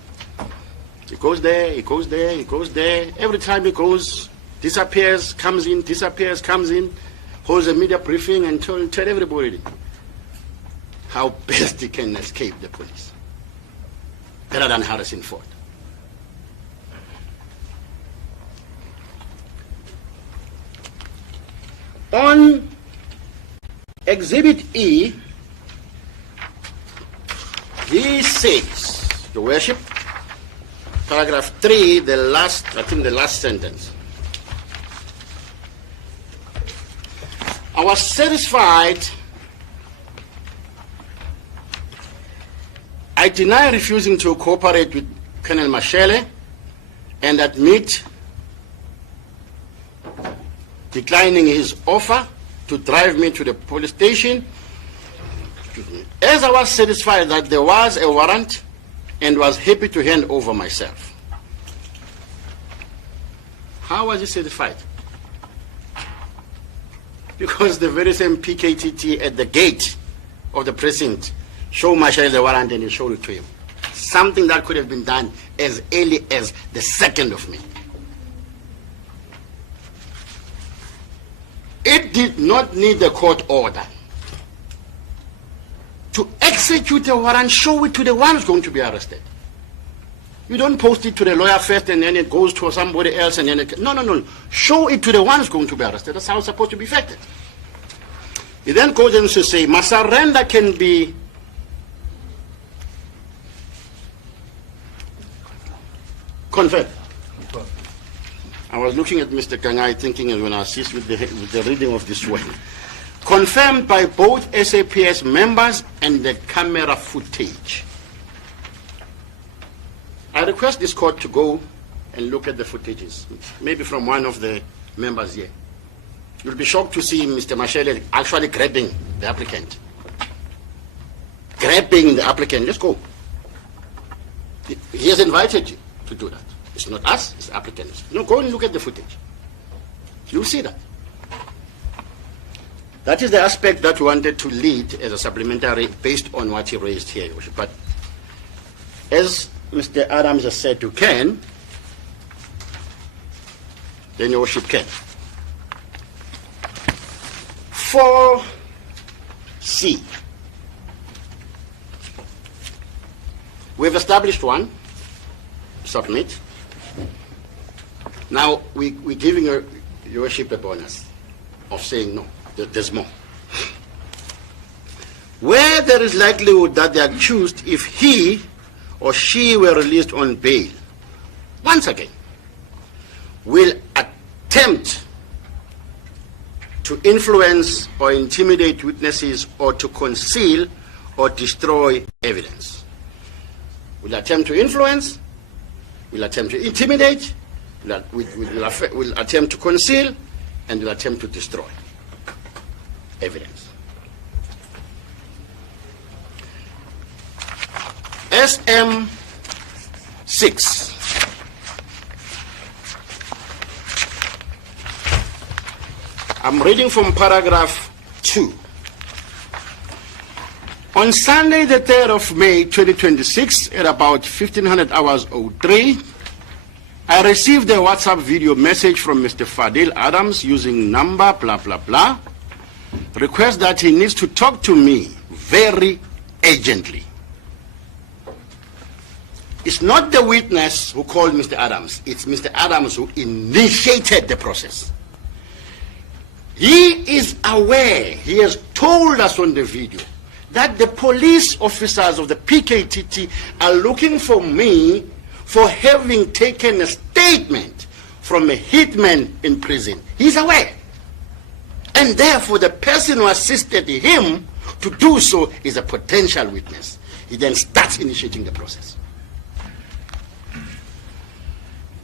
He goes there, he goes there, he goes there. Every time he goes, disappears, comes in, disappears, comes in, holds a media briefing and tell everybody how best he can escape the police. Better than Harrison Ford. On Exhibit E, he says, Your Worship, paragraph 3, the last sentence. I was satisfied. I deny refusing to cooperate with Colonel Mashele and admit declining his offer to drive me to the police station. As I was satisfied that there was a warrant and was happy to hand over myself. How was he satisfied? Because the very same PKTT at the gate of the precinct showed Mashele the warrant and he showed it to him. Something that could have been done as early as the 2nd of May. It did not need a court order to execute a warrant. Show it to the one who's going to be arrested. You don't post it to the lawyer first and then it goes to somebody else and then it... No. Show it to the one who's going to be arrested. That's how it's supposed to be effected. He then goes on to say, my surrender can be confirmed. I was looking at Mr. Kangai thinking when I assist with the reading of this one. Confirmed by both SAPS members and the camera footage. I request this court to go and look at the footages, maybe from one of the members here. You'll be shocked to see Mr. Mashele actually grabbing the applicant. Grabbing the applicant, let's go. He has invited you to do that. It's not us, it's the applicants. Go and look at the footage. You'll see that. That is the aspect that we wanted to lead as a supplementary based on what he raised here, Your Worship. But as Mr. Adams has said you can, then Your Worship can. 4C. We've established one. Submit. Now, we're giving Your Worship a bonus of saying no, there's more. Where there is likelihood that the accused, if he or she were released on bail, once again, will attempt to influence or intimidate witnesses or to conceal or destroy evidence. Will attempt to influence, will attempt to intimidate, will attempt to conceal, and will attempt to destroy evidence. SM6. I'm reading from paragraph 2. On Sunday, the 3rd of May, 2026, at about 1500 hours 03, I received a WhatsApp video message from Mr. Fadiel Adams using number blah blah blah. Request that he needs to talk to me very urgently. It's not the witness who called Mr. Adams. It's Mr. Adams who initiated the process. He is aware, he has told us on the video, that the police officers of the PKTT are looking for me for having taken a statement from a hitman in prison. He's aware. And therefore, the person who assisted him to do so is a potential witness. He then starts initiating the process.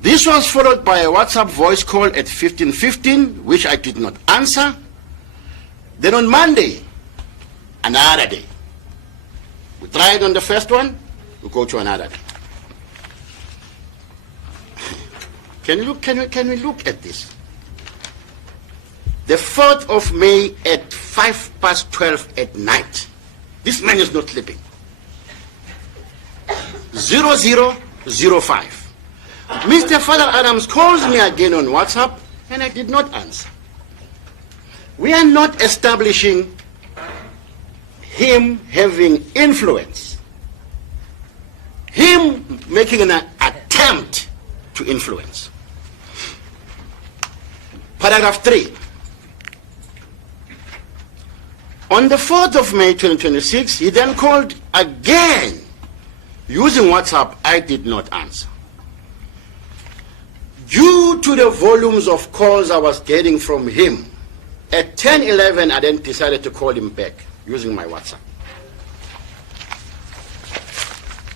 This was followed by a WhatsApp voice call at 15:15, which I did not answer. Then on Monday, another day. We tried on the first one, we go to another day. Can we look at this? The 4th of May at 12:05 at night. This man is not sleeping. 0005. Mr. Fadiel Adams calls me again on WhatsApp, and I did not answer. We are not establishing him having influence, him making an attempt to influence. Paragraph 3. On the 4th of May 2026, he then called again using WhatsApp. I did not answer. Due to the volumes of calls I was getting from him, at 10:11 I then decided to call him back using my WhatsApp.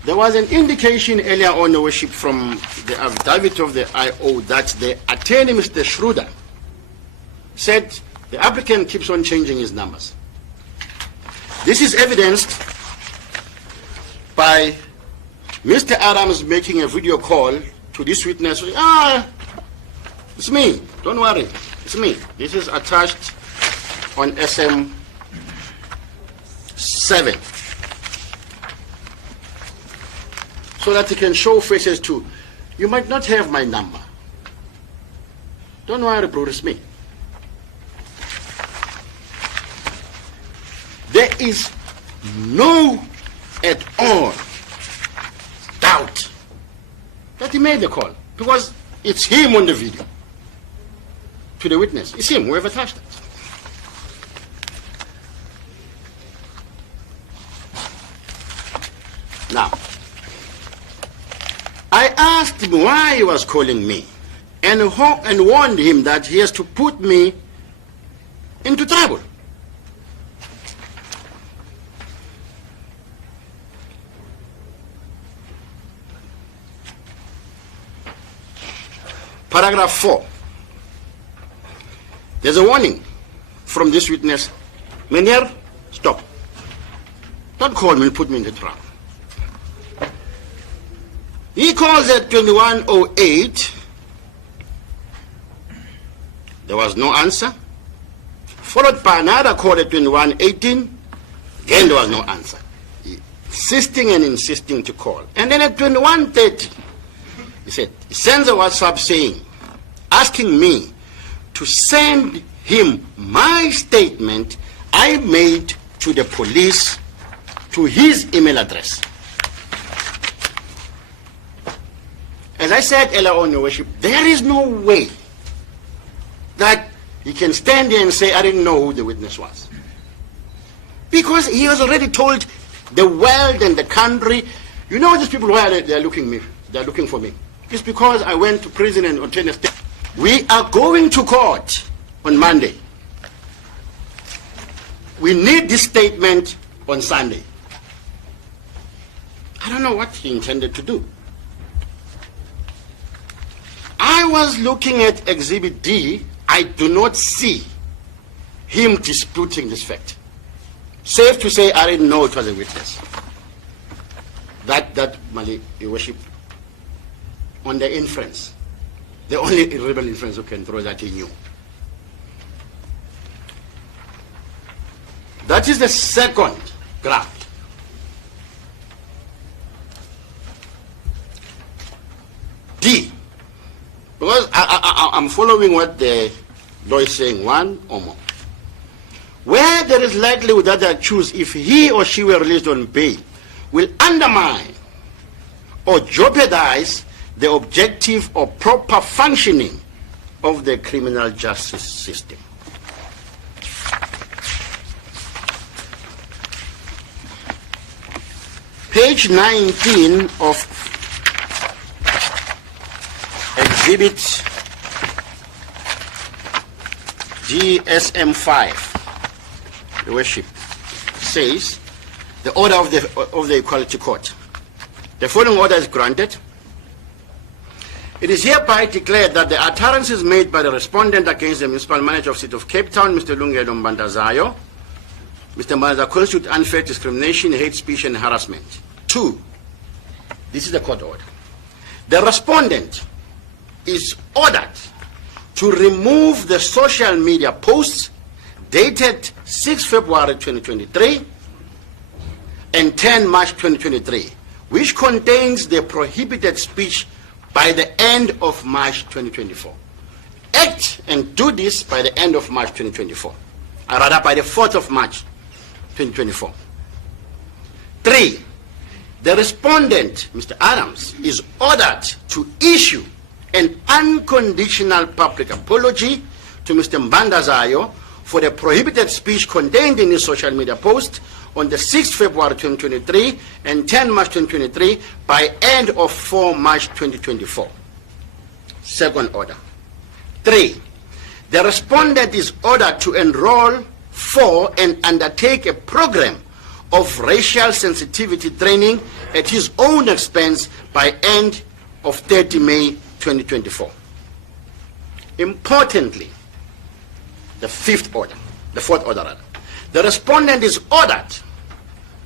There was an indication earlier on, Your Worship, from the affidavit of the IO that the attorney, Mr. Schroeder, said the applicant keeps on changing his numbers. This is evidenced by Mr. Adams making a video call to this witness. It's me, don't worry, it's me. This is attached on SM7. So that he can show faces too. You might not have my number. Don't worry, bro, it's me. There is no at all doubt that he made the call, because it's him on the video to the witness. It's him, whoever touched it. Now, I asked him why he was calling me and warned him that he has to put me into trouble. Paragraph 4. There's a warning from this witness. Meneer, stop. Don't call me and put me in the trouble. He calls at 21:08. There was no answer. Followed by another call at 21:18. Again, there was no answer. Insisting and insisting to call. And then at 21:30, he sends a WhatsApp asking me to send him my statement I made to the police to his email address. As I said earlier on, Your Worship, there is no way that he can stand there and say, I didn't know who the witness was. Because he has already told the world and the country, you know these people, why they're looking for me. It's because I went to prison and obtained a statement. We are going to court on Monday. We need this statement on Sunday. I don't know what he intended to do. I was looking at Exhibit D. I do not see him disputing this fact. Safe to say, I didn't know it was a witness. That Your Worship, on the inference, the only irreversible inference you can throw that he knew. That is the second graft. D. Because I'm following what the law is saying, one or more. Where there is likelihood that the accused, if he or she were released on bail, will undermine or jeopardize the objective or proper functioning of the criminal justice system. Page 19 of Exhibit GSM5, Your Worship, says the order of the Equality Court. The following order is granted. It is hereby declared that the utterances made by the respondent against the municipal manager of the city of Cape Town, Mr. 𝐬𝐮𝐬𝐫𝐷𝐬𝐿, Mr. Maza, constitute unfair discrimination, hate speech, and harassment. 2. This is the court order. The respondent is ordered to remove the social media posts dated 6 February 2023 and 10 March 2023, which contains the prohibited speech by the end of March 2024. Act and do this by the end of March 2024, or rather by the 4th of March 2024. 3. The respondent, Mr. Adams, is ordered to issue an unconditional public apology to Mr. Mbandazayo for the prohibited speech contained in his social media post on the 6th February 2023 and 10 March 2023 by end of 4 March 2024. Second order. 3. The respondent is ordered to enroll for and undertake a program of racial sensitivity training at his own expense by end of 30 May 2024. Importantly, the fourth order, the respondent is ordered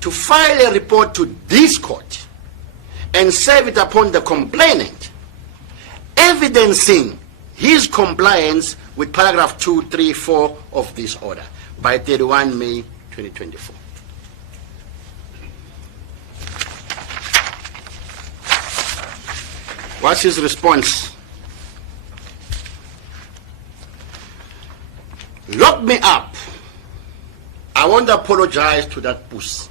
to file a report to this court and serve it upon the complainant, evidencing his compliance with paragraph 2, 3, 4 of this order by 31 May 2024. What's his response? Lock me up. I want to apologize to that puss.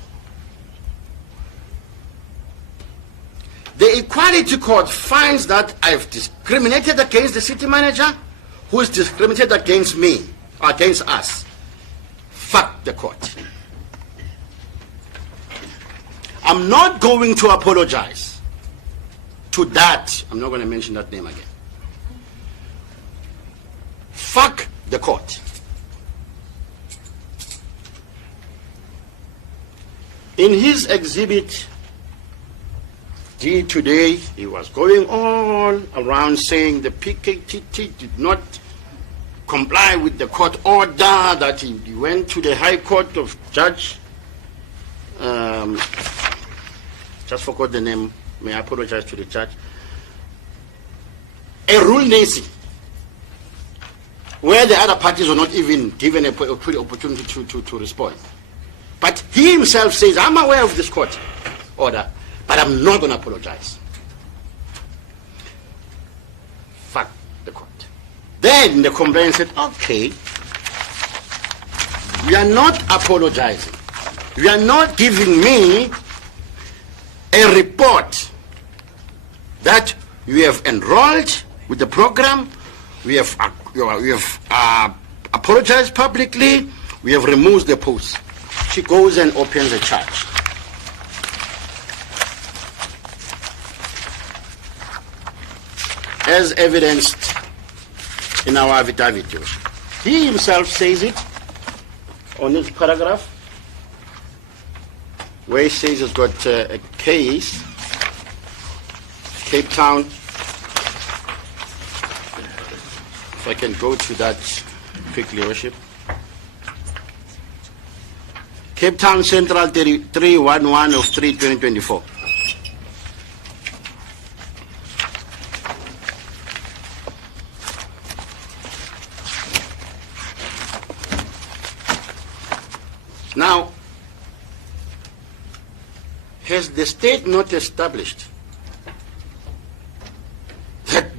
The Equality Court finds that I've discriminated against the city manager, who is discriminated against me, against us. Fuck the court. I'm not going to apologize to that. I'm not going to mention that name again. Fuck the court. In his exhibit D today, he was going all around saying the PKTT did not comply with the court order, that he went to the High Court of Judge, just forgot the name, may I apologize to the judge, 𝐿𝐮𝐬𝐫𝐿𝐻𝐿, where the other parties were not even given an opportunity to respond. But he himself says, I'm aware of this court order, but I'm not going to apologize. Fuck the court. Then the complainant said, okay, we are not apologizing. You are not giving me a report that you have enrolled with the program, we have apologized publicly, we have removed the post. She goes and opens a charge. As evidenced in our affidavit, he himself says it on this paragraph, where he says he's got a case, Cape Town. If I can go to that quickly, Worship. Cape Town Central 311 of 3/2024. Now, has the state not established that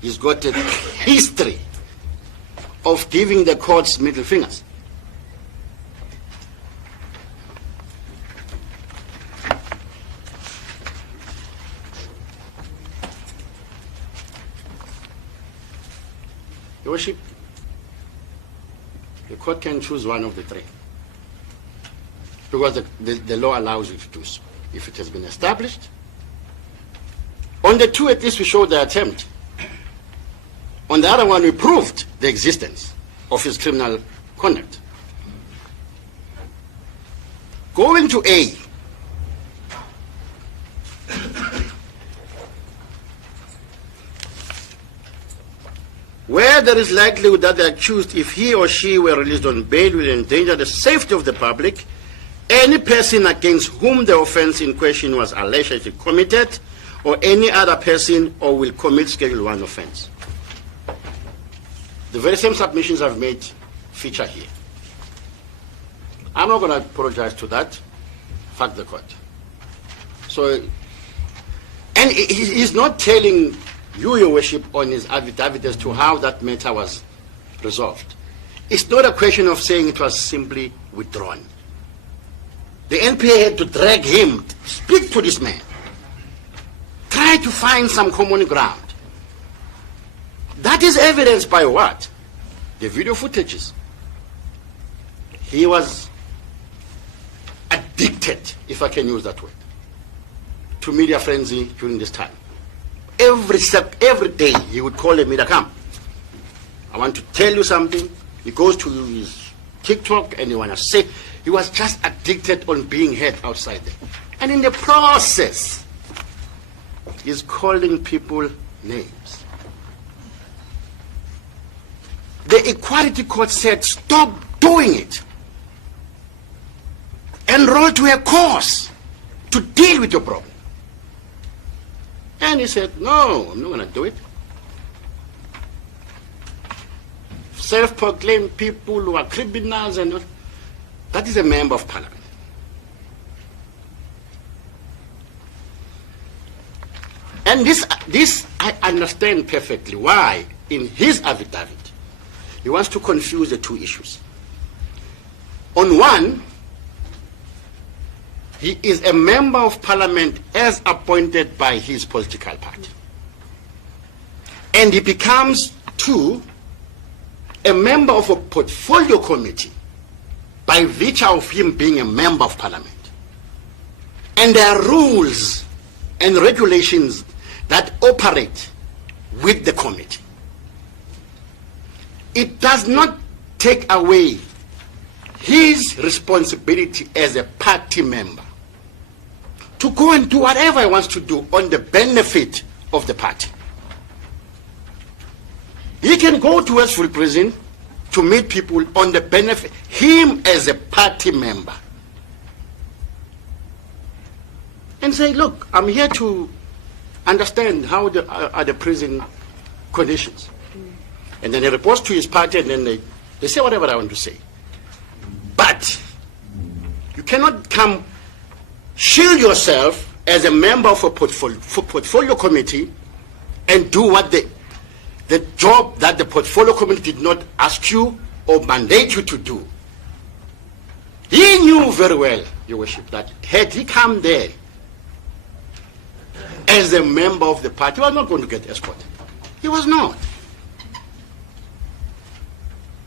he's got a history of giving the courts middle fingers? Your Worship, the court can choose one of the three, because the law allows you to do so. If it has been established, on the two at least we showed the attempt. On the other one we proved the existence of his criminal conduct. Going to A, where there is likelihood that the accused, if he or she were released on bail, will endanger the safety of the public, any person against whom the offense in question was allegedly committed, or any other person or will commit Schedule 1 offense. The very same submissions I've made feature here. I'm not going to apologize to that. Fuck the court. So, and he's not telling you, Your Worship, on his affidavit as to how that matter was resolved. It's not a question of saying it was simply withdrawn. The NPA had to drag him, speak to this man, try to find some common ground. That is evidenced by what? The video footages. He was addicted, if I can use that word, to media frenzy during this time. Every day he would call a media, come, I want to tell you something. He goes to his TikTok and he want to say, he was just addicted on being heard outside there. And in the process, he's calling people names. The Equality Court said, stop doing it. Enroll to a course to deal with your problem. And he said, no, I'm not going to do it. Self-proclaimed people who are criminals and all. That is a member of parliament. And this I understand perfectly why in his affidavit he wants to confuse the two issues. On one, he is a member of parliament as appointed by his political party. And he becomes, two, a member of a portfolio committee by virtue of him being a member of parliament. And there are rules and regulations that operate with the committee. It does not take away his responsibility as a party member to go and do whatever he wants to do on the benefit of the party. He can go to Westfield Prison to meet people on the benefit, him as a party member. And say, look, I'm here to understand how are the prison conditions. And then he reports to his party and then they say whatever I want to say. But you cannot come shield yourself as a member of a portfolio committee and do what the job that the portfolio committee did not ask you or mandate you to do. He knew very well, Your Worship, that had he come there as a member of the party, he was not going to get escorted. He was not.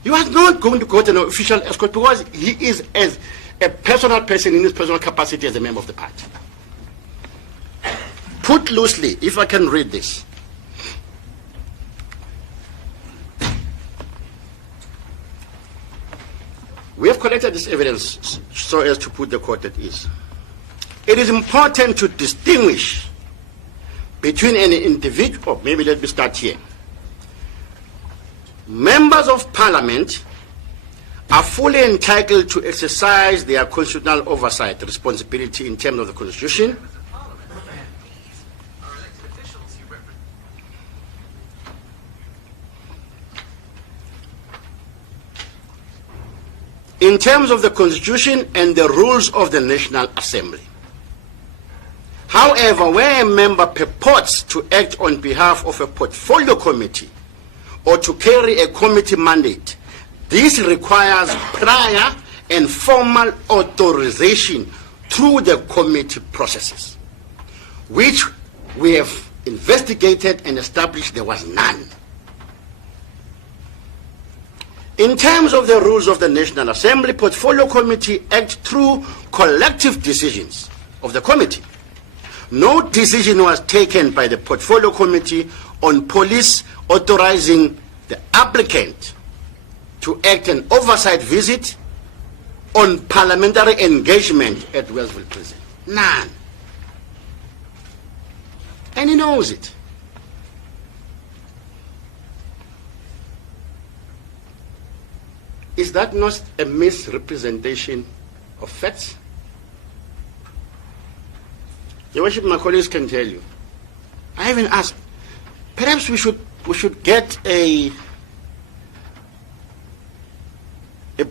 He was not going to get an official escort because he is as a personal person in his personal capacity as a member of the party. Put loosely, if I can read this. We have collected this evidence so as to put the court at ease. It is important to distinguish between an individual, maybe let me start here. Members of parliament are fully entitled to exercise their constitutional oversight responsibility in terms of the Constitution, in terms of the Constitution and the rules of the National Assembly. However, where a member purports to act on behalf of a portfolio committee or to carry a committee mandate, this requires prior and formal authorization through the committee processes, which we have investigated and established there was none. In terms of the rules of the National Assembly, portfolio committee act through collective decisions of the committee. No decision was taken by the portfolio committee on police authorizing the applicant to act an oversight visit on parliamentary engagement at Westfield Prison. None. And he knows it. Is that not a misrepresentation of facts? Your Worship, my colleagues can tell you I even asked, perhaps we should get a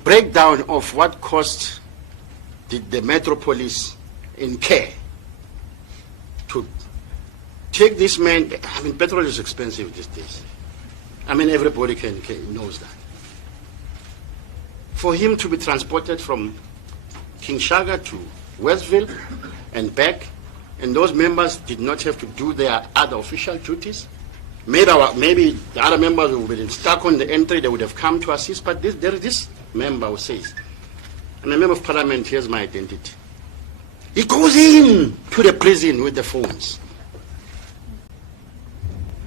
breakdown of what cost did the Metropolis incur to take this man. I mean, petrol is expensive these days. I mean, everybody knows that. For him to be transported from King Shaka to Westville and back, and those members did not have to do their other official duties. Maybe the other members who would have been stuck on the entry, they would have come to assist, but there is this member who says, I'm a member of parliament, here's my identity. He goes in to the prison with the phones,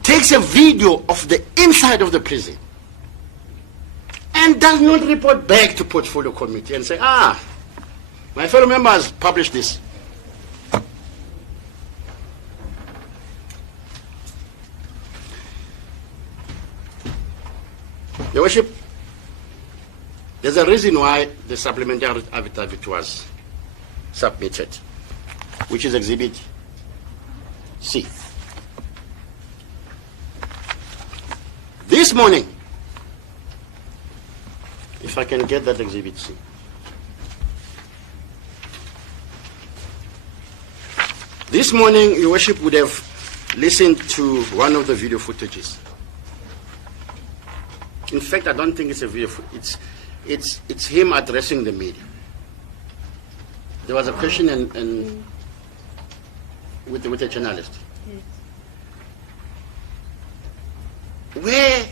takes a video of the inside of the prison, and does not report back to portfolio committee and say, my fellow members published this. Your Worship, there's a reason why the supplementary affidavit was submitted, which is Exhibit C. This morning, if I can get that Exhibit C. This morning, Your Worship would have listened to one of the video footages. In fact, I don't think it's a video footage. It's him addressing the media. There was a question and with a journalist. Yes. Where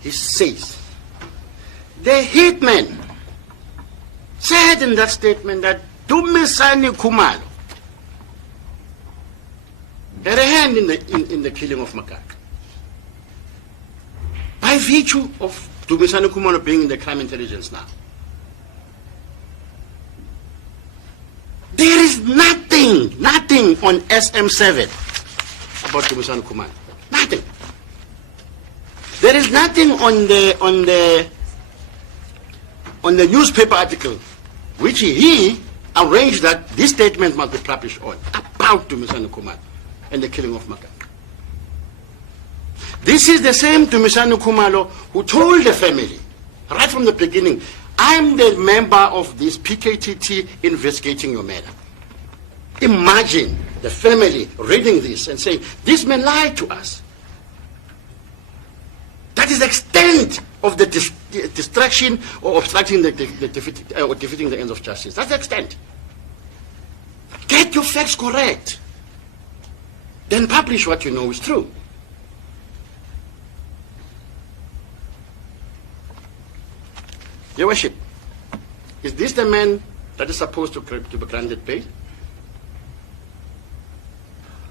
he says, the hitman said in that statement that 𝐬𝐮𝐬𝐜𝐫𝐢𝐻𝐿𝐻𝐿𝐻 had a hand in the killing of Makaka. By virtue of 𝐬𝐮𝐬𝐜𝐫𝐢𝐻𝐿𝐻 being in the crime intelligence now. There is nothing on SM7 about 𝐬𝐮𝐬𝐜𝐫𝐢𝐻𝐿𝐻. Nothing. There is nothing on the newspaper article which he arranged that this statement must be published on about 𝐬𝐮𝐬𝐜𝐫𝐢𝐻𝐿𝐻 and the killing of Makaka. This is the same 𝐬𝐮𝐬𝐜𝐫𝐢𝐻𝐿𝐻 who told the family, right from the beginning, I'm the member of this PKTT investigating your matter. Imagine the family reading this and saying, this man lied to us. That is the extent of the distraction or obstructing or defeating the ends of justice. That's the extent. Get your facts correct. Then publish what you know is true. Your Worship, is this the man that is supposed to be granted bail?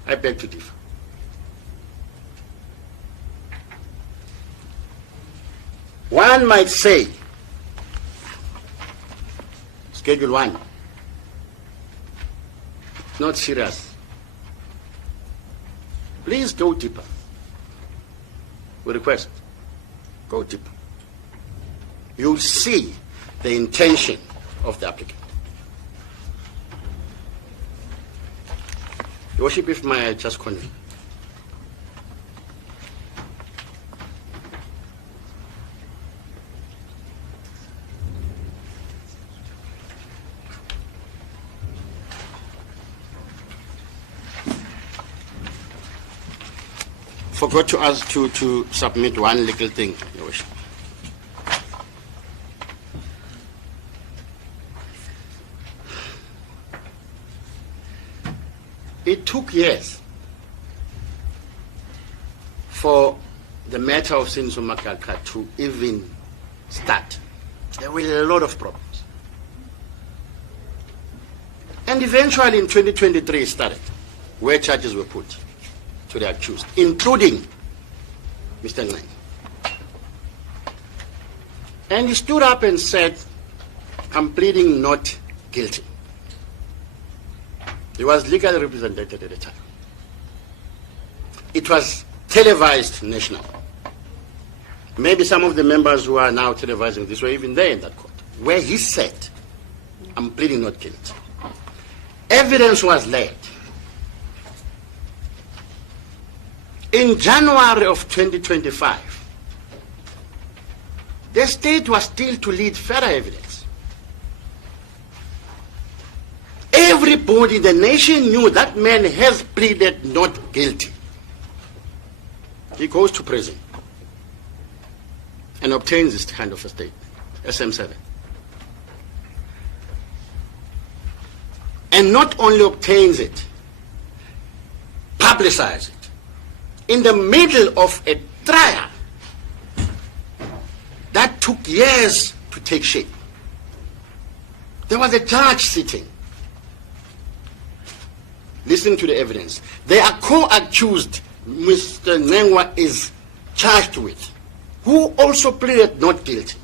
I beg to differ. One might say, Schedule 1, not serious. Please go deeper. We request, go deeper. You'll see the intention of the applicant. Your Worship, if may I just convene. Forgot to ask to submit one little thing, Your Worship. It took years for the matter of Zinso Makaka to even start. There were a lot of problems. And eventually in 2023 it started, where charges were put to the accused, including Mr. 𝐬𝐮𝐬𝐜𝐫𝐢𝐻𝐿𝐻. And he stood up and said, I'm pleading not guilty. He was legally represented at the time. It was televised nationally. Maybe some of the members who are now televising this were even there in that court, where he said, I'm pleading not guilty. Evidence was laid. In January of 2025, the state was still to lead further evidence. Everybody in the nation knew that man has pleaded not guilty. He goes to prison and obtains this kind of a statement, SM7. And not only obtains it, publicizes it. In the middle of a trial that took years to take shape. There was a judge sitting, listening to the evidence. They are co-accused, Mr. Nengwa is charged with, who also pleaded not guilty,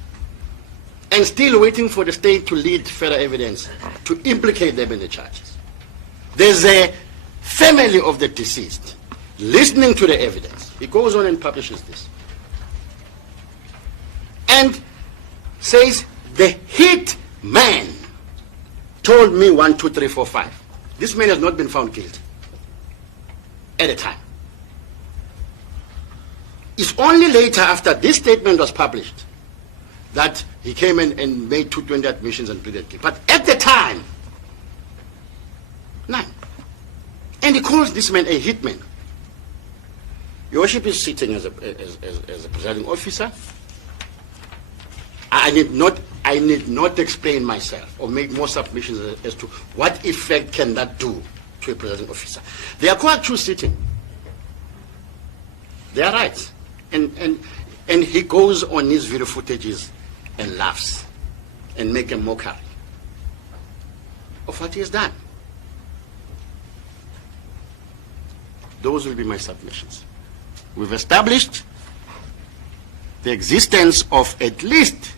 and still waiting for the state to lead further evidence to implicate them in the charges. There's a family of the deceased listening to the evidence. He goes on and publishes this. And says, the hit man told me 1, 2, 3, 4, 5. This man has not been found guilty at the time. It's only later, after this statement was published, that he came in and made 220 admissions and pleaded guilty. But at the time, none. And he calls this man a hitman. Your Worship is sitting as a presiding officer. I need not explain myself or make more submissions as to what effect can that do to a presiding officer. They are co-accused sitting. They are right. And he goes on his video footages and laughs and make a mockery of what he has done. Those will be my submissions. We've established the existence of at least,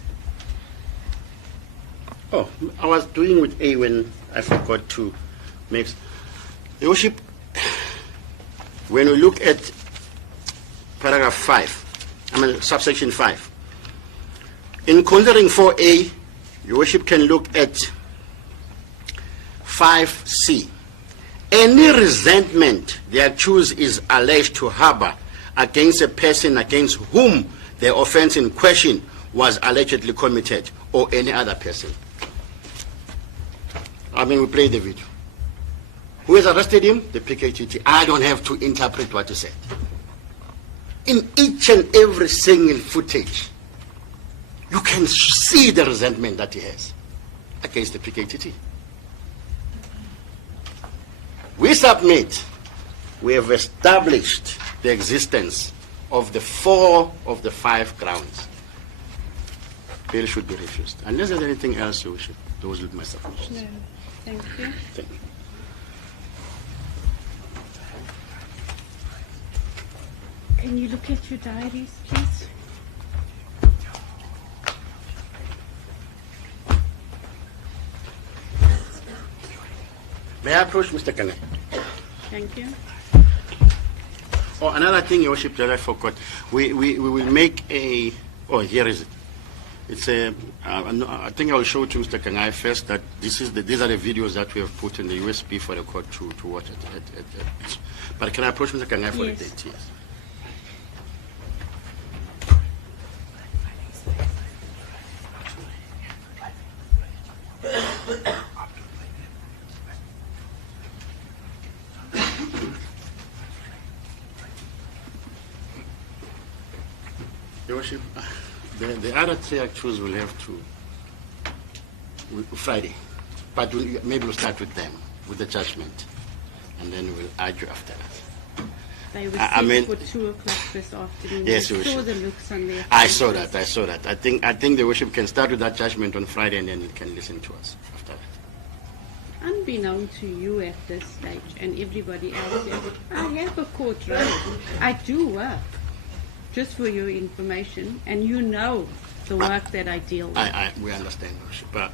I was doing with A when I forgot to make, Your Worship, when we look at paragraph 5, subsection 5, in considering 4A, Your Worship can look at 5C. Any resentment the accused is alleged to harbor against a person against whom the offense in question was allegedly committed, or any other person. We play the video. Who has arrested him? The PKTT. I don't have to interpret what he said. In each and every single footage, you can see the resentment that he has against the PKTT. We submit, we have established the existence of the 4 of the 5 grounds. Bail should be refused. Unless there's anything else, Your Worship, those will be my submissions. No, thank you. Thank you. Can you look at your diaries, please? May I approach Mr. Kane? Thank you. Another thing, Your Worship, that I forgot. We will make a, here is it. It's a, I think I will show to Mr. Kangai first that these are the videos that we have put in the USB for the court to watch it. But can I approach Mr. Kangai for the date? Yes. Your Worship, the other 3 accused will have to Friday, but maybe we'll start with them, with the judgment, and then we'll argue after that. They were set for 2 o'clock this afternoon. Yes, I Your saw Worship. the looks on their I saw that. I think the Worship can start with that judgment on Friday, and then it can listen to us after that. Unbeknown to you at this stage and everybody else, I have a court road. I do work, just for your information, and you know the work that I deal with. We understand, Worship, but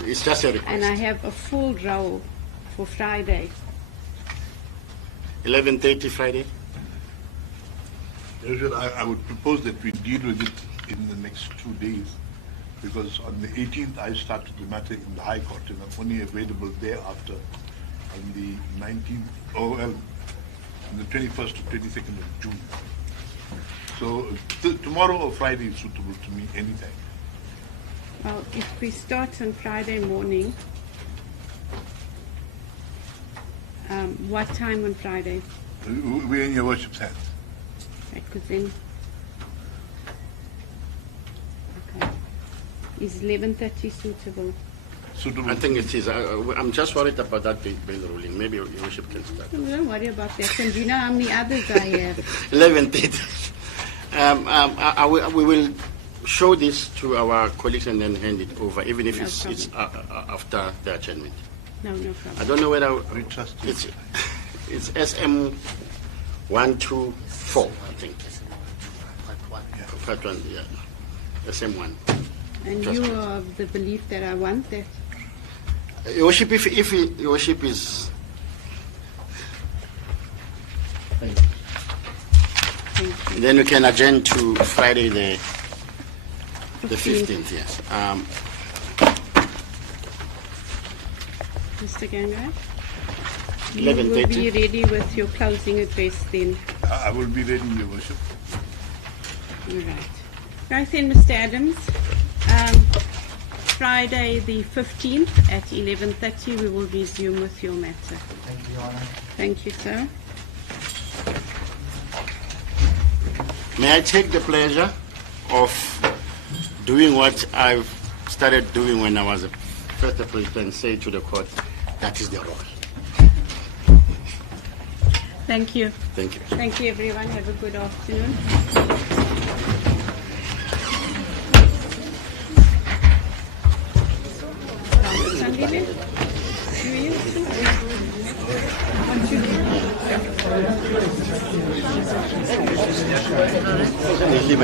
it's just a request. And I have a full row for Friday. 11:30 Friday? I would propose that we deal with it in the next 2 days, because on the 18th I started the matter in the High Court, and I'm only available thereafter on the 19th. the 21st to 22nd of June. So tomorrow or Friday is suitable to me anytime. Well, if we start on Friday morning, what time on Friday? We're in your worship's hands. Right, 'cause then, okay. Is 11:30 suitable? I think it is. I'm just worried about that bail ruling. Maybe your worship can start. Oh, don't worry about that. And do you know how many others I have? 11:30. We will show this to our colleagues and then hand it over, even if No it's after the adjournment. No problem. I don't know whether We trust you. it's SM124, I think. Part 1, yeah. SM1. And Just you are of the belief that I want that? Your worship, if your worship is... Thank you. Then we can adjourn to Friday the 15th, yes. Mr. Ganga? 11:30. You will be ready with your closing address then. I will be ready, your worship. All right. Right then, Mr. Adams. Friday the 15th at 11:30 we will resume with your matter. Thank you, Your Honor. Thank you, sir. May I take the pleasure of doing what I've started doing when I was a first appellate and say to the court, that is the role. Thank you. Thank you. Thank you, everyone. Have a good afternoon. Sandile? You